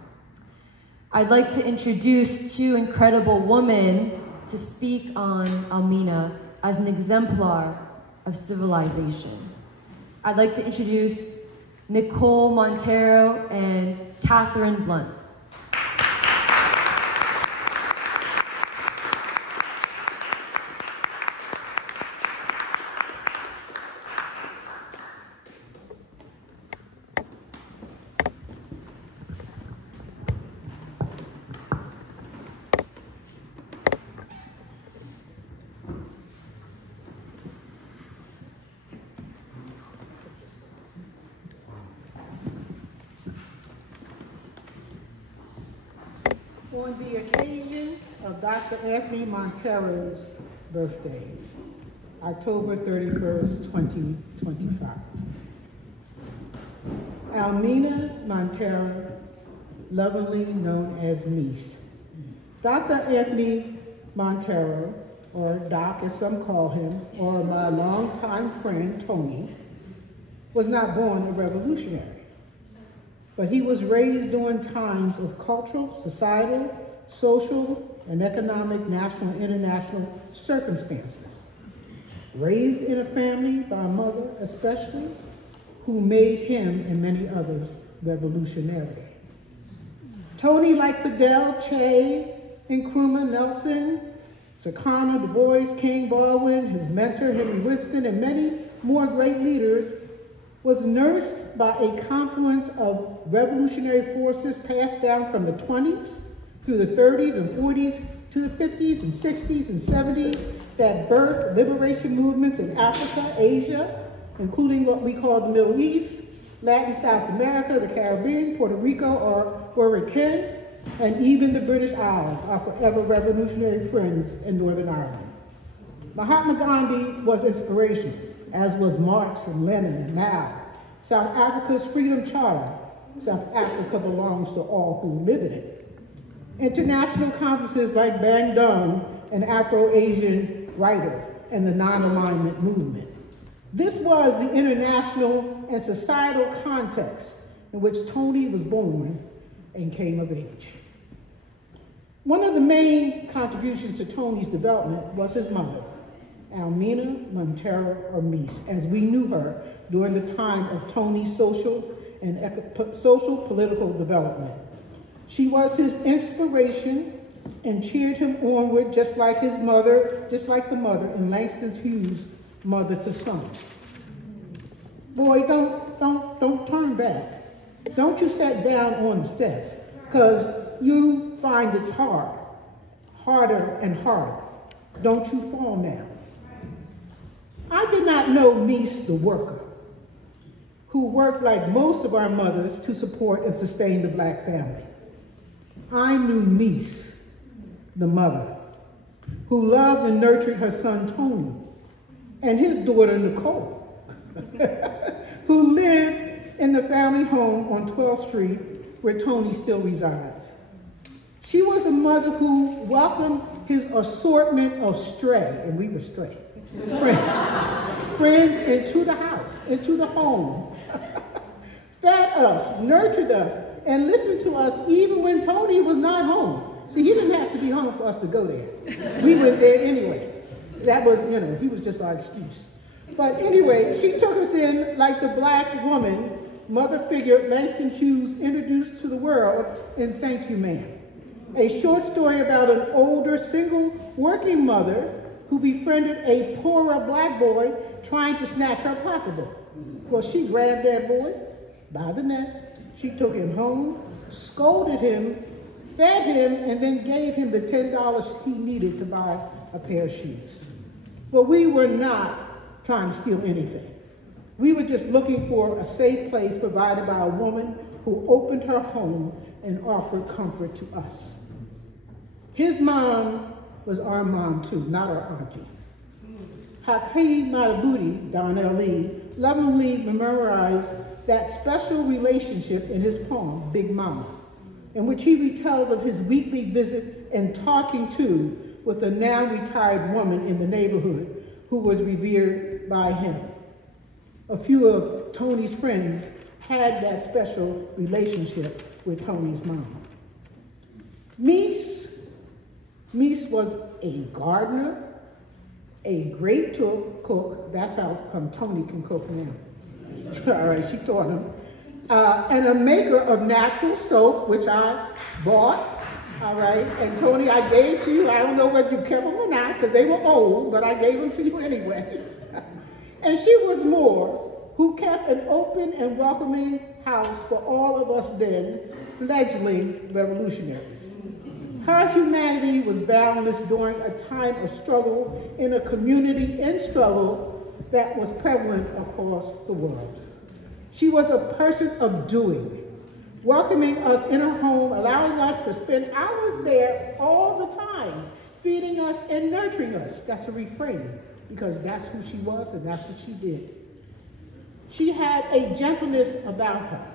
I'd like to introduce two incredible women to speak on Almena as an exemplar of civilization. I'd like to introduce Nicole Monteiro and Catherine Blunt. On the occasion of Dr. Anthony Monteiro's birthday, October 31st, 2025. Almena Monteiro, lovingly known as Niece. Dr. Anthony Monteiro, or Doc as some call him, or my longtime friend Tony, was not born a revolutionary. But he was raised during times of cultural, societal, social, and economic national and international circumstances. Raised in a family by a mother especially, who made him and many others revolutionary. Tony, like Fidel, Che, Nkrumah, Nelson, Sukarno, Du Bois, King, Baldwin, his mentor, Henry Whiston, and many more great leaders, was nursed by a confluence of revolutionary forces passed down from the 20s through the 30s and 40s to the 50s and 60s and 70s that birthed liberation movements in Africa, Asia, including what we call the Middle East, Latin South America, the Caribbean, Puerto Rico, or Hurricane, and even the British Isles, our forever revolutionary friends in Northern Ireland. Mahatma Gandhi was inspirational, as was Marx and Lenin and Mao. South Africa's Freedom Charter. South Africa belongs to all who live in it. International conferences like Bandung and Afro-Asian writers and the non-alignment movement. This was the international and societal context in which Tony was born and came of age. One of the main contributions to Tony's development was his mother, Almena Monteiro, or Mies, as we knew her during the time of Tony's social and political development. She was his inspiration and cheered him onward, just like his mother, just like the mother in Langston Hughes' Mother to Son. Boy, don't turn back. Don't you sit down on the steps, because you find it's hard, harder and harder. Don't you fall now. I did not know Mies the worker, who worked like most of our mothers to support and sustain the Black family. I knew Mies, the mother, who loved and nurtured her son Tony and his daughter Nicole, who lived in the family home on 12th Street where Tony still resides. She was a mother who welcomed his assortment of stray, and we were stray, friends into the house, into the home, fed us, nurtured us, and listened to us even when Tony was not home. See, he didn't have to be home for us to go there. We went there anyway. That was, he was just our excuse. But anyway, she took us in like the Black woman, mother figure Langston Hughes introduced to the world in Thank You, Ma'am. A short story about an older, single, working mother who befriended a poorer Black boy trying to snatch her pocketbook. Well, she grabbed that boy by the neck, she took him home, scolded him, fed him, and then gave him the $10 he needed to buy a pair of shoes. But we were not trying to steal anything. We were just looking for a safe place provided by a woman who opened her home and offered comfort to us. His mom was our mom too, not our auntie. Hakeem Madhubuti, Donnell Lee, lovingly memorized that special relationship in his poem, Big Mama, in which he retells of his weekly visit and talking to with a now retired woman in the neighborhood who was revered by him. A few of Tony's friends had that special relationship with Tony's mom. Mies was a gardener, a great cook. That's how come Tony can cook now. All right, she taught him. And a maker of natural soap, which I bought. All right, and Tony, I gave to you. I don't know whether you kept them or not, because they were old, but I gave them to you anyway. And she was Moore, who kept an open and welcoming house for all of us then, fledgling revolutionaries. Her humanity was boundless during a time of struggle in a community in struggle that was prevalent across the world. She was a person of doing, welcoming us in her home, allowing us to spend hours there all the time, feeding us and nurturing us. That's a refrain, because that's who she was and that's what she did. She had a gentleness about her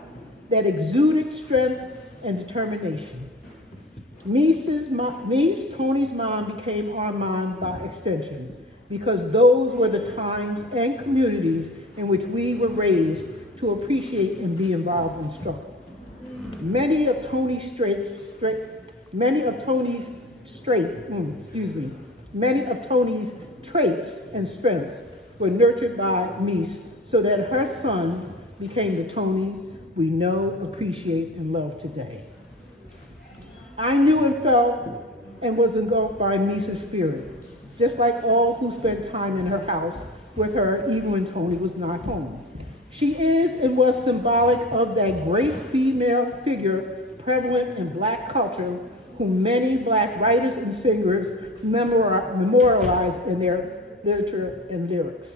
that exuded strength and determination. Tony's mom became our mom by extension, because those were the times and communities in which we were raised to appreciate and be involved in struggle. Many of Tony's traits and strengths were nurtured by Mies, so that her son became the Tony we know, appreciate, and love today. I knew and felt and was engulfed by Mies's spirit, just like all who spent time in her house with her even when Tony was not home. She is and was symbolic of that great female figure prevalent in Black culture, whom many Black writers and singers memorialized in their literature and lyrics.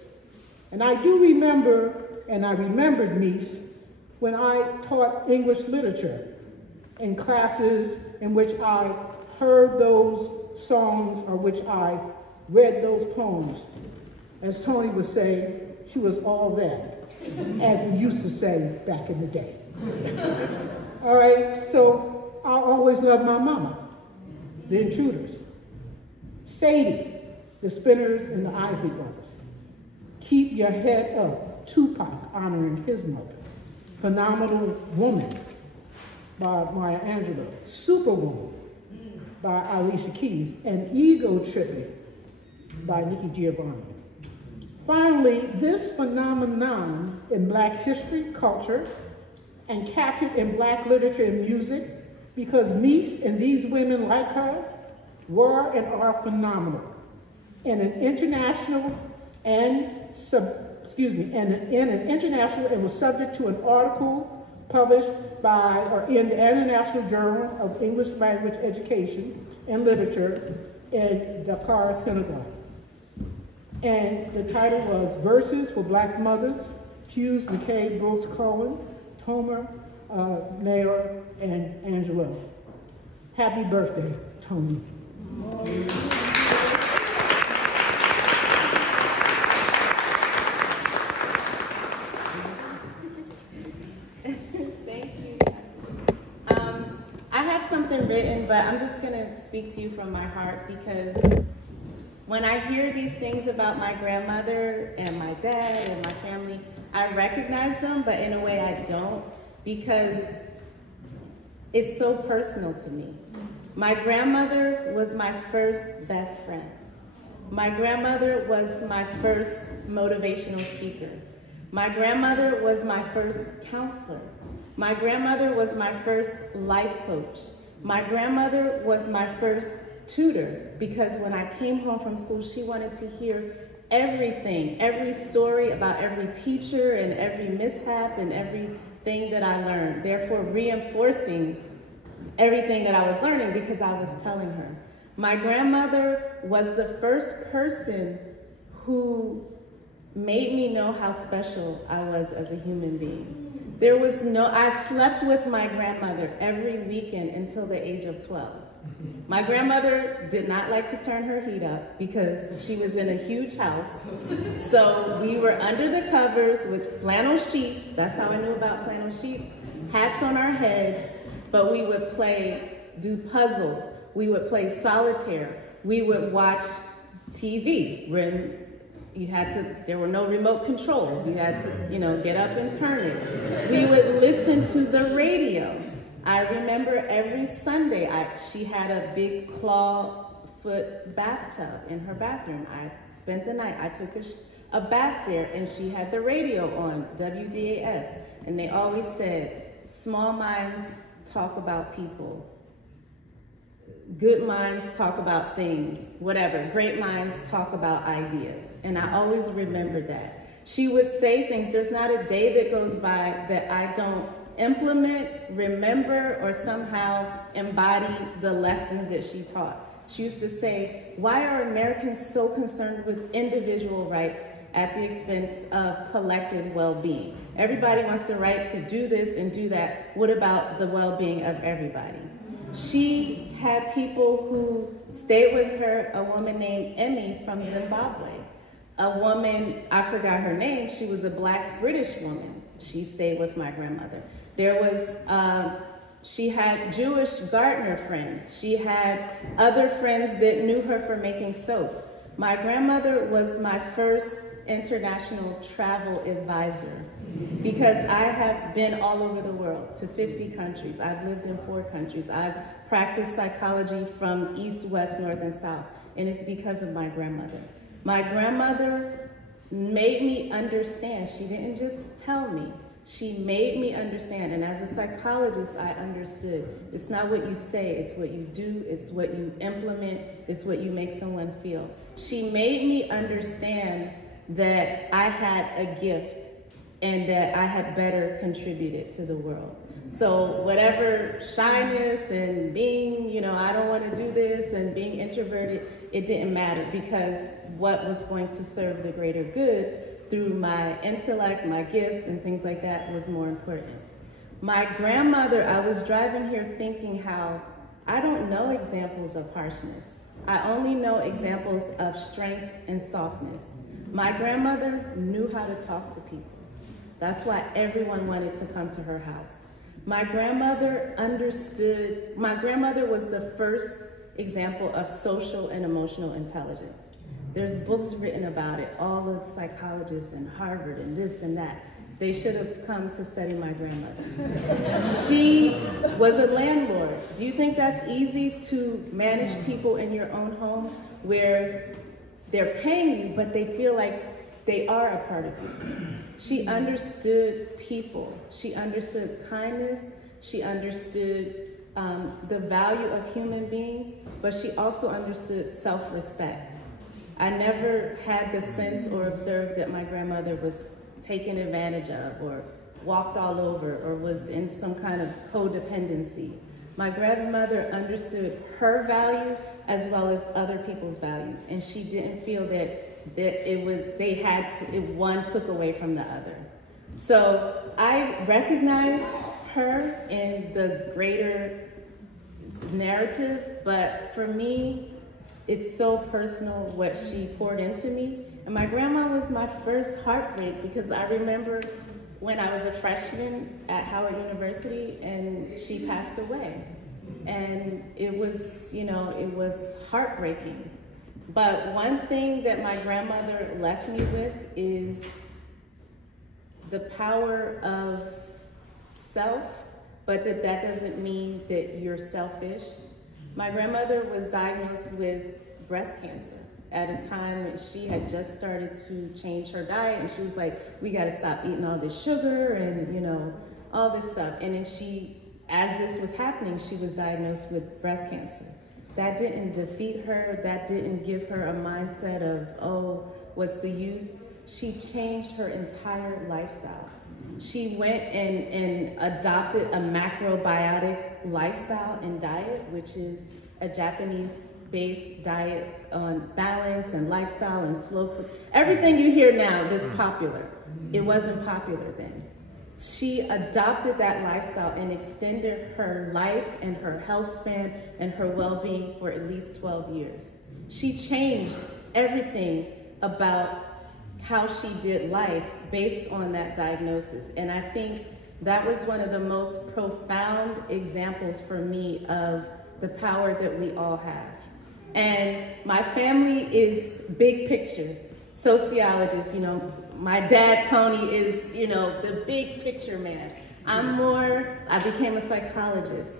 And I do remember, and I remembered Mies when I taught English literature in classes in which I heard those songs or which I read those poems. As Tony would say, she was all that, as we used to say back in the day. All right, so I always loved my mama, the Intruders, Sadie, the Spinners and the Isley Brothers, Keep Your Head Up, Tupac honoring his mother, Phenomenal Woman by Maya Angelou, Superwoman by Alicia Keys, and Ego Tripping by Nikki Giovanni. Finally, this phenomenon in Black history, culture, and captured in Black literature and music, because Mies and these women like her were and are phenomenal. In an international and was subject to an article published by or in the International Journal of English Language Education and Literature in Dakar, Senegal. And the title was Verses for Black Mothers, Hughes, McKay, Brooks, Cohen, Tomer, Nair, and Angela. Happy birthday, Tony. Thank you. I had something written, but I'm just going to speak to you from my heart, because when I hear these things about my grandmother and my dad and my family, I recognize them, but in a way I don't, because it's so personal to me. My grandmother was my first best friend. My grandmother was my first motivational speaker. My grandmother was my first counselor. My grandmother was my first life coach. My grandmother was my first tutor, because when I came home from school, she wanted to hear everything, every story about every teacher and every mishap and everything that I learned, therefore reinforcing everything that I was learning because I was telling her. My grandmother was the first person who made me know how special I was as a human being. I slept with my grandmother every weekend until the age of 12. My grandmother did not like to turn her heat up because she was in a huge house. So we were under the covers with flannel sheets. That's how I knew about flannel sheets. Hats on our heads, but we would do puzzles. We would play solitaire. We would watch TV when there were no remote controls. You had to, get up and turn it. We would listen to the radio. I remember every Sunday, she had a big claw foot bathtub in her bathroom. I spent the night, I took a bath there, and she had the radio on, WDAS, and they always said, small minds talk about people. Good minds talk about things, whatever. Great minds talk about ideas. And I always remember that. She would say things, there's not a day that goes by that I don't implement, remember, or somehow embody the lessons that she taught. She used to say, why are Americans so concerned with individual rights at the expense of collective well-being? Everybody wants the right to do this and do that. What about the well-being of everybody? She had people who stayed with her, a woman named Emmy from Zimbabwe. A woman, I forgot her name, she was a Black British woman. She stayed with my grandmother. There was, she had Jewish gardener friends. She had other friends that knew her for making soap. My grandmother was my first international travel advisor because I have been all over the world to 50 countries. I've lived in 4 countries. I've practiced psychology from east, west, north, and south, and it's because of my grandmother. My grandmother made me understand. She didn't just tell me. She made me understand, and as a psychologist, I understood. It's not what you say, it's what you do, it's what you implement, it's what you make someone feel. She made me understand that I had a gift and that I had better contributed to the world. So whatever shyness and being, I don't want to do this, and being introverted, it didn't matter, because what was going to serve the greater good through my intellect, my gifts, and things like that was more important. My grandmother, I was driving here thinking how I don't know examples of harshness. I only know examples of strength and softness. My grandmother knew how to talk to people. That's why everyone wanted to come to her house. My grandmother understood, my grandmother was the first example of social and emotional intelligence. There's books written about it, all the psychologists in Harvard and this and that. They should have come to study my grandmother. She was a landlord. Do you think that's easy to manage people in your own home where they're paying you, but they feel like they are a part of you? She understood people. She understood kindness. She understood the value of human beings, but she also understood self-respect. I never had the sense or observed that my grandmother was taken advantage of or walked all over or was in some kind of codependency. My grandmother understood her value as well as other people's values, and she didn't feel that one took away from the other. So I recognize her in the greater narrative, but for me, it's so personal what she poured into me. And my grandma was my first heartbreak, because I remember when I was a freshman at Howard University and she passed away. And it was, it was heartbreaking. But one thing that my grandmother left me with is the power of self, but that doesn't mean that you're selfish. My grandmother was diagnosed with breast cancer at a time when she had just started to change her diet, and she was like, we gotta stop eating all this sugar and all this stuff. And then as this was happening, she was diagnosed with breast cancer. That didn't defeat her, that didn't give her a mindset of, oh, what's the use? She changed her entire lifestyle. She went and adopted a macrobiotic lifestyle and diet, which is a Japanese-based diet on balance and lifestyle and slow food. Everything you hear now that's popular, it wasn't popular then. She adopted that lifestyle and extended her life and her health span and her well-being for at least 12 years. She changed everything about how she did life based on that diagnosis. And I think that was one of the most profound examples for me of the power that we all have. And my family is big picture, sociologists, my dad, Tony, is, the big picture man. I became a psychologist.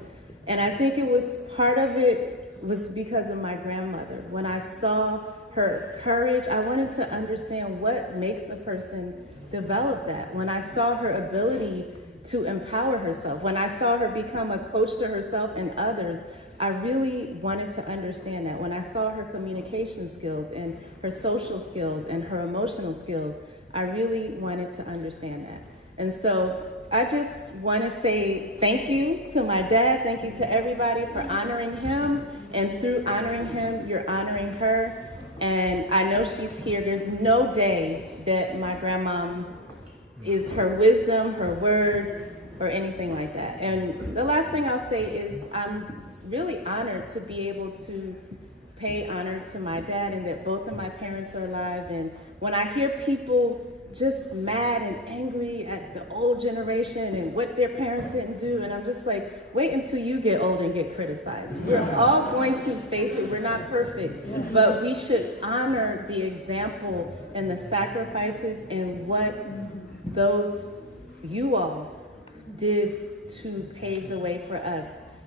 And I think it was part of it was because of my grandmother. When I saw her courage, I wanted to understand what makes a person develop that. When I saw her ability to empower herself, when I saw her become a coach to herself and others, I really wanted to understand that. When I saw her communication skills and her social skills and her emotional skills, I really wanted to understand that. And so I just want to say thank you to my dad, thank you to everybody for honoring him, and through honoring him, you're honoring her. And I know she's here. There's no day that my grandmom is her wisdom, her words, or anything like that. And the last thing I'll say is I'm really honored to be able to pay honor to my dad and that both of my parents are alive. And when I hear people just mad and angry at the old generation and what their parents didn't do, and I'm just like, wait until you get old and get criticized. We're all going to face it. We're not perfect, but we should honor the example and the sacrifices and what you all did to pave the way for us.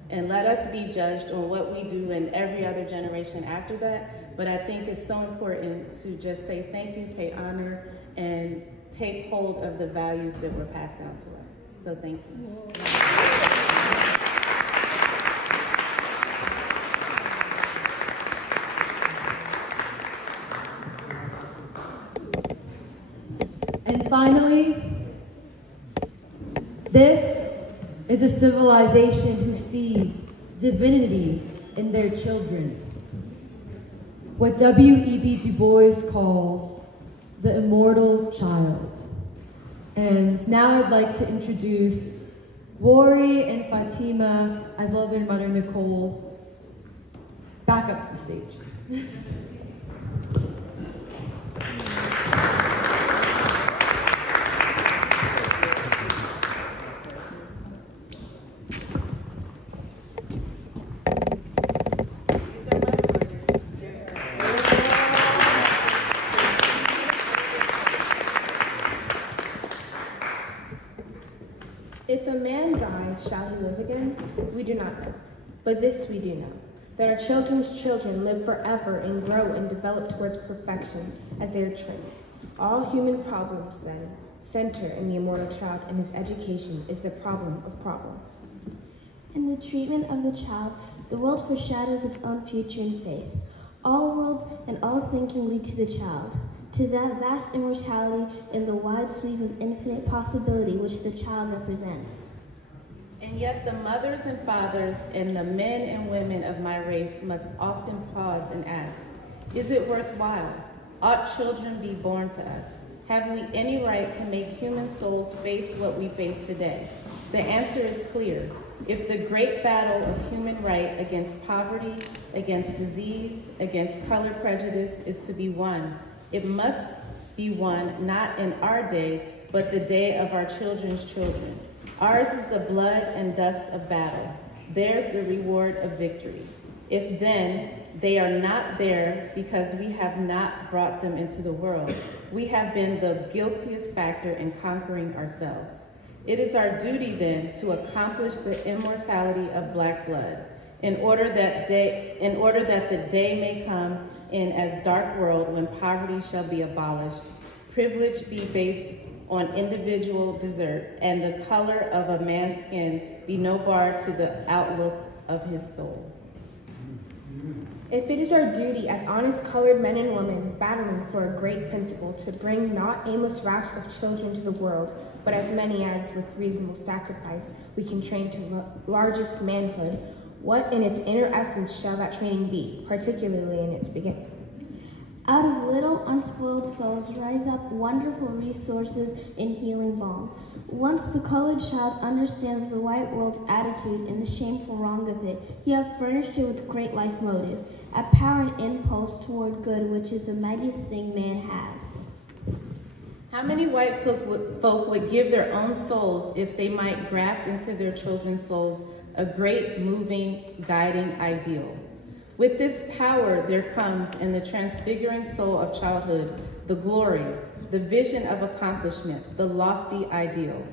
And let us be judged on what we do in every other generation after that. But I think it's so important to just say thank you, pay honor, and take hold of the values that were passed down to us. So thank you. And finally, this is a civilization who sees divinity in their children. What W.E.B. Du Bois calls the Immortal Child. And now I'd like to introduce Wari and Fatima, as well as their mother Nicole, back up to the stage. If a man die, shall he live again? We do not know. But this we do know, that our children's children live forever and grow and develop towards perfection as they are trained. All human problems, then, center in the immortal child, and his education is the problem of problems. In the treatment of the child, the world foreshadows its own future in faith. All worlds and all thinking lead to the child, to that vast immortality in the wide sweep of infinite possibility which the child represents. And yet the mothers and fathers and the men and women of my race must often pause and ask, is it worthwhile? Ought children be born to us? Have we any right to make human souls face what we face today? The answer is clear. If the great battle of human right against poverty, against disease, against color prejudice is to be won, it must be won not in our day, but the day of our children's children. Ours is the blood and dust of battle. Theirs the reward of victory. If then they are not there because we have not brought them into the world, we have been the guiltiest factor in conquering ourselves. It is our duty then to accomplish the immortality of black blood, in order that the day may come in as dark world when poverty shall be abolished, privilege be based on individual desert, and the color of a man's skin be no bar to the outlook of his soul. If it is our duty as honest colored men and women battling for a great principle to bring not aimless rafts of children to the world, but as many as with reasonable sacrifice we can train to largest manhood, what in its inner essence shall that training be, particularly in its beginning? Out of little unspoiled souls rise up wonderful resources in healing balm. Once the colored child understands the white world's attitude and the shameful wrong of it, you have furnished it with great life motive, a power and impulse toward good, which is the mightiest thing man has. How many white folk would give their own souls if they might graft into their children's souls a great, moving, guiding ideal? With this power there comes in the transfiguring soul of childhood the glory, the vision of accomplishment, the lofty ideal.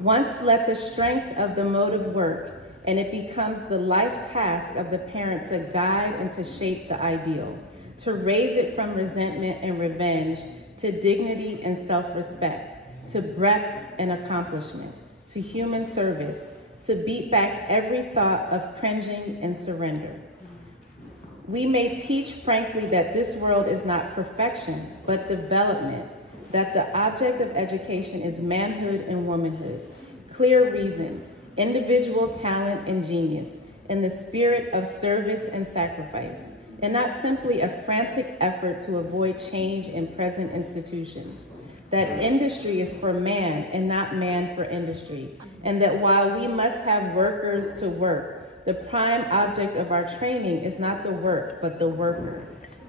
Once let the strength of the motive work, and it becomes the life task of the parent to guide and to shape the ideal, to raise it from resentment and revenge to dignity and self-respect, to breadth and accomplishment, to human service, to beat back every thought of cringing and surrender. We may teach frankly that this world is not perfection, but development, that the object of education is manhood and womanhood, clear reason, individual talent and genius, in the spirit of service and sacrifice, and not simply a frantic effort to avoid change in present institutions. That industry is for man and not man for industry, and that while we must have workers to work, the prime object of our training is not the work, but the worker,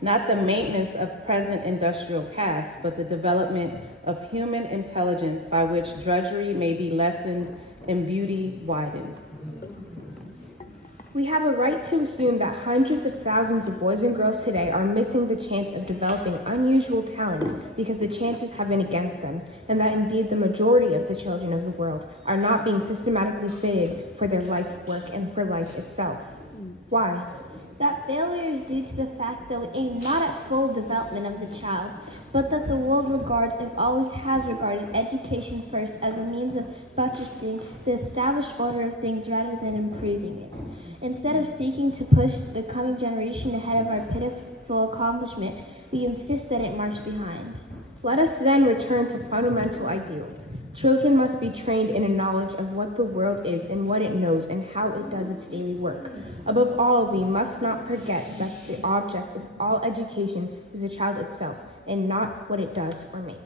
not the maintenance of present industrial castes, but the development of human intelligence by which drudgery may be lessened and beauty widened. We have a right to assume that hundreds of thousands of boys and girls today are missing the chance of developing unusual talents because the chances have been against them, and that indeed the majority of the children of the world are not being systematically fitted for their life work and for life itself. Why? That failure is due to the fact that we aim not at full development of the child, but that the world regards and always has regarded education first as a means of buttressing the established order of things rather than improving it. Instead of seeking to push the coming generation ahead of our pitiful accomplishment, we insist that it march behind. Let us then return to fundamental ideals. Children must be trained in a knowledge of what the world is and what it knows and how it does its daily work. Above all, we must not forget that the object of all education is the child itself, and not what it does or makes.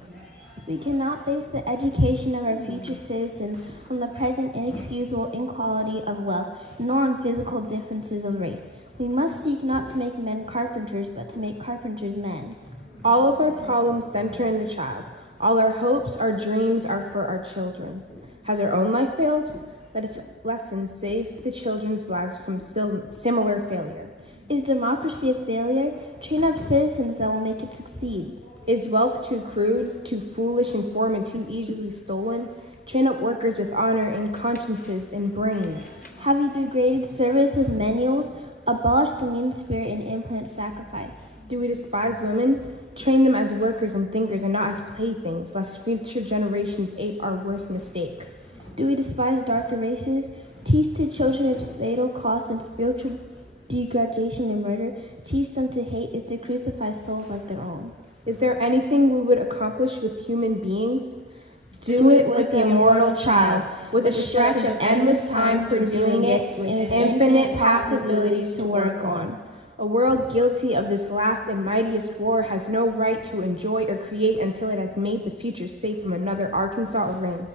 We cannot base the education of our future citizens on the present inexcusable inequality of wealth, nor on physical differences of race. We must seek not to make men carpenters, but to make carpenters men. All of our problems center in the child. All our hopes, our dreams are for our children. Has our own life failed? Let its lessons save the children's lives from similar failure. Is democracy a failure? Train up citizens that will make it succeed. Is wealth too crude, too foolish in form, and too easily stolen? Train up workers with honor and consciences and brains. Have you degraded service with manuals? Abolish the mean spirit and implement sacrifice. Do we despise women? Train them as workers and thinkers and not as playthings, lest future generations ape our worst mistake. Do we despise darker races? Teach to children its fatal cost and spiritual degradation and murder. Teach them to hate is to crucify souls like their own. Is there anything we would accomplish with human beings? Do it with the immortal child, with a stretch of endless time for doing it, and infinite possibilities to work on. A world guilty of this last and mightiest war has no right to enjoy or create until it has made the future safe from another Arkansas or Rams.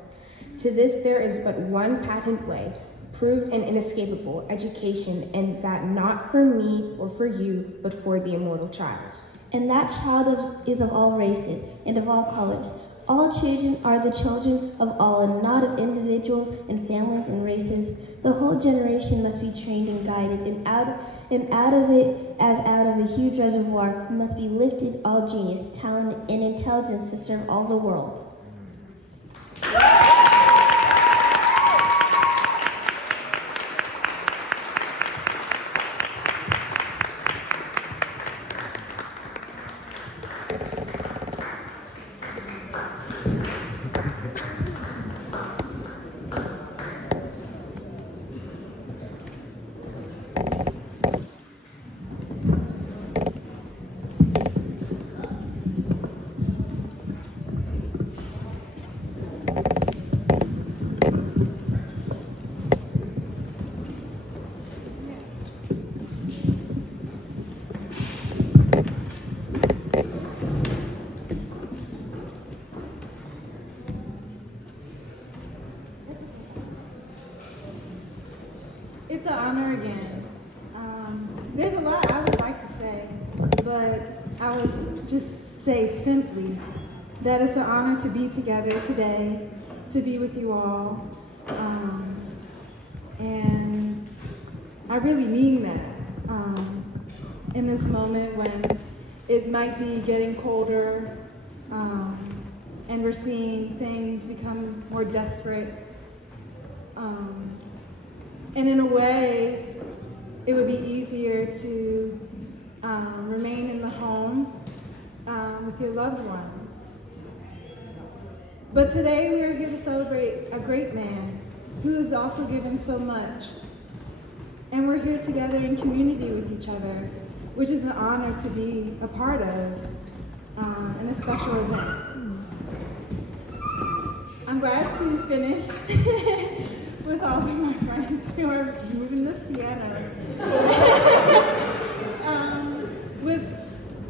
To this there is but one patent way, proved and inescapable, education, and that not for me or for you, but for the immortal child. And that child is of all races and of all colors. All children are the children of all and not of individuals and families and races. The whole generation must be trained and guided, and out of it, as out of a huge reservoir, must be lifted all genius, talent, and intelligence to serve all the world. It's an honor again. There's a lot I would like to say, but I would just say simply that it's an honor to be together today, to be with you all. And I really mean that. In this moment when it might be getting colder, and we're seeing things become more desperate, And in a way, it would be easier to remain in the home with your loved ones. But today we are here to celebrate a great man who has also given so much. And we're here together in community with each other, which is an honor to be a part of in a special event. I'm glad to finish with all of my friends who are moving this piano. With,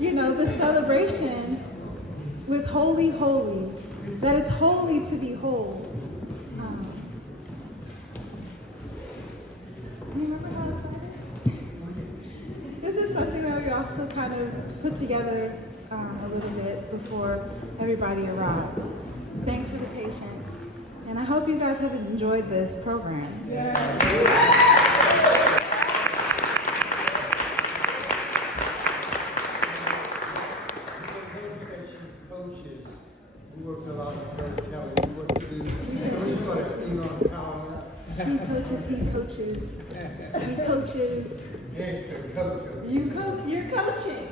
the celebration with Holy Holy, that it's holy to be whole. Do you remember how it started? This is something that we also kind of put together a little bit before everybody arrived. Thanks for the patience. And I hope you guys have enjoyed this program. Yeah. Coaches. We worked a lot of Coach Kelly. We worked to do He coaches, he coaches. He coaches. You're coaching.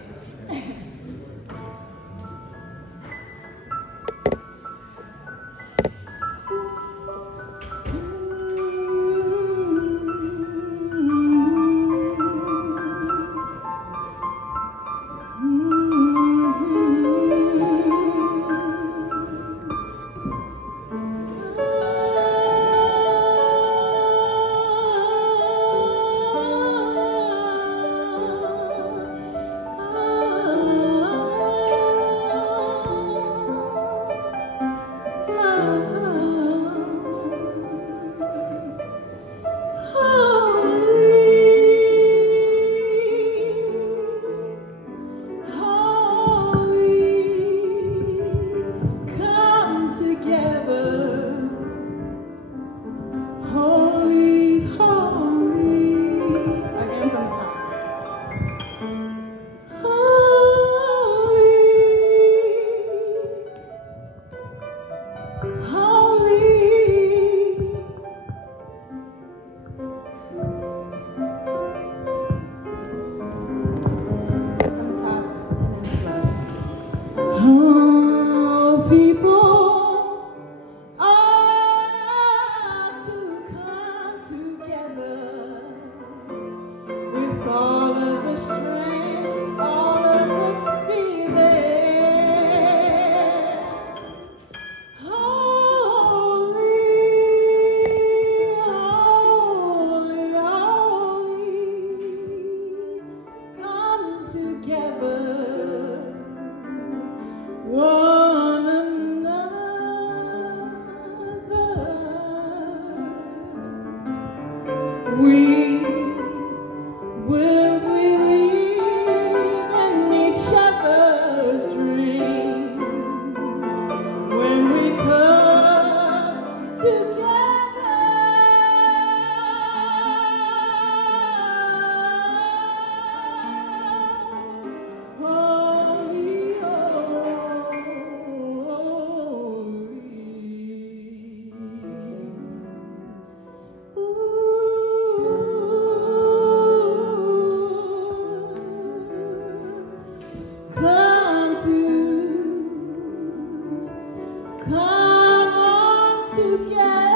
Come on together.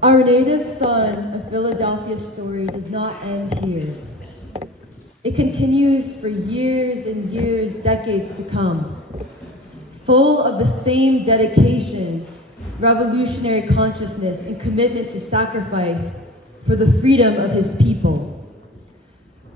Our native son of Philadelphia's story does not end here. It continues for years and years, decades to come, full of the same dedication, revolutionary consciousness, and commitment to sacrifice for the freedom of his people.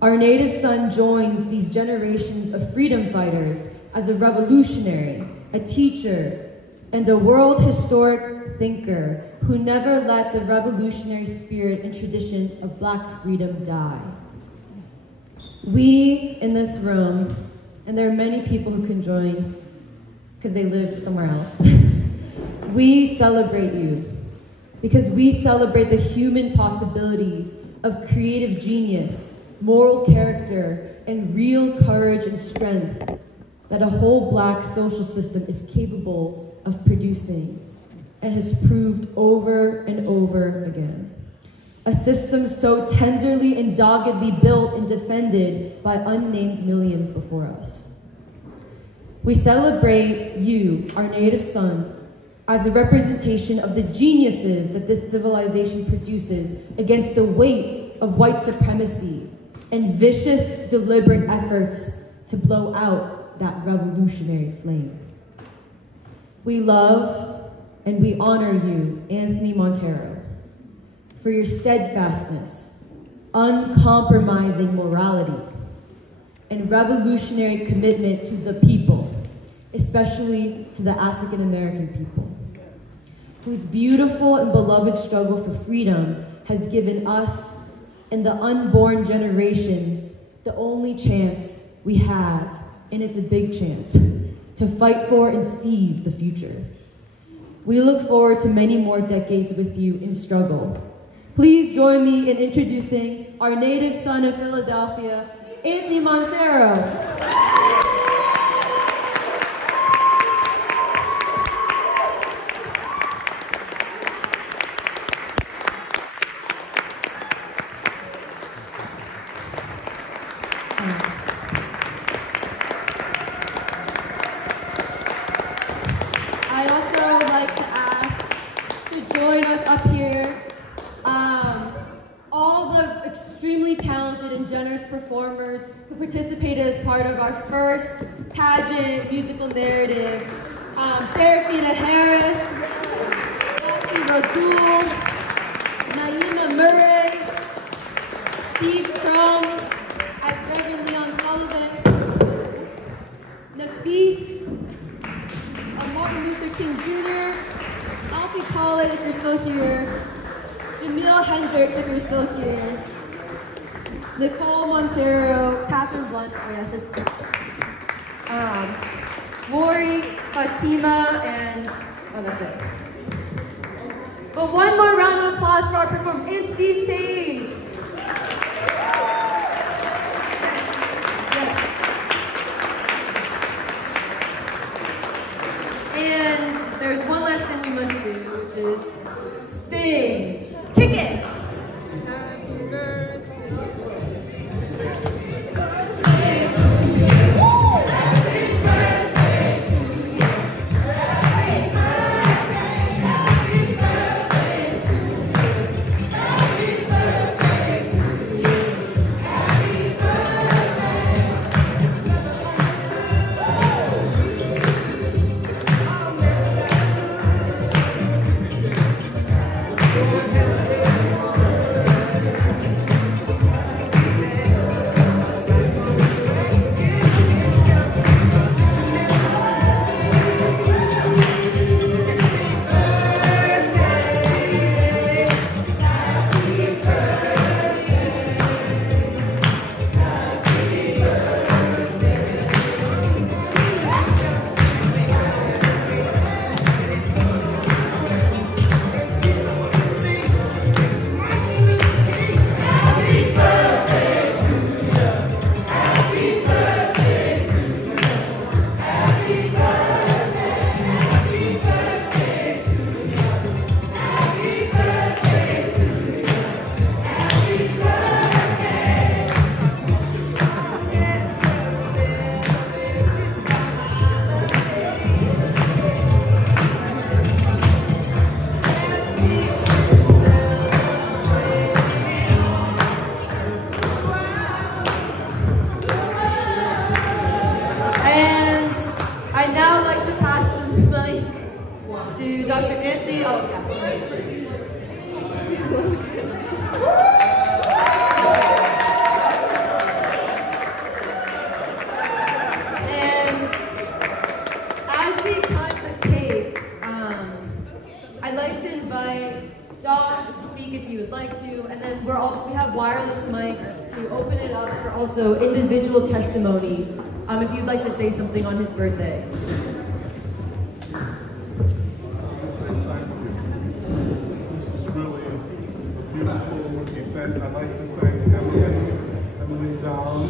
Our native son joins these generations of freedom fighters as a revolutionary, a teacher, and a world historic thinker who never let the revolutionary spirit and tradition of Black freedom die. We in this room, and there are many people who can join because they live somewhere else, we celebrate you because we celebrate the human possibilities of creative genius, moral character, and real courage and strength that a whole Black social system is capable of producing and has proved over and over again. A system so tenderly and doggedly built and defended by unnamed millions before us. We celebrate you, our native son, as a representation of the geniuses that this civilization produces against the weight of white supremacy and vicious, deliberate efforts to blow out that revolutionary flame. We love and we honor you, Anthony Monteiro, for your steadfastness, uncompromising morality, and revolutionary commitment to the people, especially to the African American people, whose beautiful and beloved struggle for freedom has given us and the unborn generations the only chance we have, and it's a big chance, to fight for and seize the future. We look forward to many more decades with you in struggle. Please join me in introducing our native son of Philadelphia, Anthony Monteiro. Performers who participated as part of our first pageant musical narrative. Serafina Harris, Betsy Rodul, Naima Murray, Steve Crum, as Reverend Leon Sullivan, Nafis, Martin Luther King Jr., Alfie Pollard if you're still here, Jamil Hendricks if you're still here, Nicole Monteiro, Catherine Blunt, oh yes, it's Lori, Fatima, and oh, that's it. But one more round of applause for our performance, and Steve Page. Yes. And there's one last thing we must do, which is sing. Kick it. Happy birthday. speak if you would like to. And then we have wireless mics to open it up for also individual testimony if you'd like to say something on his birthday. Just say thank you. This was really a beautiful event. I'd like to thank Emily Down.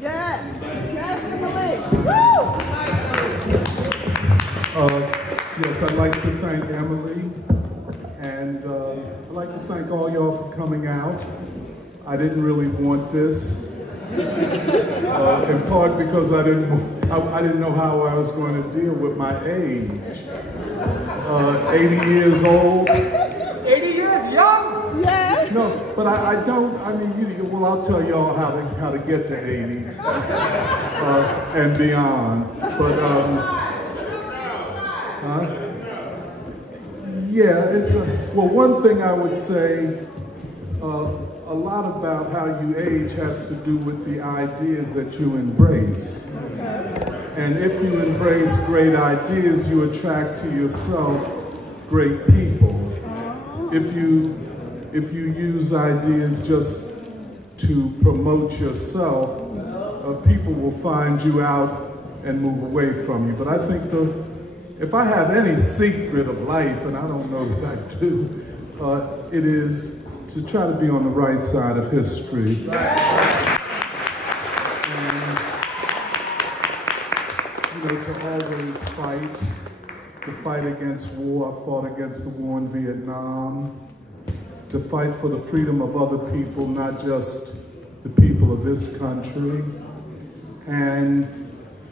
Yes, Emily. Woo! Yes, I'd like to thank Emily, and I'd like to thank all y'all for coming out. I didn't really want this, in part because I didn't know how I was going to deal with my age. 80 years old. 80 years young? Yes. No, but I mean, well, I'll tell y'all how to get to 80 and beyond. But yeah, well, one thing I would say, a lot about how you age has to do with the ideas that you embrace. And if you embrace great ideas, you attract to yourself great people. If you use ideas just to promote yourself, people will find you out and move away from you. But I think if I have any secret of life, and I don't know that I do, it is to try to be on the right side of history. And, to always fight, to fight against war. I fought against the war in Vietnam, to fight for the freedom of other people, not just the people of this country, and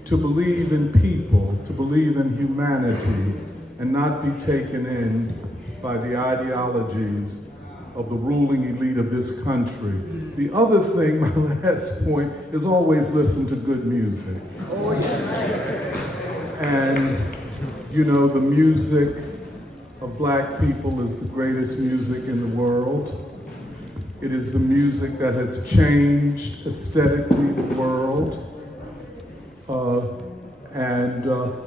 to believe in people, to believe in humanity, and not be taken in by the ideologies of the ruling elite of this country. The other thing, my last point, is always listen to good music. Oh, yeah. And, the music of black people is the greatest music in the world. It is the music that has changed aesthetically the world.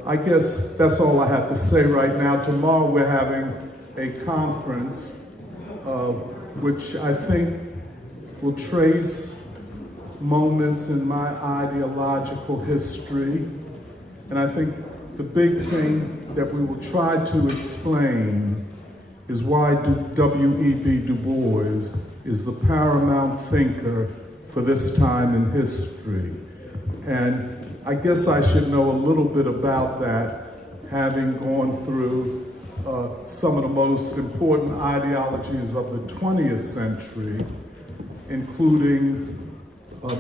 I guess that's all I have to say right now. Tomorrow we're having a conference which I think will trace moments in my ideological history. And I think the big thing that we will try to explain is why W.E.B. Du Bois is the paramount thinker for this time in history. And I guess I should know a little bit about that, having gone through some of the most important ideologies of the 20th century, including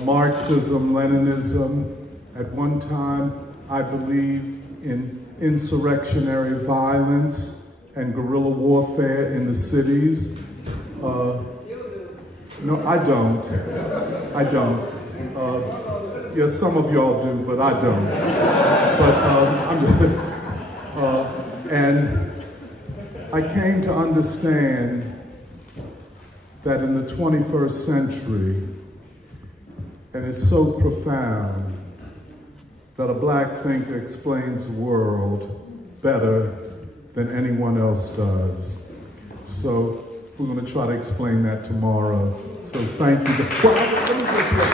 Marxism, Leninism. At one time, I believed in insurrectionary violence and guerrilla warfare in the cities. No, I don't. I don't. Yeah, some of y'all do, but I don't. But and I came to understand that in the 21st century, and it's so profound, that a black thinker explains the world better than anyone else does. So we're going to try to explain that tomorrow. So thank you. Well, let me just say,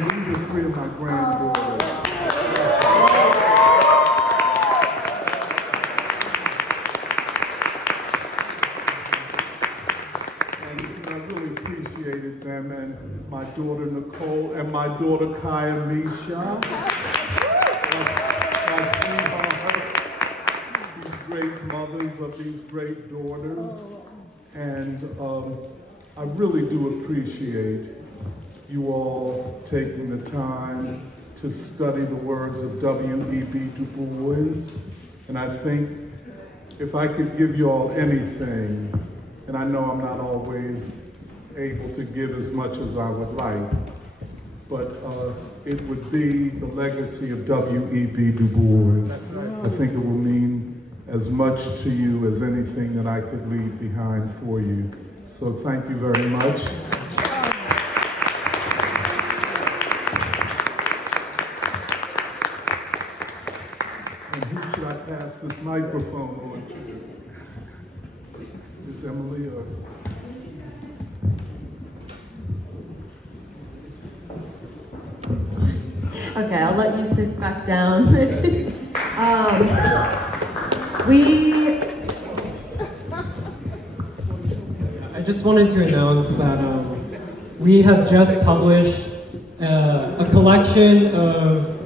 these are three of my granddaughters. Them and my daughter Nicole and my daughter Kaya Misha. These great mothers of these great daughters. And I really do appreciate you all taking the time to study the words of W.E.B. Du Bois. And I think if I could give you all anything, and I know I'm not always able to give as much as I would like, but it would be the legacy of W.E.B. Du Bois. I think it will mean as much to you as anything that I could leave behind for you. So thank you very much. And who should I pass this microphone on to? simile or? Okay, I'll let you sit back down. I just wanted to announce that we have just published a collection of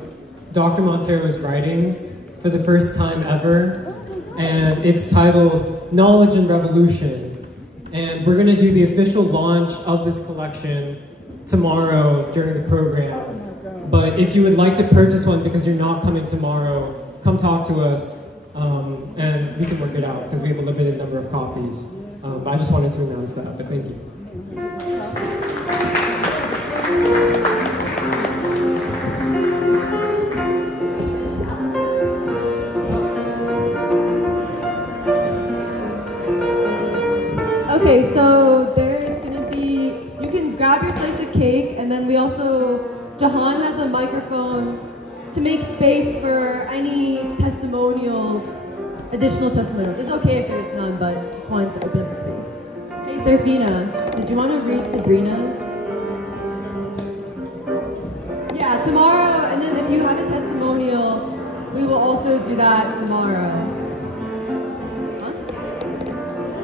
Dr. Monteiro's writings for the first time ever, and it's titled Knowledge and Revolution. And we're going to do the official launch of this collection tomorrow during the program. But if you would like to purchase one because you're not coming tomorrow, come talk to us and we can work it out because we have a limited number of copies. But I just wanted to announce that, but thank you. Okay, so there's gonna be, you can grab your slice of cake, and then we also, Jahan has a microphone to make space for any testimonials, additional testimonials. It's okay if there's none, but just wanted to open up the space. Hey, Serafina, did you want to read Sabrina's? Yeah, tomorrow, and then if you have a testimonial, we will also do that tomorrow. Huh?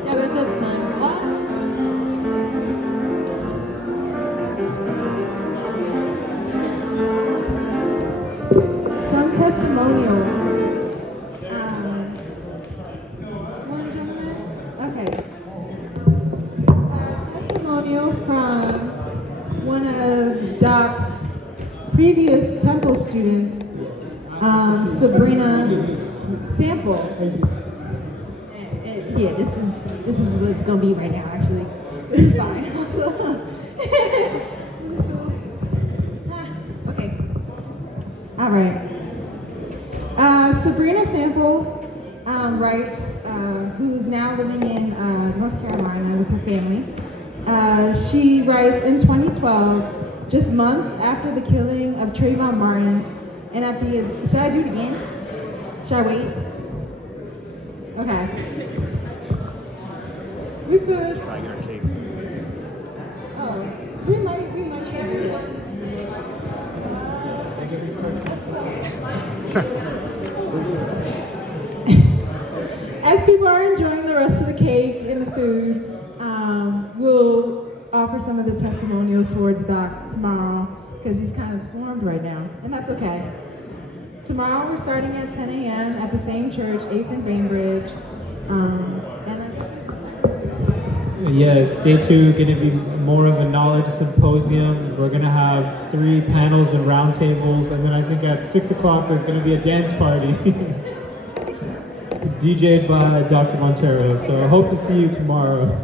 Yeah, we also have time. What? Some testimonial. Okay. Testimonial from one of Doc's previous Temple students, Sabrina Sample. Yeah, this is what it's gonna be right now. Actually, it's fine. Okay. All right. Sabrina Sample writes, who's now living in North Carolina with her family. She writes, in 2012, just months after the killing of Trayvon Martin, and at the, should I do it again? Should I wait? Okay. We good. Oh, we might try to do it. As people are enjoying the rest of the cake and the food, we'll offer some of the testimonials towards Doc tomorrow because he's kind of swarmed right now, and that's okay. Tomorrow we're starting at 10 a.m. at the same church, 8th and Bainbridge. Yeah, it's day 2, going to be more of a knowledge symposium. We're going to have 3 panels and roundtables, and then I think at 6 o'clock there's going to be a dance party. DJ'd by Dr. Monteiro, so I hope to see you tomorrow.